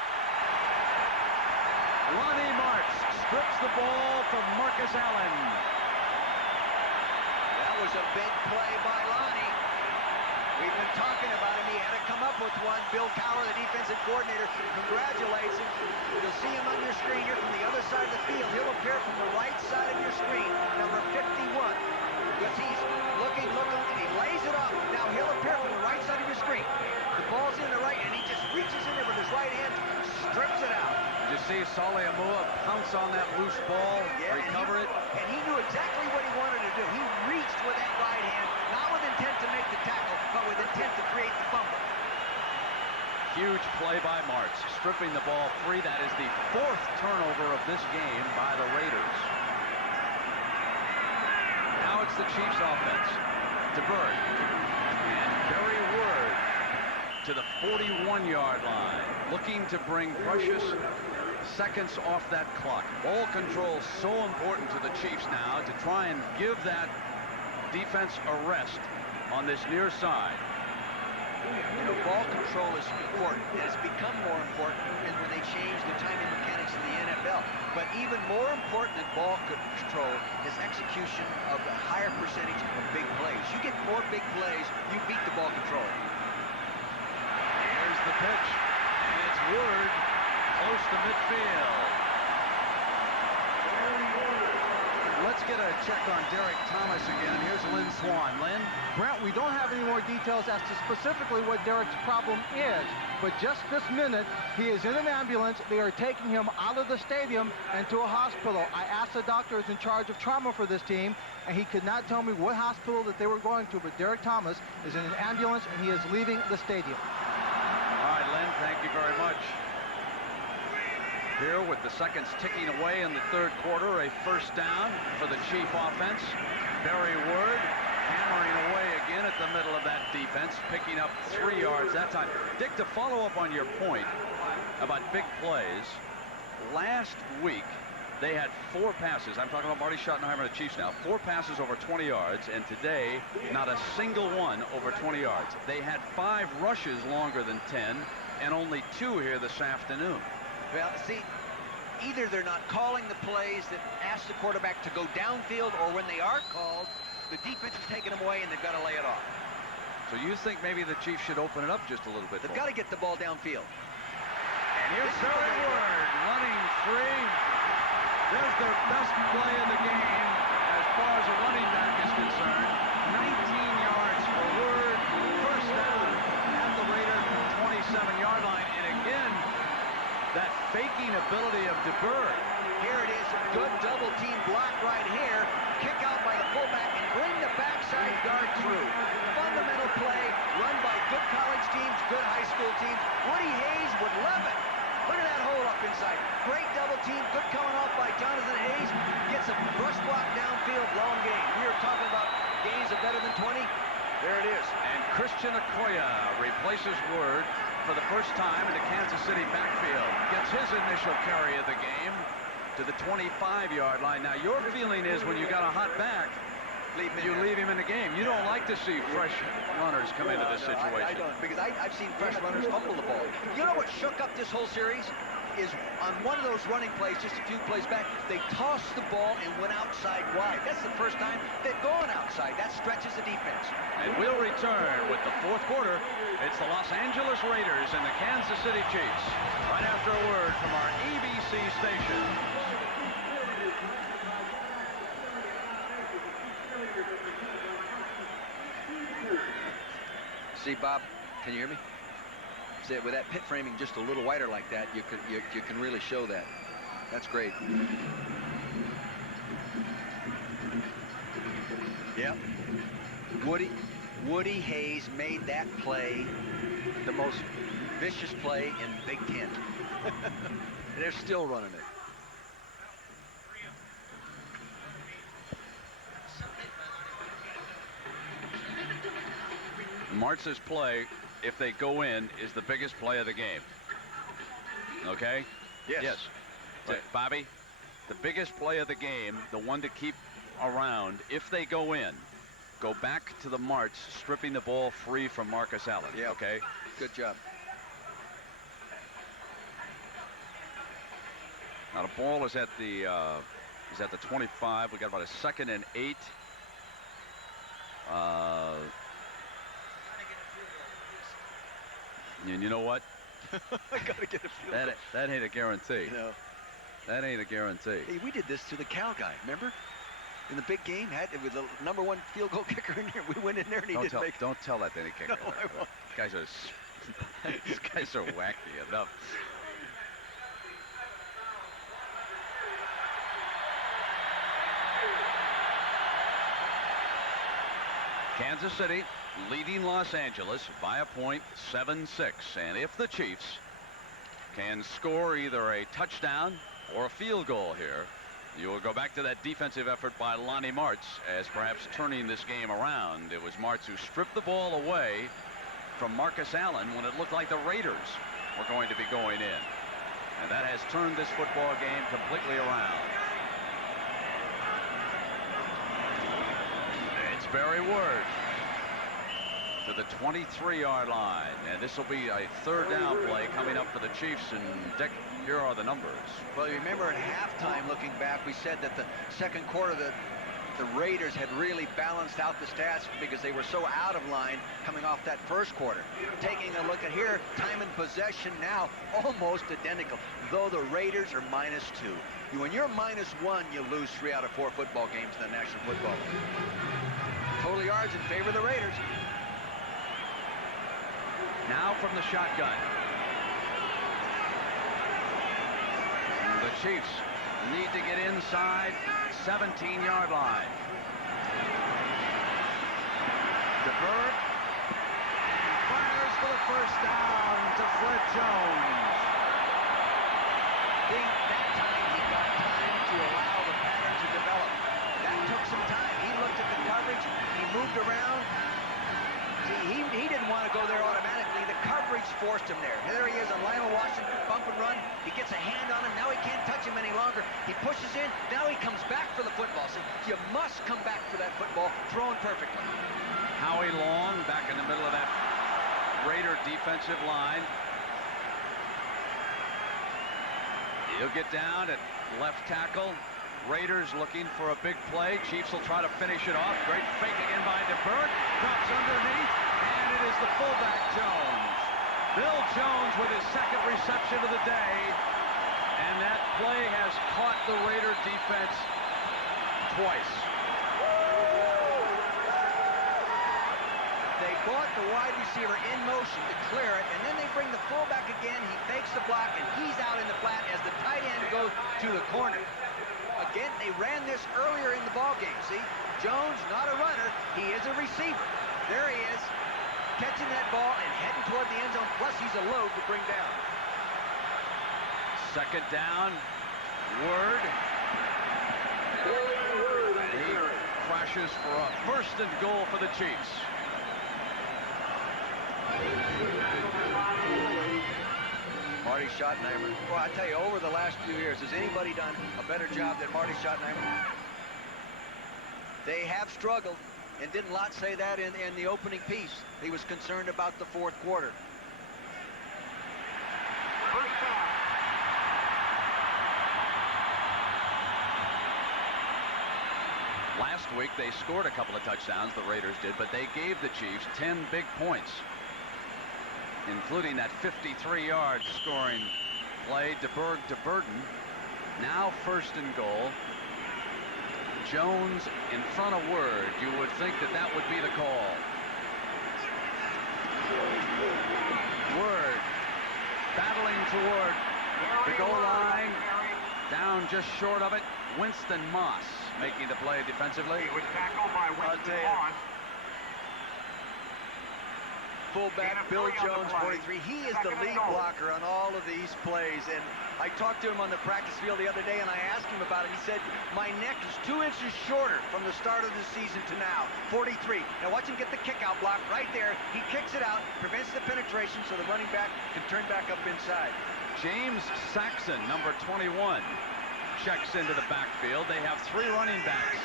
Lonnie Martz strips the ball from Marcus Allen. That was a big play by Lonnie. We've been talking about him. He had to come up with one. Bill Cowher, the defensive coordinator, congratulates him. You'll see him on your screen here from the other side of the field. He'll appear from the right side of your screen, number 51. Because he's looking, and he lays it up. Now he'll appear from the right side of your screen. The ball's in the right, and he just reaches in there with his right hand, strips it out. Did you see Saleh Amua pounce on that loose ball, recover it? And he knew exactly what he wanted to do. He reached with that right hand, not with intent to make the tackle, but with intent to create the fumble. Huge play by Martz, stripping the ball free. That is the 4th turnover of this game by the Raiders. Now it's the Chiefs offense. DeBerg and Barry Word to the 41-yard line, looking to bring precious seconds off that clock. Ball control so important to the Chiefs now to try and give that defense a rest on this near side. You know, ball control is important, and it's become more important when they changed the timing mechanics in the NFL. But even more important than ball control is execution of a higher percentage of big plays. You get more big plays, you beat the ball control. Here's the pitch, and it's Word close to midfield. Let's get a check on Derek Thomas again. Here's Lynn Swan. Lynn? Brent, we don't have any more details as to specifically what Derek's problem is, but just this minute, he is in an ambulance. They are taking him out of the stadium and to a hospital. I asked the doctor who's in charge of trauma for this team, and he could not tell me what hospital that they were going to, but Derek Thomas is in an ambulance, and he is leaving the stadium. All right, Lynn, thank you very much. Here with the seconds ticking away in the 3rd quarter, a first down for the Chief offense. Barry Word hammering away again at the middle of that defense, picking up 3 yards that time. Dick, to follow up on your point about big plays, last week they had 4 passes. I'm talking about Marty Schottenheimer and the Chiefs now. 4 passes over 20 yards, and today not a single one over 20 yards. They had 5 rushes longer than 10, and only 2 here this afternoon. Well, see, either they're not calling the plays that ask the quarterback to go downfield, or when they are called, the defense is taking them away and they've got to lay it off. So you think maybe the Chiefs should open it up just a little bit? They've got to get the ball downfield. And here's Barry Word running free. There's their best play of the game as far as a running back is concerned. 19 yards for Word. First down at the Raider 27-yard line. And again, that faking ability of DeBerg. Here it is, good double team block right here. Kick out by the fullback and bring the backside guard through. Fundamental play, run by good college teams, good high school teams. Woody Hayes would love it. Look at that hole up inside. Great double team, good coming off by Jonathan Hayes. Gets a brush block downfield, long gain. We were talking about gains of better than 20. There it is. And Christian Okoye replaces Word for the first time in the Kansas City backfield. Gets his initial carry of the game to the 25-yard line. Now, your feeling is when you got a hot back, you leave him in the game. You don't like to see fresh runners come into this situation. I don't, because I've seen fresh runners fumble the ball. You know what shook up this whole series? Is on one of those running plays, just a few plays back, they tossed the ball and went outside wide. That's the first time they've gone outside. That stretches the defense. And we'll return with the 4th quarter. It's the Los Angeles Raiders and the Kansas City Chiefs. Right after a word from our ABC station. See, Bob, can you hear me? See, with that pit framing just a little wider like that, you can really show that. That's great. Yep. Woody Hayes made that play the most vicious play in Big Ten. And they're still running it. Martz's play, if they go in, is the biggest play of the game. Okay? Yes. Yes. Bobby, the biggest play of the game, the one to keep around, if they go in, go back to the Martz, stripping the ball free from Marcus Allen. Yeah. Okay? Good job. Now the ball is at the 25. We got about a 2nd and 8. And you know what? I gotta get a field goal. That ain't a guarantee. No. That ain't a guarantee. Hey, we did this to the Cal guy, remember? In the big game, had with the #1 field goal kicker in there. We went in there and he didn't make it. Don't tell that to any kicker. No, I won't. These guys are wacky enough. Kansas City leading Los Angeles by a point, 7-6. And if the Chiefs can score either a touchdown or a field goal here, you will go back to that defensive effort by Lonnie Martz as perhaps turning this game around. It was Martz who stripped the ball away from Marcus Allen when it looked like the Raiders were going to be going in. And that has turned this football game completely around. It's Barry Ward to the 23-yard line, and this will be a 3rd down play coming up for the Chiefs. And Dick, here are the numbers. Well, you remember at halftime, looking back, we said that the second quarter the Raiders had really balanced out the stats because they were so out of line coming off that first quarter. Taking a look at here, time and possession now almost identical, though the Raiders are -2. When you're -1, you lose 3 out of 4 football games in the National Football League. Total yards in favor of the Raiders. Now from the shotgun. The Chiefs need to get inside 17-yard line. DeBerg fires for the first down to Fred Jones. That time he got time to allow the pattern to develop. That took some time. He looked at the coverage. He moved around. See, he didn't want to go there automatically. The coverage forced him there. There he is on Lionel Washington, bump and run. He gets a hand on him. Now he can't touch him any longer. He pushes in. Now he comes back for the football. See, you must come back for that football, thrown perfectly. Howie Long back in the middle of that Raider defensive line. He'll get down at left tackle. Raiders looking for a big play. Chiefs will try to finish it off. Great fake again by DeBerg. Drops underneath, and it is the fullback Jones. Bill Jones with his 2nd reception of the day. And that play has caught the Raider defense twice. They brought the wide receiver in motion to clear it, and then they bring the fullback again. He fakes the block, and he's out in the flat as the tight end goes to the corner. Again, they ran this earlier in the ballgame. See, Jones, not a runner, he is a receiver. There he is, catching that ball and heading toward the end zone. Plus, he's a load to bring down. 2nd down. Word. He crashes for a 1st and goal for the Chiefs. Marty Schottenheimer. Well, I tell you, over the last few years, has anybody done a better job than Marty Schottenheimer? They have struggled, and didn't Lott say that in the opening piece? He was concerned about the 4th quarter. First down. Last week, they scored a couple of touchdowns, the Raiders did, but they gave the Chiefs 10 big points, including that 53-yard scoring play. DeBerg to Burton. Now 1st and goal. Jones in front of Word. You would think that that would be the call. Word battling toward the goal line. Down just short of it. Winston Moss making the play defensively. He was tackled by Winston Moss. fullback, Bill Jones, 43. He is the lead blocker on all of these plays. And I talked to him on the practice field the other day, and I asked him about it. He said, my neck is 2 inches shorter from the start of the season to now. 43. Now watch him get the kick out block right there. He kicks it out, prevents the penetration so the running back can turn back up inside. James Saxon, number 21, checks into the backfield. They have 3 running backs.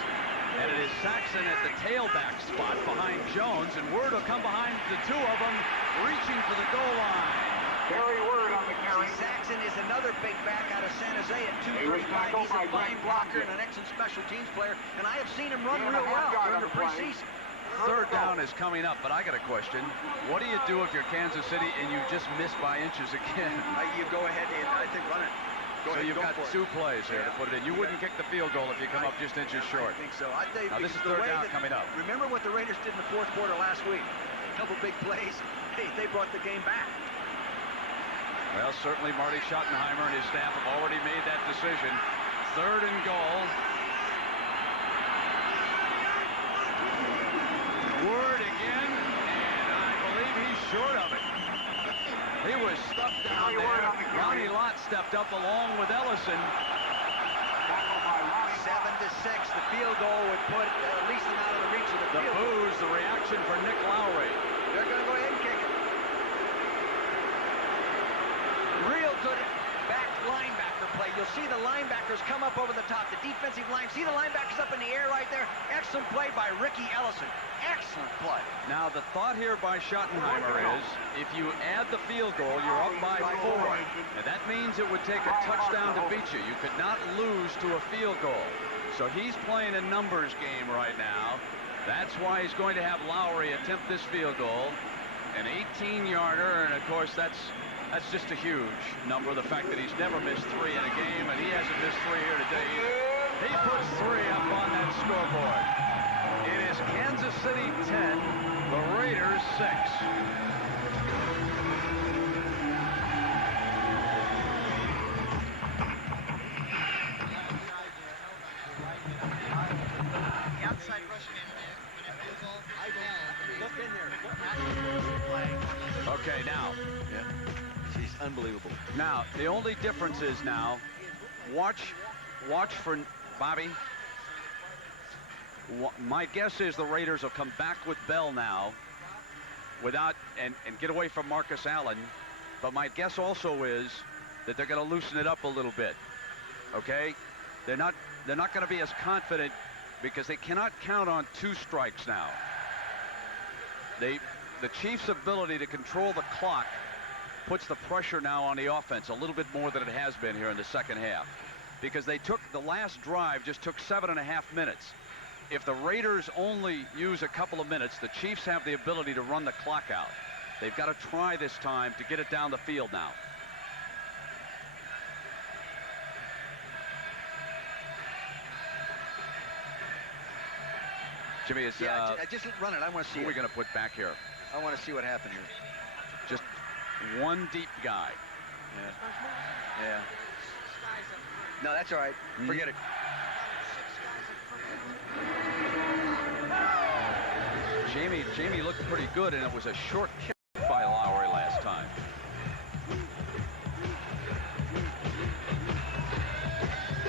And it is Saxon at the tailback spot behind Jones, and Word will come behind the 2 of them, reaching for the goal line. Carry Word on the carry. See, Saxon is another big back out of San Jose at 235. He's a fine blocker and an excellent special teams player, and I have seen him run real well during the preseason. Third down is coming up, but I got a question. What do you do if you're Kansas City and you just miss by inches again? You go ahead and, I think, run it. So you've got 2 plays here to put it in. You wouldn't kick the field goal if you come up just inches short. I think so. I think now this is third down coming up. Remember what the Raiders did in the 4th quarter last week? A couple big plays. Hey, they brought the game back. Well, certainly Marty Schottenheimer and his staff have already made that decision. 3rd and goal. Word again, and I believe he's short of it. He was stuffed down there. Ronnie Lott stepped up along with Ellison. 7-6. The field goal would put at least them out of the reach of the field. The boos, the reaction for Nick Lowry. They're going to go ahead and kick it. Real good back linebacker play. You'll see the linebackers come up over the top. The defensive line. See the linebackers up in the air right there? Excellent play by Ricky Ellison. Excellent play. Now, the thought here by Schottenheimer is if you add the field goal, you're up by 4. And that means it would take a touchdown to beat you. You could not lose to a field goal. So he's playing a numbers game right now. That's why he's going to have Lowry attempt this field goal. An 18-yarder, and of course, that's just a huge number. The fact that he's never missed 3 in a game, and he hasn't missed 3 here today either. He puts 3 up on that scoreboard. It is Kansas City 10, the Raiders 6. Okay, now. Yeah. She's unbelievable. Now, the only difference is now, watch for Bobby. My guess is the Raiders will come back with Bell now without and get away from Marcus Allen. But my guess also is that they're going to loosen it up a little bit. Okay? They're not going to be as confident because they cannot count on 2 strikes now. The Chiefs' ability to control the clock puts the pressure now on the offense a little bit more than it has been here in the second half, because they took the last drive just took 7.5 minutes. If the Raiders only use a couple of minutes, the Chiefs have the ability to run the clock out. They've got to try this time to get it down the field now. Jimmy, is just run it. I want to see who it. are we going to put back here? I want to see what happened here. Just one deep guy. Yeah. Yeah. No, that's all right. Forget it. Jamie looked pretty good, and it was a short kick by Lowry last time.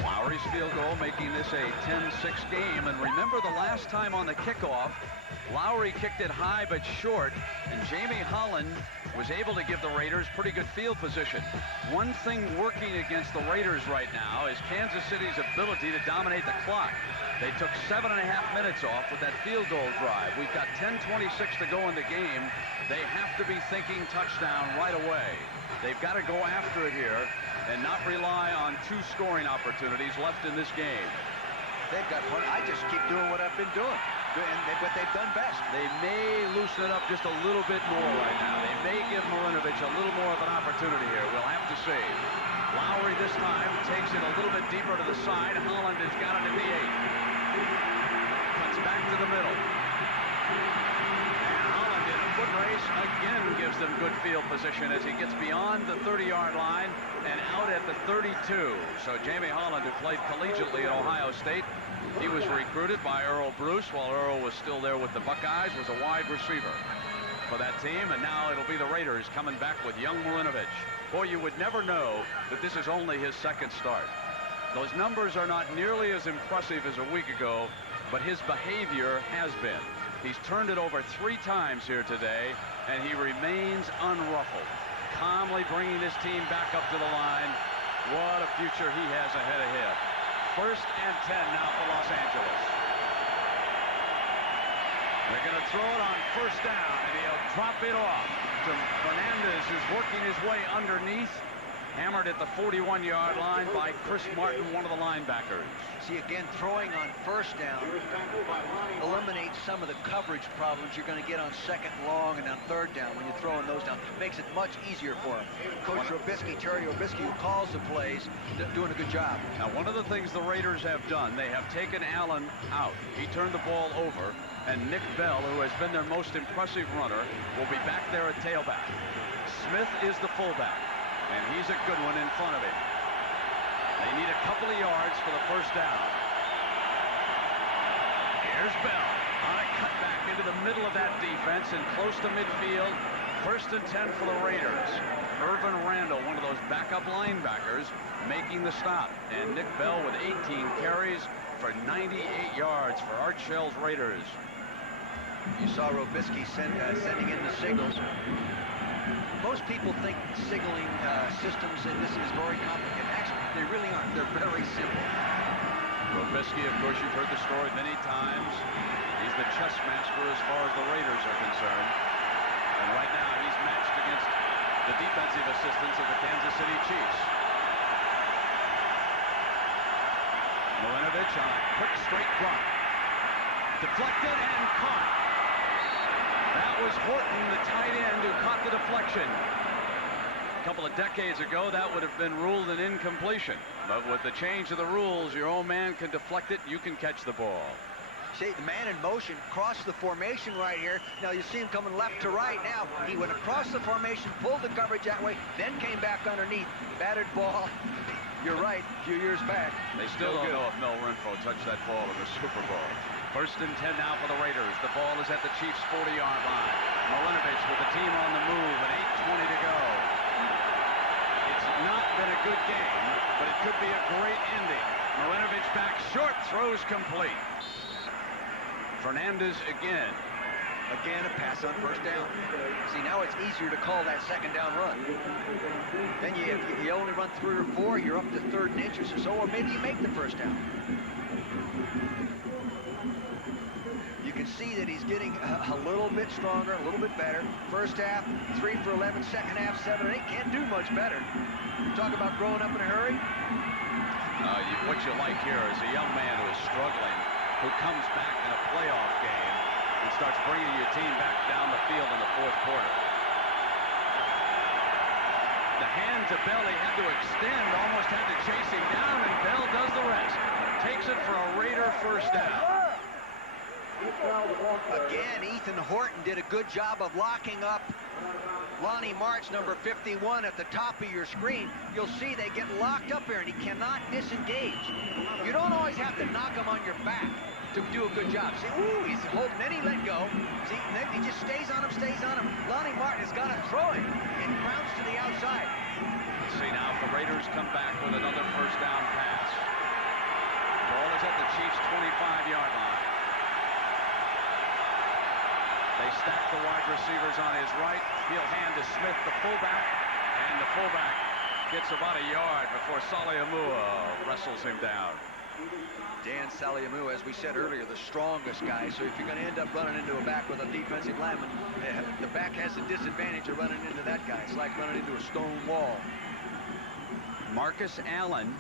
Lowry's field goal making this a 10-6 game. And remember the last time on the kickoff, Lowry kicked it high but short, and Jamie Holland was able to give the Raiders pretty good field position. One thing working against the Raiders right now is Kansas City's ability to dominate the clock. They took 7.5 minutes off with that field goal drive. We've got 10:26 to go in the game. They have to be thinking touchdown right away. They've got to go after it here and not rely on 2 scoring opportunities left in this game. They've got fun. I just keep doing what I've been doing. And what they've done best. They may loosen it up just a little bit more right now. They may give Marinovich a little more of an opportunity here. We'll have to see. Lowry this time takes it a little bit deeper to the side. Holland has got it in the 8. Cuts back to the middle. And Holland in a foot race again gives them good field position as he gets beyond the 30-yard line and out at the 32. So Jamie Holland, who played collegiately at Ohio State, he was recruited by Earl Bruce while Earl was still there with the Buckeyes, was a wide receiver. for that team, and now it'll be the Raiders coming back with young Marinovich. Boy, you would never know that this is only his second start. Those numbers are not nearly as impressive as a week ago, but his behavior has been. He's turned it over 3 times here today, and he remains unruffled, calmly bringing this team back up to the line. What a future he has ahead of him. 1st and 10 now for Los Angeles. They're going to throw it on 1st down, and he'll drop it off to Fernandez, who's working his way underneath. Hammered at the 41-yard line by Chris Martin, one of the linebackers. See, again, throwing on 1st down eliminates some of the coverage problems you're going to get on 2nd and long and on 3rd down when you're throwing those down. Makes it much easier for him. Coach Robisky, Terry Robisky, who calls the plays, doing a good job. Now, one of the things the Raiders have done, they have taken Allen out. He turned the ball over, and Nick Bell, who has been their most impressive runner, will be back there at tailback. Smith is the fullback, and he's a good one in front of him. They need a couple of yards for the 1st down. Here's Bell on a cutback into the middle of that defense and close to midfield. 1st and 10 for the Raiders. Irvin Randall, one of those backup linebackers, making the stop. And Nick Bell with 18 carries for 98 yards for Art Shell's Raiders. You saw Robisky sending in the signals. Most people think signaling systems in this is very complicated. Actually, they really aren't. They're very simple. Robisky, of course, you've heard the story many times. He's the chess master as far as the Raiders are concerned. And right now, he's matched against the defensive assistants of the Kansas City Chiefs. Marinovich on a quick straight run. Deflected and caught. That was Horton, the tight end, who caught the deflection. A couple of decades ago, that would have been ruled an incompletion. But with the change of the rules, your own man can deflect it, you can catch the ball. See, the man in motion crossed the formation right here. Now you see him coming left to right now. He went across the formation, pulled the coverage that way, then came back underneath. Batted ball. You're right, a few years back. They still don't know if Mel Renfro touched that ball in the Super Bowl. 1st and 10 now for the Raiders. The ball is at the Chiefs' 40-yard line. Marinovich with the team on the move and 8:20 to go. It's not been a good game, but it could be a great ending. Marinovich back short, throws complete. Fernandez again. Again, a pass on 1st down. See, now it's easier to call that 2nd down run. Then you only run 3 or 4, you're up to 3rd and inches or so, or maybe you make the 1st down. You can see that he's getting a little bit stronger, a little bit better. 1st half, 3 for 11. 2nd half, 7 or 8. Can't do much better. Talk about growing up in a hurry. What you like here is a young man who is struggling, who comes back in a playoff game and starts bringing your team back down the field in the 4th quarter. The hand to Bell, he had to extend, almost had to chase him down, and Bell does the rest. Takes it for a Raider 1st down. Again, Ethan Horton did a good job of locking up Lonnie March, number 51, at the top of your screen. You'll see they get locked up here, and he cannot disengage. You don't always have to knock him on your back to do a good job. See, ooh, he's holding, then he let go. See, then he just stays on him, stays on him. Lonnie Martin has got to throw it and grounds to the outside. See now if the Raiders come back with another 1st down pass. Ball is at the Chiefs' 25-yard line. They stack the wide receivers on his right. He'll hand to Smith, the fullback, and the fullback gets about a yard before Saliamua wrestles him down. Dan Saliamua, as we said earlier, the strongest guy. So if you're going to end up running into a back with a defensive lineman, the back has the disadvantage of running into that guy. It's like running into a stone wall. Marcus Allen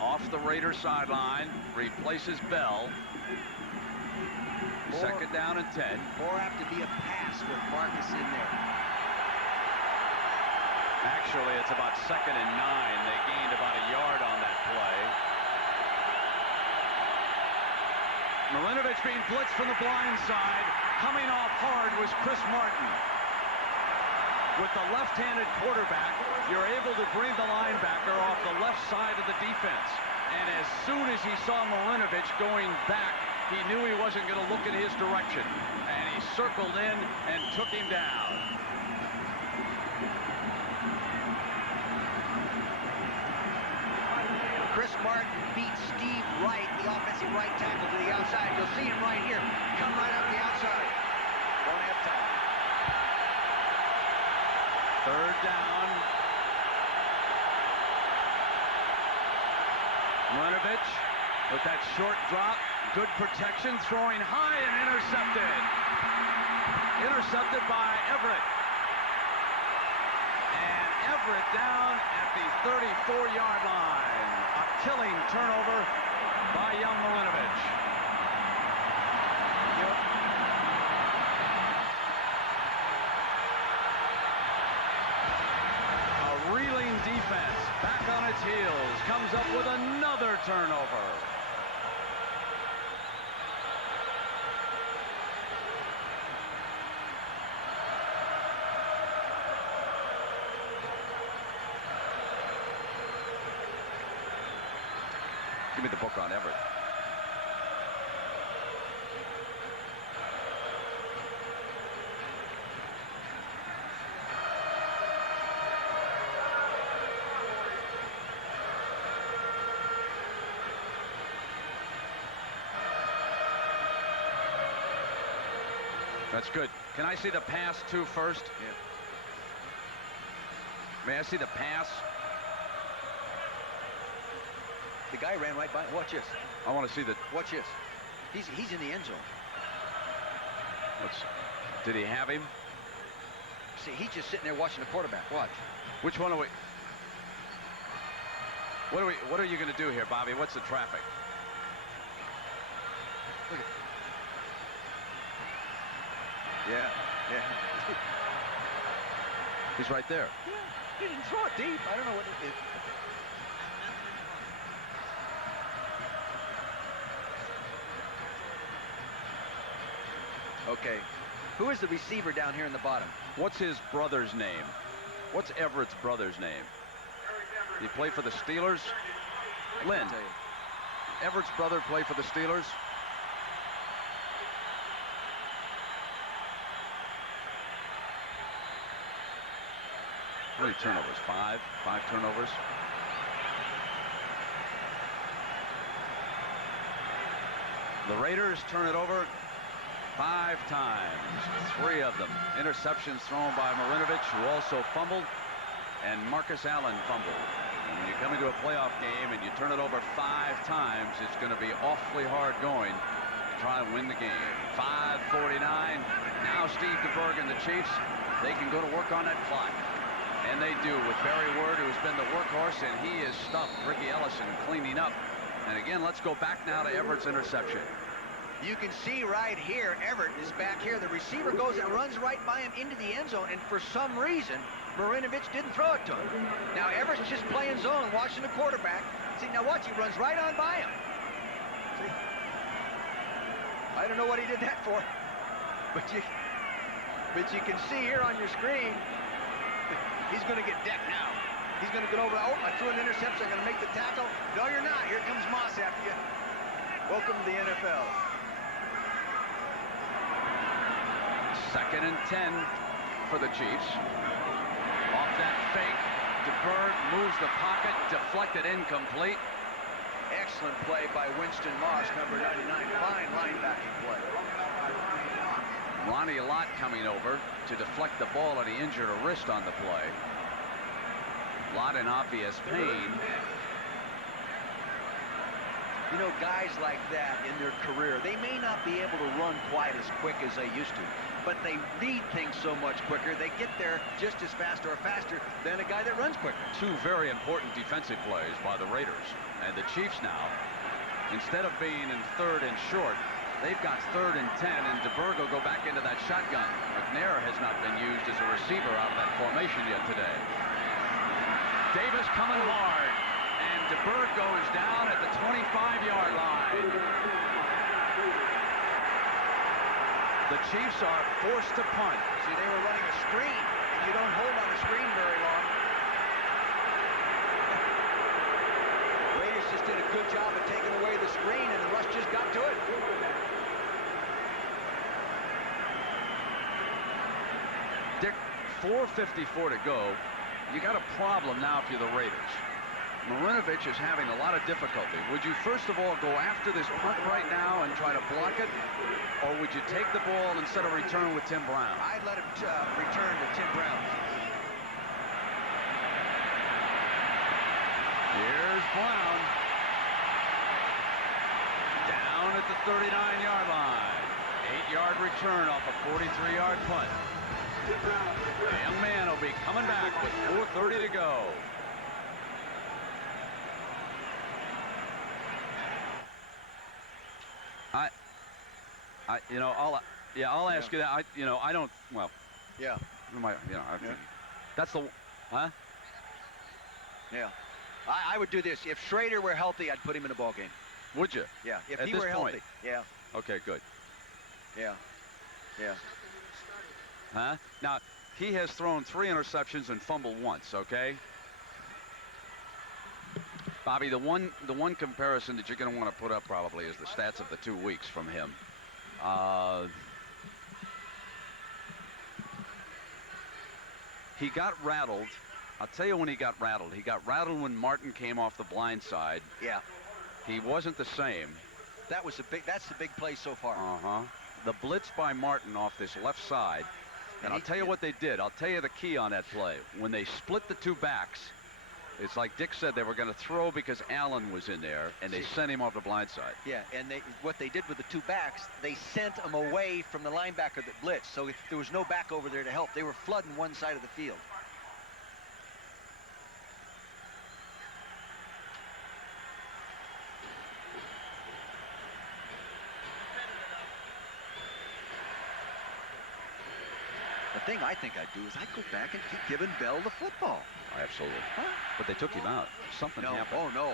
off the Raiders sideline, replaces Bell. 2nd down and 10. More apt to be a pass with Marcus in there. Actually, it's about 2nd and 9. They gained about a yard on that play. Marinovich being blitzed from the blind side. Coming off hard was Chris Martin. With the left-handed quarterback, you're able to bring the linebacker off the left side of the defense. And as soon as he saw Marinovich going back He knew he wasn't going to look in his direction, and he circled in and took him down. Chris Martin beat Steve Wright, the offensive right tackle, to the outside. You'll see him right here. Come right out the outside. Won't have time. Third down. Marinovich with that short drop. Good protection. Throwing high and intercepted. Intercepted by Everett. And Everett down at the 34-yard line. A killing turnover by young Marinovich. A reeling defense back on its heels comes up with another turnover. Give me the book on Everett. That's good. Can I see the pass too first? Yeah. May I see the pass? The guy ran right by. Watch this. I want to see the. Watch this. He's in the end zone. Did he have him? See, he's just sitting there watching the quarterback. Watch. Which one are we? What are you going to do here, Bobby? What's the traffic? Look at. Yeah, yeah. He's right there. Yeah, he didn't throw it deep. I don't know what it is. Okay. Who is the receiver down here in the bottom? What's his brother's name? What's Everett's brother's name? Did he play for the Steelers? Lynn. I'll tell you. Everett's brother played for the Steelers? How many turnovers? Five turnovers. The Raiders turn it over 5 times, 3 of them. Interceptions thrown by Marinovich, who also fumbled, and Marcus Allen fumbled. And when you come into a playoff game and you turn it over 5 times, it's going to be awfully hard going to try and win the game. 5:49. Now Steve DeBerg and the Chiefs, they can go to work on that clock. And they do, with Barry Word, who's been the workhorse, and he has stuffed Ricky Ellison cleaning up. And again, let's go back now to Everett's interception. You can see right here, Everett is back here. The receiver goes and runs right by him into the end zone, and for some reason, Marinovich didn't throw it to him. Now Everett's just playing zone, watching the quarterback. See, now watch, he runs right on by him. See? I don't know what he did that for, but you can see here on your screen, he's going to get decked now. He's going to get over. Oh, I threw an interception. I'm going to make the tackle. No, you're not. Here comes Moss after you. Welcome to the NFL. 2nd and 10 for the Chiefs. Off that fake, DeBerg moves the pocket, deflected, incomplete. Excellent play by Winston Moss, number 99. Fine linebacking play. Ronnie Lott coming over to deflect the ball, and he injured a wrist on the play. Lott in obvious pain. You know, guys like that in their career, they may not be able to run quite as quick as they used to, but they read things so much quicker, they get there just as fast or faster than a guy that runs quicker. 2 very important defensive plays by the Raiders. And the Chiefs now, instead of being in 3rd and short, they've got 3rd and 10, and DeBerg will go back into that shotgun. McNair has not been used as a receiver out of that formation yet today. Davis coming hard, and DeBerg goes down at the 25-yard line. The Chiefs are forced to punt. See, they were running a screen, and you don't hold on a screen very long. Raiders just did a good good job of taking away the screen, and the rush just got to it. Dick, 4:54 to go. You got a problem now if you're the Raiders. Marinovich is having a lot of difficulty. Would you first of all go after this punt right now and try to block it? Or would you take the ball instead of return with Tim Brown? I'd let him return to Tim Brown. Here's Brown. Down at the 39-yard line. 8-yard return off a 43-yard punt. The young man will be coming back with 4:30 to go. I'll ask you that. I don't. Well, yeah. That's the. Huh? Yeah. I would do this. If Schrader were healthy, I'd put him in a ball game. Would you? Yeah. If At he this were healthy. point? Yeah. Okay, good. Yeah. Yeah. Huh? Now, he has thrown 3 interceptions and fumbled once, okay? Bobby, the one comparison that you're going to want to put up probably is the stats of the 2 weeks from him. He got rattled. I'll tell you when he got rattled. He got rattled when Martin came off the blind side. Yeah. He wasn't the same. That's the big play so far. Uh-huh. The blitz by Martin off this left side. And I'll tell you what they did. I'll tell you the key on that play. When they split the 2 backs, it's like Dick said, they were going to throw because Allen was in there, and they sent him off the blind side. Yeah, and what they did with the 2 backs, they sent them away from the linebacker that blitzed, so there was no back over there to help. They were flooding one side of the field. The thing I think I'd do is I'd go back and keep giving Bell the football. Absolutely. Huh? But they took him out. Something happened. Oh, no.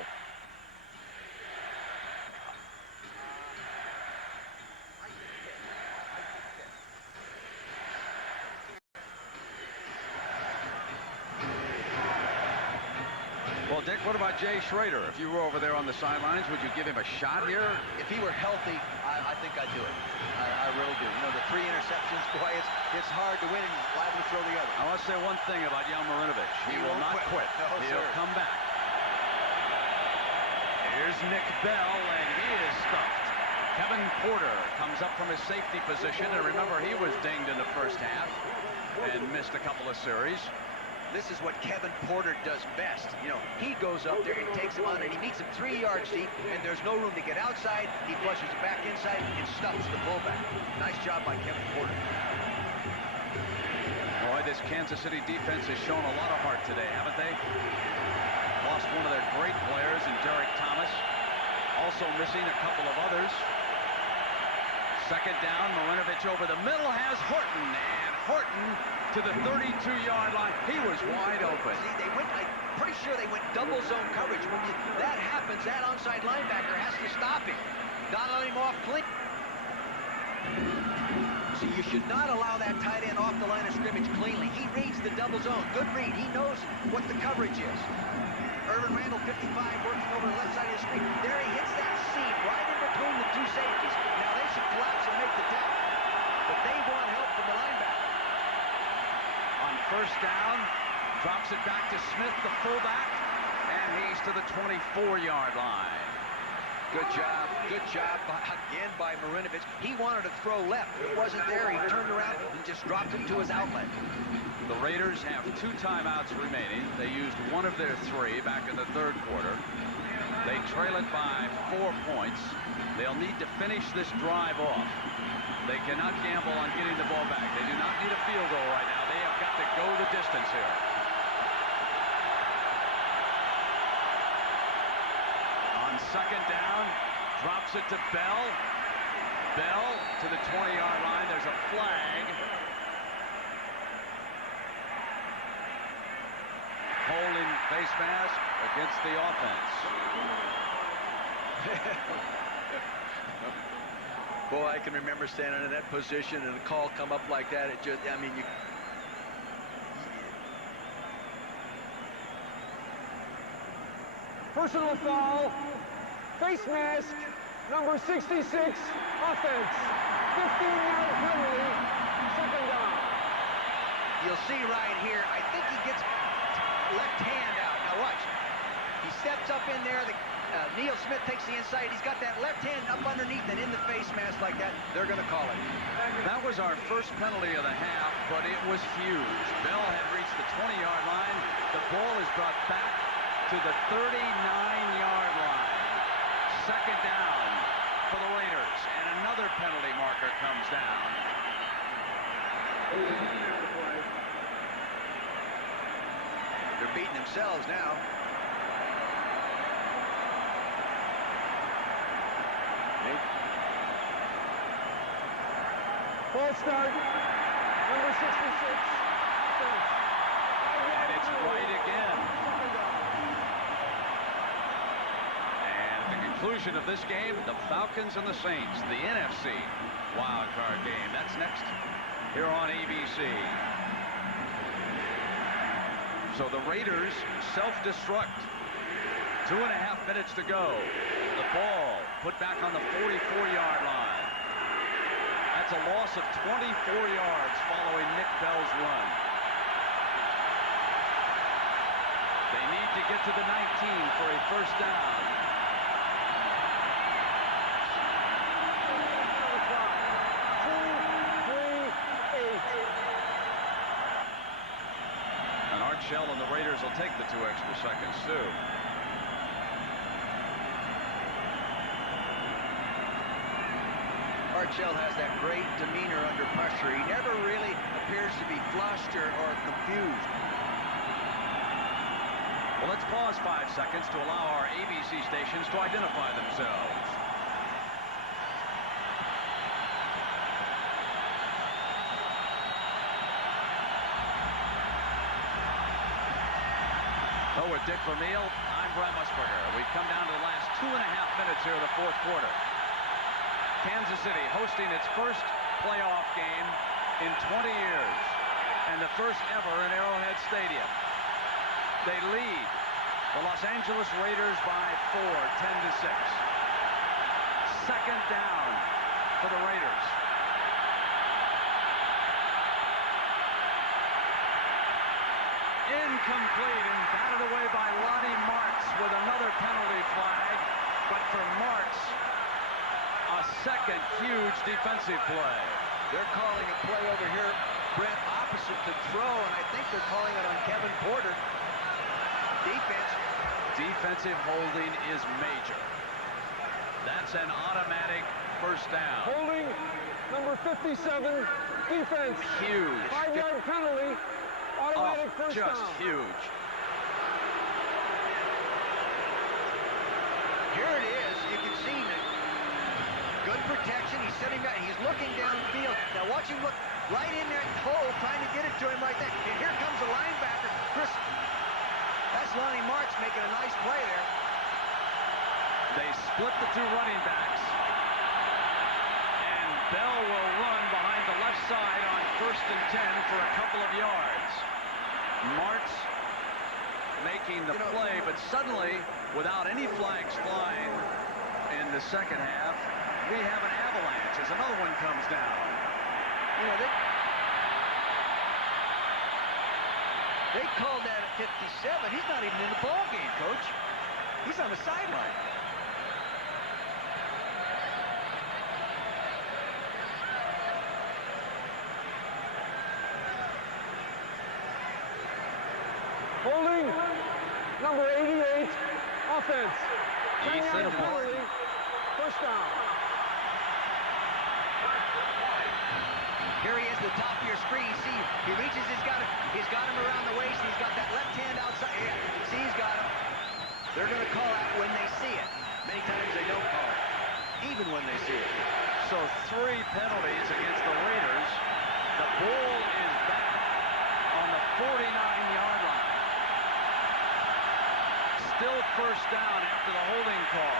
Well, Dick, what about Jay Schrader? If you were over there on the sidelines, would you give him a shot here? If he were healthy, I think I'd do it. I really do. You know, the 3 interceptions, boy, it's hard to win and liable to throw the other. I want to say one thing about Yao Marinovich. He will not quit. No, He'll sir. come back. Here's Nick Bell, and he is stuffed. Kevin Porter comes up from his safety position, and remember, he was dinged in the first half and missed a couple of series. This is what Kevin Porter does best. You know, he goes up there and takes him on, and he meets him 3 yards deep, and there's no room to get outside. He flushes it back inside and stuffs the fullback. Nice job by Kevin Porter. Boy, this Kansas City defense has shown a lot of heart today, haven't they? Lost one of their great players in Derek Thomas. Also missing a couple of others. Second down, Marinovich over the middle has Horton, and Horton to the 32-yard line. He was wide open. See, I'm pretty sure they went double zone coverage. When that happens, that onside linebacker has to stop him. Not let him off clean. See, you should not allow that tight end off the line of scrimmage cleanly. He reads the double zone. Good read. He knows what the coverage is. Irvin Randall, 55, working over the left side of the screen. There he hits that seam right in between the 2 safeties. Now they should collapse and make the tackle. But they want help from the linebacker. On first down, drops it back to Smith, the fullback, and he's to the 24-yard line. Good job again by Marinovich. He wanted to throw left. It wasn't there. He turned around and just dropped it to his outlet. The Raiders have 2 timeouts remaining. They used 1 of their 3 back in the 3rd quarter. They trail it by 4 points. They'll need to finish this drive off. They cannot gamble on getting the ball back. They do not need a field goal right now. They have got to go the distance here. On second down, drops it to Bell. Bell to the 20-yard line. There's a flag. Holding face mask against the offense. Boy, I can remember standing in that position and a call come up like that. It just, I mean, you. Personal foul Face mask, number 66, offense. 15-yard penalty, second down. You'll see right here, I think he gets left hand out. Now watch. He steps up in there. Neil Smith takes the inside. He's got that left hand up underneath and in the face mask like that. They're going to call it. That was our first penalty of the half, but it was huge. Bell had reached the 20-yard line. The ball is brought back to the 39-yard line. Second down for the Raiders, and another penalty marker comes down. They're beating themselves now. Ball start, number 66, offense. And it's right again. And at the conclusion of this game, the Falcons and the Saints, the NFC wild card game. That's next here on ABC. So the Raiders self-destruct. 2.5 minutes to go. The ball put back on the 44-yard line. That's a loss of 24 yards following Nick Bell's run. They need to get to the 19 for a first down. And Art Shell and the Raiders will take the 2 extra seconds too. Art Shell has that great demeanor under pressure. He never really appears to be flushed or confused. Well, let's pause 5 seconds to allow our ABC stations to identify themselves. So with Dick Vermeil, I'm Brent Musburger. We've come down to the last 2.5 minutes here of the fourth quarter. Kansas City hosting its first playoff game in 20 years and the first ever in Arrowhead Stadium. They lead the Los Angeles Raiders by 4, 10-6. Second down for the Raiders. Incomplete and batted away by Lonnie Martz with another penalty flag. But for Martz, a second huge defensive play. They're calling a play over here, Brent, opposite the throw, and I think they're calling it on Kevin Porter. Defensive holding is major. That's an automatic first down. Holding, number 57, defense. Huge. 5-yard penalty, automatic first down. Just huge. Here it is. You can see that good protection. He's sitting back. He's looking downfield. Now watch him look right in that hole, trying to get it to him right there. And here comes the linebacker, Chris. That's Lonnie Martz making a nice play there. They split the 2 running backs. And Bell will run behind the left side on 1st and 10 for a couple of yards. Martz making the play, but suddenly, without any flags flying in the second half, we have an avalanche as another one comes down. You know, they called that at 57. He's not even in the ball game, Coach. He's on the sideline. Holding, number 88, offense. 10-yard penalty, first down. Here he is, the top of your screen. See, he reaches, he's got him around the waist, he's got that left hand outside. Yeah, see, he's got him. They're going to call out when they see it. Many times they don't call it, even when they see it. So 3 penalties against the Raiders. The ball is back on the 49-yard line. Still first down after the holding call.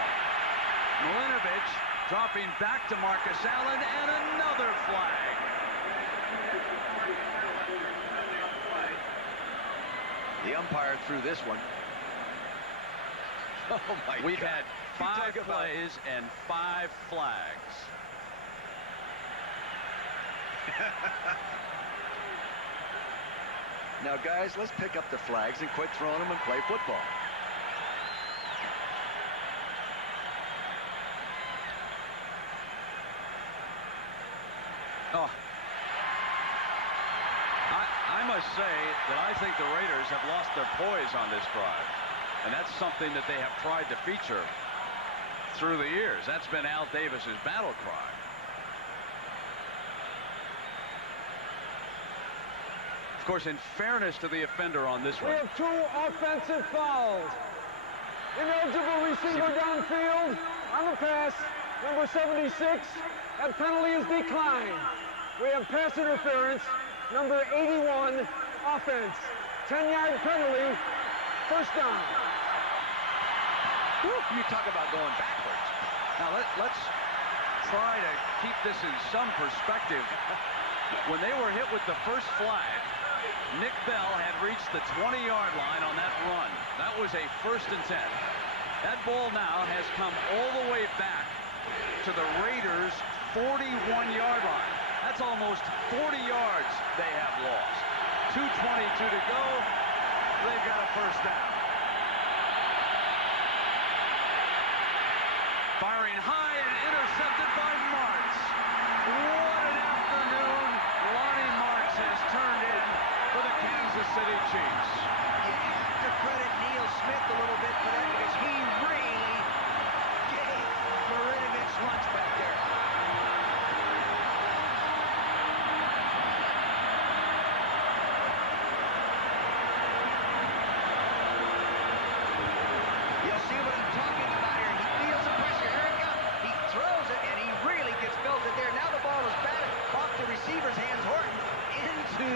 Milinovich dropping back to Marcus Allen, and another flag. The umpire threw this one. Oh my We've God. had 5 plays and 5 flags. Now, guys, let's pick up the flags and quit throwing them and play football. Oh. I must say that I think the Raiders have lost their poise on this drive. And that's something that they have tried to feature through the years. That's been Al Davis's battle cry. Of course, in fairness to the offender on this We one. have 2 offensive fouls. Ineligible receiver downfield on the pass, number 76. That penalty is declined. We have pass interference, number 81, offense. 10-yard penalty, first down. You talk about going backwards. Now let's try to keep this in some perspective. When they were hit with the first flag, Nick Bell had reached the 20-yard line on that run. That was a 1st and 10. That ball now has come all the way back to the Raiders' 41-yard line. That's almost 40 yards they have lost. 2:22 to go. They've got a first down. Firing high and intercepted by Martz. What an afternoon Lonnie Martz has turned in for the Kansas City Chiefs. You have to credit Neil Smith a little bit for that because he really gave Marinovich lunch back there. You'll see what I'm talking about here. He feels the pressure. Here it comes. He throws it, and he really gets belted there. Now the ball is batted off the receiver's hands. Horton into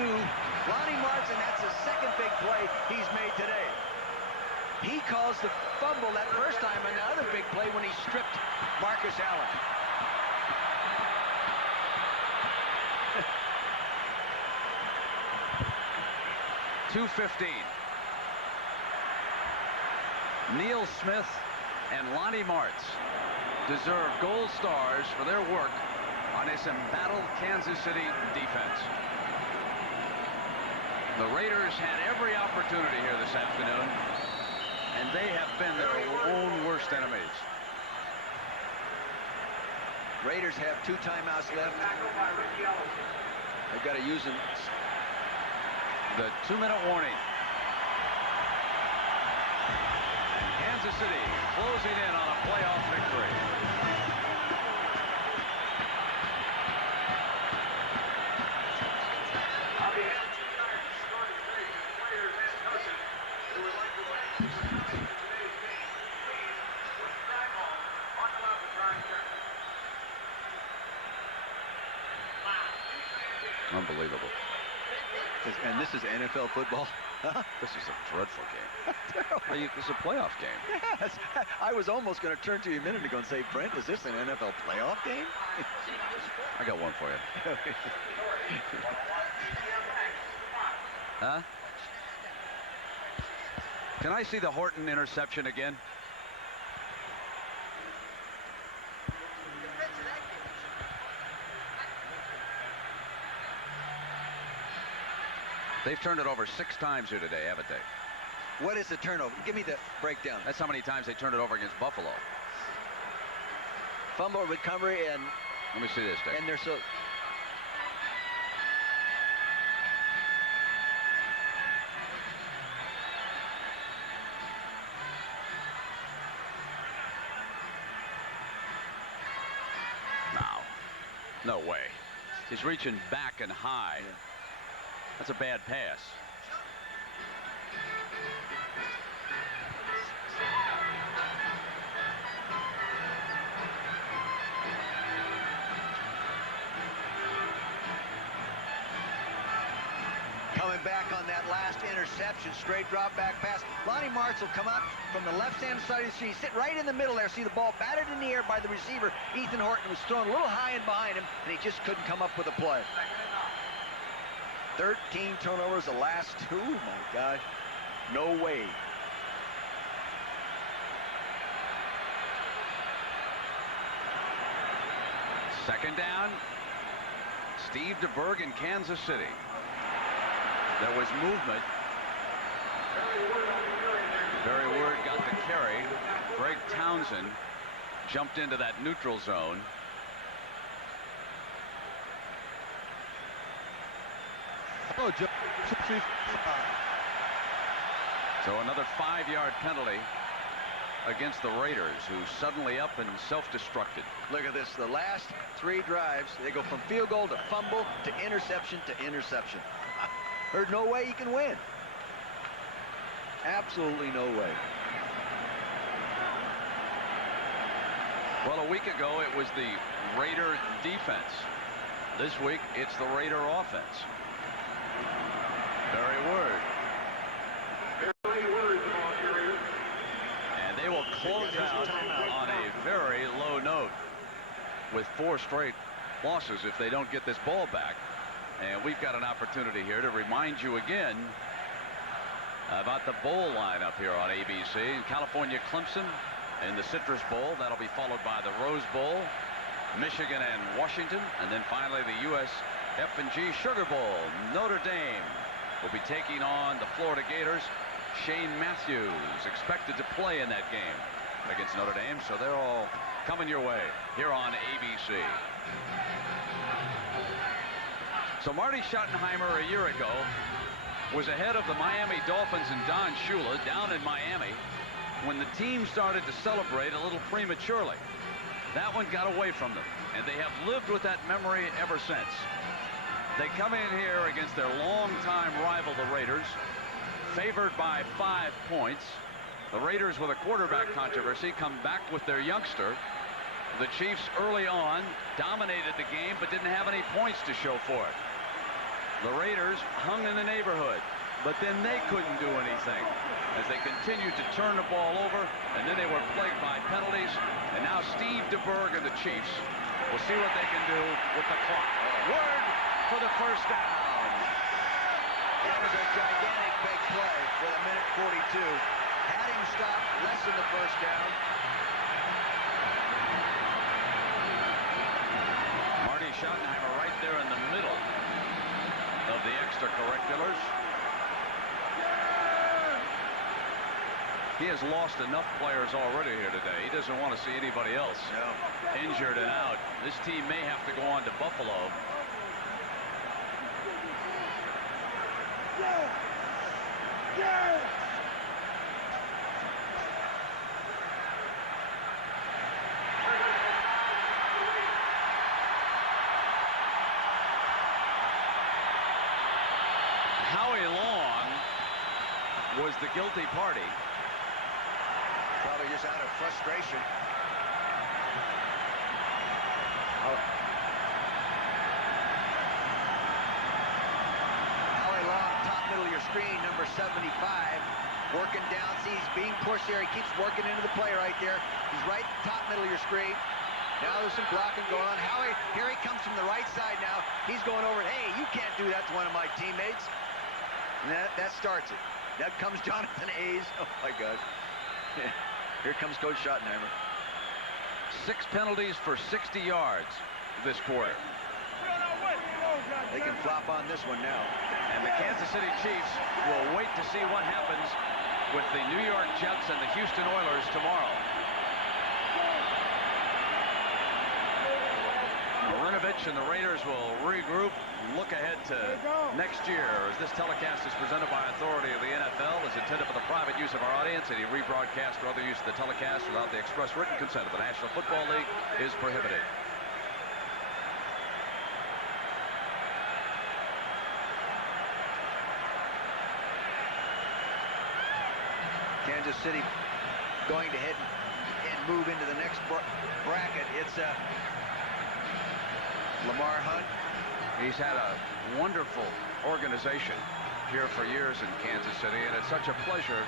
Lonnie Martz, and that's the second big play he's made today. He caused the fumble that first time, and the other big play when he stripped Marcus Allen. .215. Neil Smith and Lonnie Martz deserve gold stars for their work on this embattled Kansas City defense. The Raiders had every opportunity here this afternoon, and they have been their own worst enemies. Raiders have 2 timeouts left. They've got to use them. The 2-minute warning. And Kansas City closing in on a playoff victory. Unbelievable. And this is NFL football. This is a dreadful game. This is a playoff game. Yes. I was almost going to turn to you a minute ago and say, Brent, is this an NFL playoff game? I got one for you. Huh? Can I see the Horton interception again? They've turned it over 6 times here today, haven't they? What is the turnover? Give me the breakdown. That's how many times they turned it over against Buffalo. Fumble recovery and Let me see this, Dick. they're so. No way. He's reaching back and high. Yeah. That's a bad pass. Coming back on that last interception, straight drop back pass. Lonnie Martz will come out from the left-hand side of the street, sit right in the middle there. See the ball batted in the air by the receiver. Ethan Horton was thrown a little high and behind him, and he just couldn't come up with a play. 13 turnovers the last 2. My gosh, no way. Second down. Steve DeBerg in Kansas City. There was movement. Barry Word got the carry. Greg Townsend jumped into that neutral zone. Oh, Joe. So another 5-yard penalty against the Raiders, who suddenly up and self-destructed. Look at this. The last 3 drives, they go from field goal to fumble to interception to interception. There's no way you can win. Absolutely no way. Well, a week ago, it was the Raider defense. This week, it's the Raider offense. Barry Word. And they will close out on a very low note with 4 straight losses if they don't get this ball back. And we've got an opportunity here to remind you again about the bowl lineup here on ABC. California Clemson in the Citrus Bowl. That'll be followed by the Rose Bowl, Michigan and Washington, and then finally the U.S. F&G Sugar Bowl. Notre Dame will be taking on the Florida Gators. Shane Matthews expected to play in that game against Notre Dame, so they're all coming your way here on ABC. So Marty Schottenheimer a year ago was ahead of the Miami Dolphins and Don Shula down in Miami when the team started to celebrate a little prematurely. That one got away from them, and they have lived with that memory ever since. They come in here against their longtime rival, the Raiders, favored by 5 points. The Raiders, with a quarterback controversy, come back with their youngster. The Chiefs early on dominated the game but didn't have any points to show for it. The Raiders hung in the neighborhood, but then they couldn't do anything as they continued to turn the ball over, and then they were plagued by penalties. And now Steve DeBerg and the Chiefs will see what they can do with the clock. Word for the first down. That was a gigantic big play with 1:42. Had him stop, less than the first down. Marty Schottenheimer right there in the middle of the extracurriculars. He has lost enough players already here today. He doesn't want to see anybody else injured and out. This team may have to go on to Buffalo. Howie Long was the guilty party. Probably just out of frustration. Howie Long, top middle of your screen, number 75, working down. See, he's being pushed there. He keeps working into the play right there. He's right top middle of your screen. Now there's some blocking going on. Howie, here he comes from the right side now. He's going over. Hey, you can't do that to one of my teammates. And that starts it. That comes Jonathan Hayes. Oh my gosh. Here comes Coach Schottenheimer. 6 penalties for 60 yards this quarter. They can flop on this one now. And the Kansas City Chiefs will wait to see what happens with the New York Jets and the Houston Oilers tomorrow. Marinovich and the Raiders will regroup, look ahead to next year, as this telecast is presented by authority of the NFL, is intended for the private use of our audience. Any rebroadcast or other use of the telecast without the express written consent of the National Football League is prohibited. Kansas City going to head and move into the next bracket. It's Lamar Hunt. He's had a wonderful organization here for years in Kansas City, and it's such a pleasure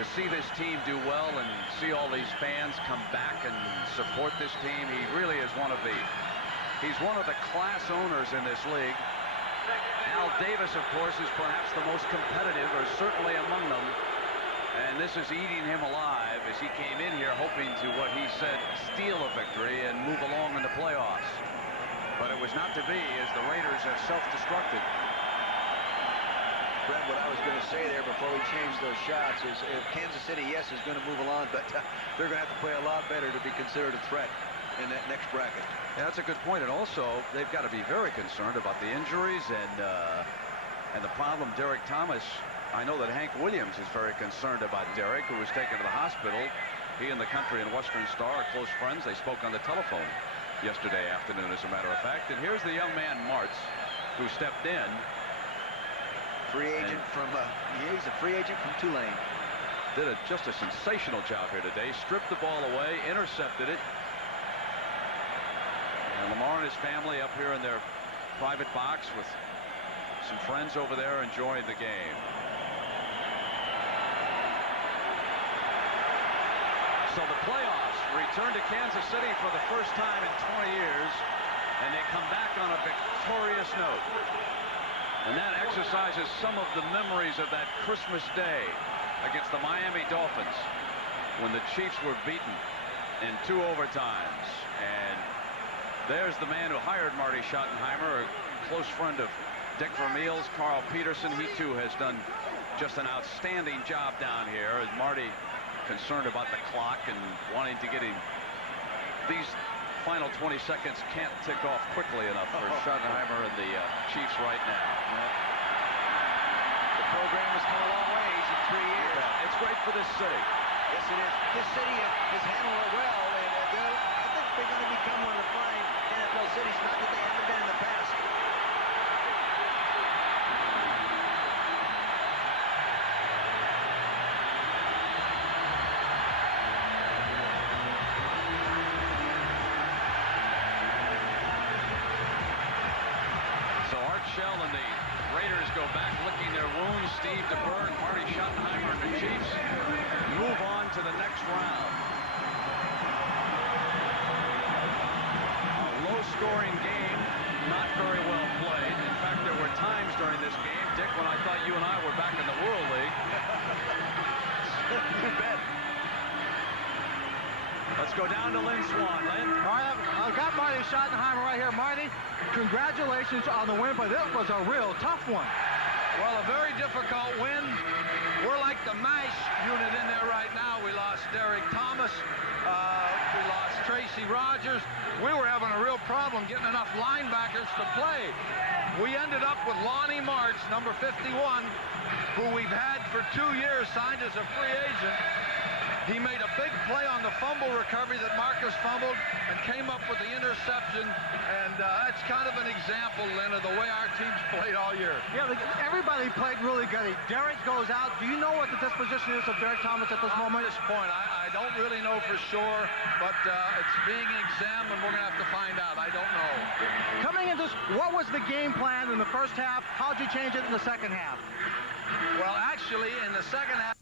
to see this team do well and see all these fans come back and support this team. He really is one of the class owners in this league. Al Davis, of course, is perhaps the most competitive, or certainly among them. And this is eating him alive as he came in here hoping to, what he said, steal a victory and move along in the playoffs. But it was not to be, as the Raiders have self-destructed. Brent, what I was going to say there before we change those shots is Kansas City, yes, is going to move along, but they're going to have to play a lot better to be considered a threat in that next bracket. Yeah, that's a good point. And also, they've got to be very concerned about the injuries and the problem Derek Thomas. I know that Hank Williams is very concerned about Derek, who was taken to the hospital. He and the Country and Western Star are close friends. They spoke on the telephone yesterday afternoon, as a matter of fact. And here's the young man, Martz, who stepped in. Free agent from, he's a free agent from Tulane. Did just a sensational job here today. Stripped the ball away, intercepted it. And Lamar and his family up here in their private box with some friends over there enjoying the game. So the playoffs return to Kansas City for the first time in 20 years, and they come back on a victorious note. And that exercises some of the memories of that Christmas day against the Miami Dolphins when the Chiefs were beaten in 2 overtimes. And there's the man who hired Marty Schottenheimer, a close friend of Dick Vermeil's, Carl Peterson. He too has done just an outstanding job down here, as Marty concerned about the clock and wanting to get him. These final 20 seconds can't tick off quickly enough for Schottenheimer and the Chiefs right now. The program has come a long ways in 3 years. It's great for this city. Yes, it is. This city has handled it well, and I think they're going to become one of the fine NFL cities, not that they haven't been in the past. Shell and the Raiders go back licking their wounds. Steve DeBerg, Marty Schottenheimer, and the Chiefs move on to the next round. A low-scoring game, not very well played. In fact, there were times during this game, Dick, when I thought you and I were back in the World League. You bet. Let's go down to Lynn Swan. Lynn? All right, I've got Marty Schottenheimer right here. Marty, congratulations on the win, but it was a real tough one. Well, a very difficult win. We're like the MASH unit in there right now. We lost Derek Thomas. We lost Tracy Rogers. We were having a real problem getting enough linebackers to play. We ended up with Lonnie Martz, number 51, who we've had for 2 years, signed as a free agent. He made a big play on the fumble recovery that Marcus fumbled and came up with the interception. And that's kind of an example, Lynn, of the way our team's played all year. Yeah, everybody played really good. Derek goes out. Do you know what the disposition is of Derek Thomas at this moment? At this point, I don't really know for sure, but it's being examined. We're going to have to find out. I don't know. Coming into this, what was the game plan in the first half? How'd you change it in the second half? Well, actually, in the second half,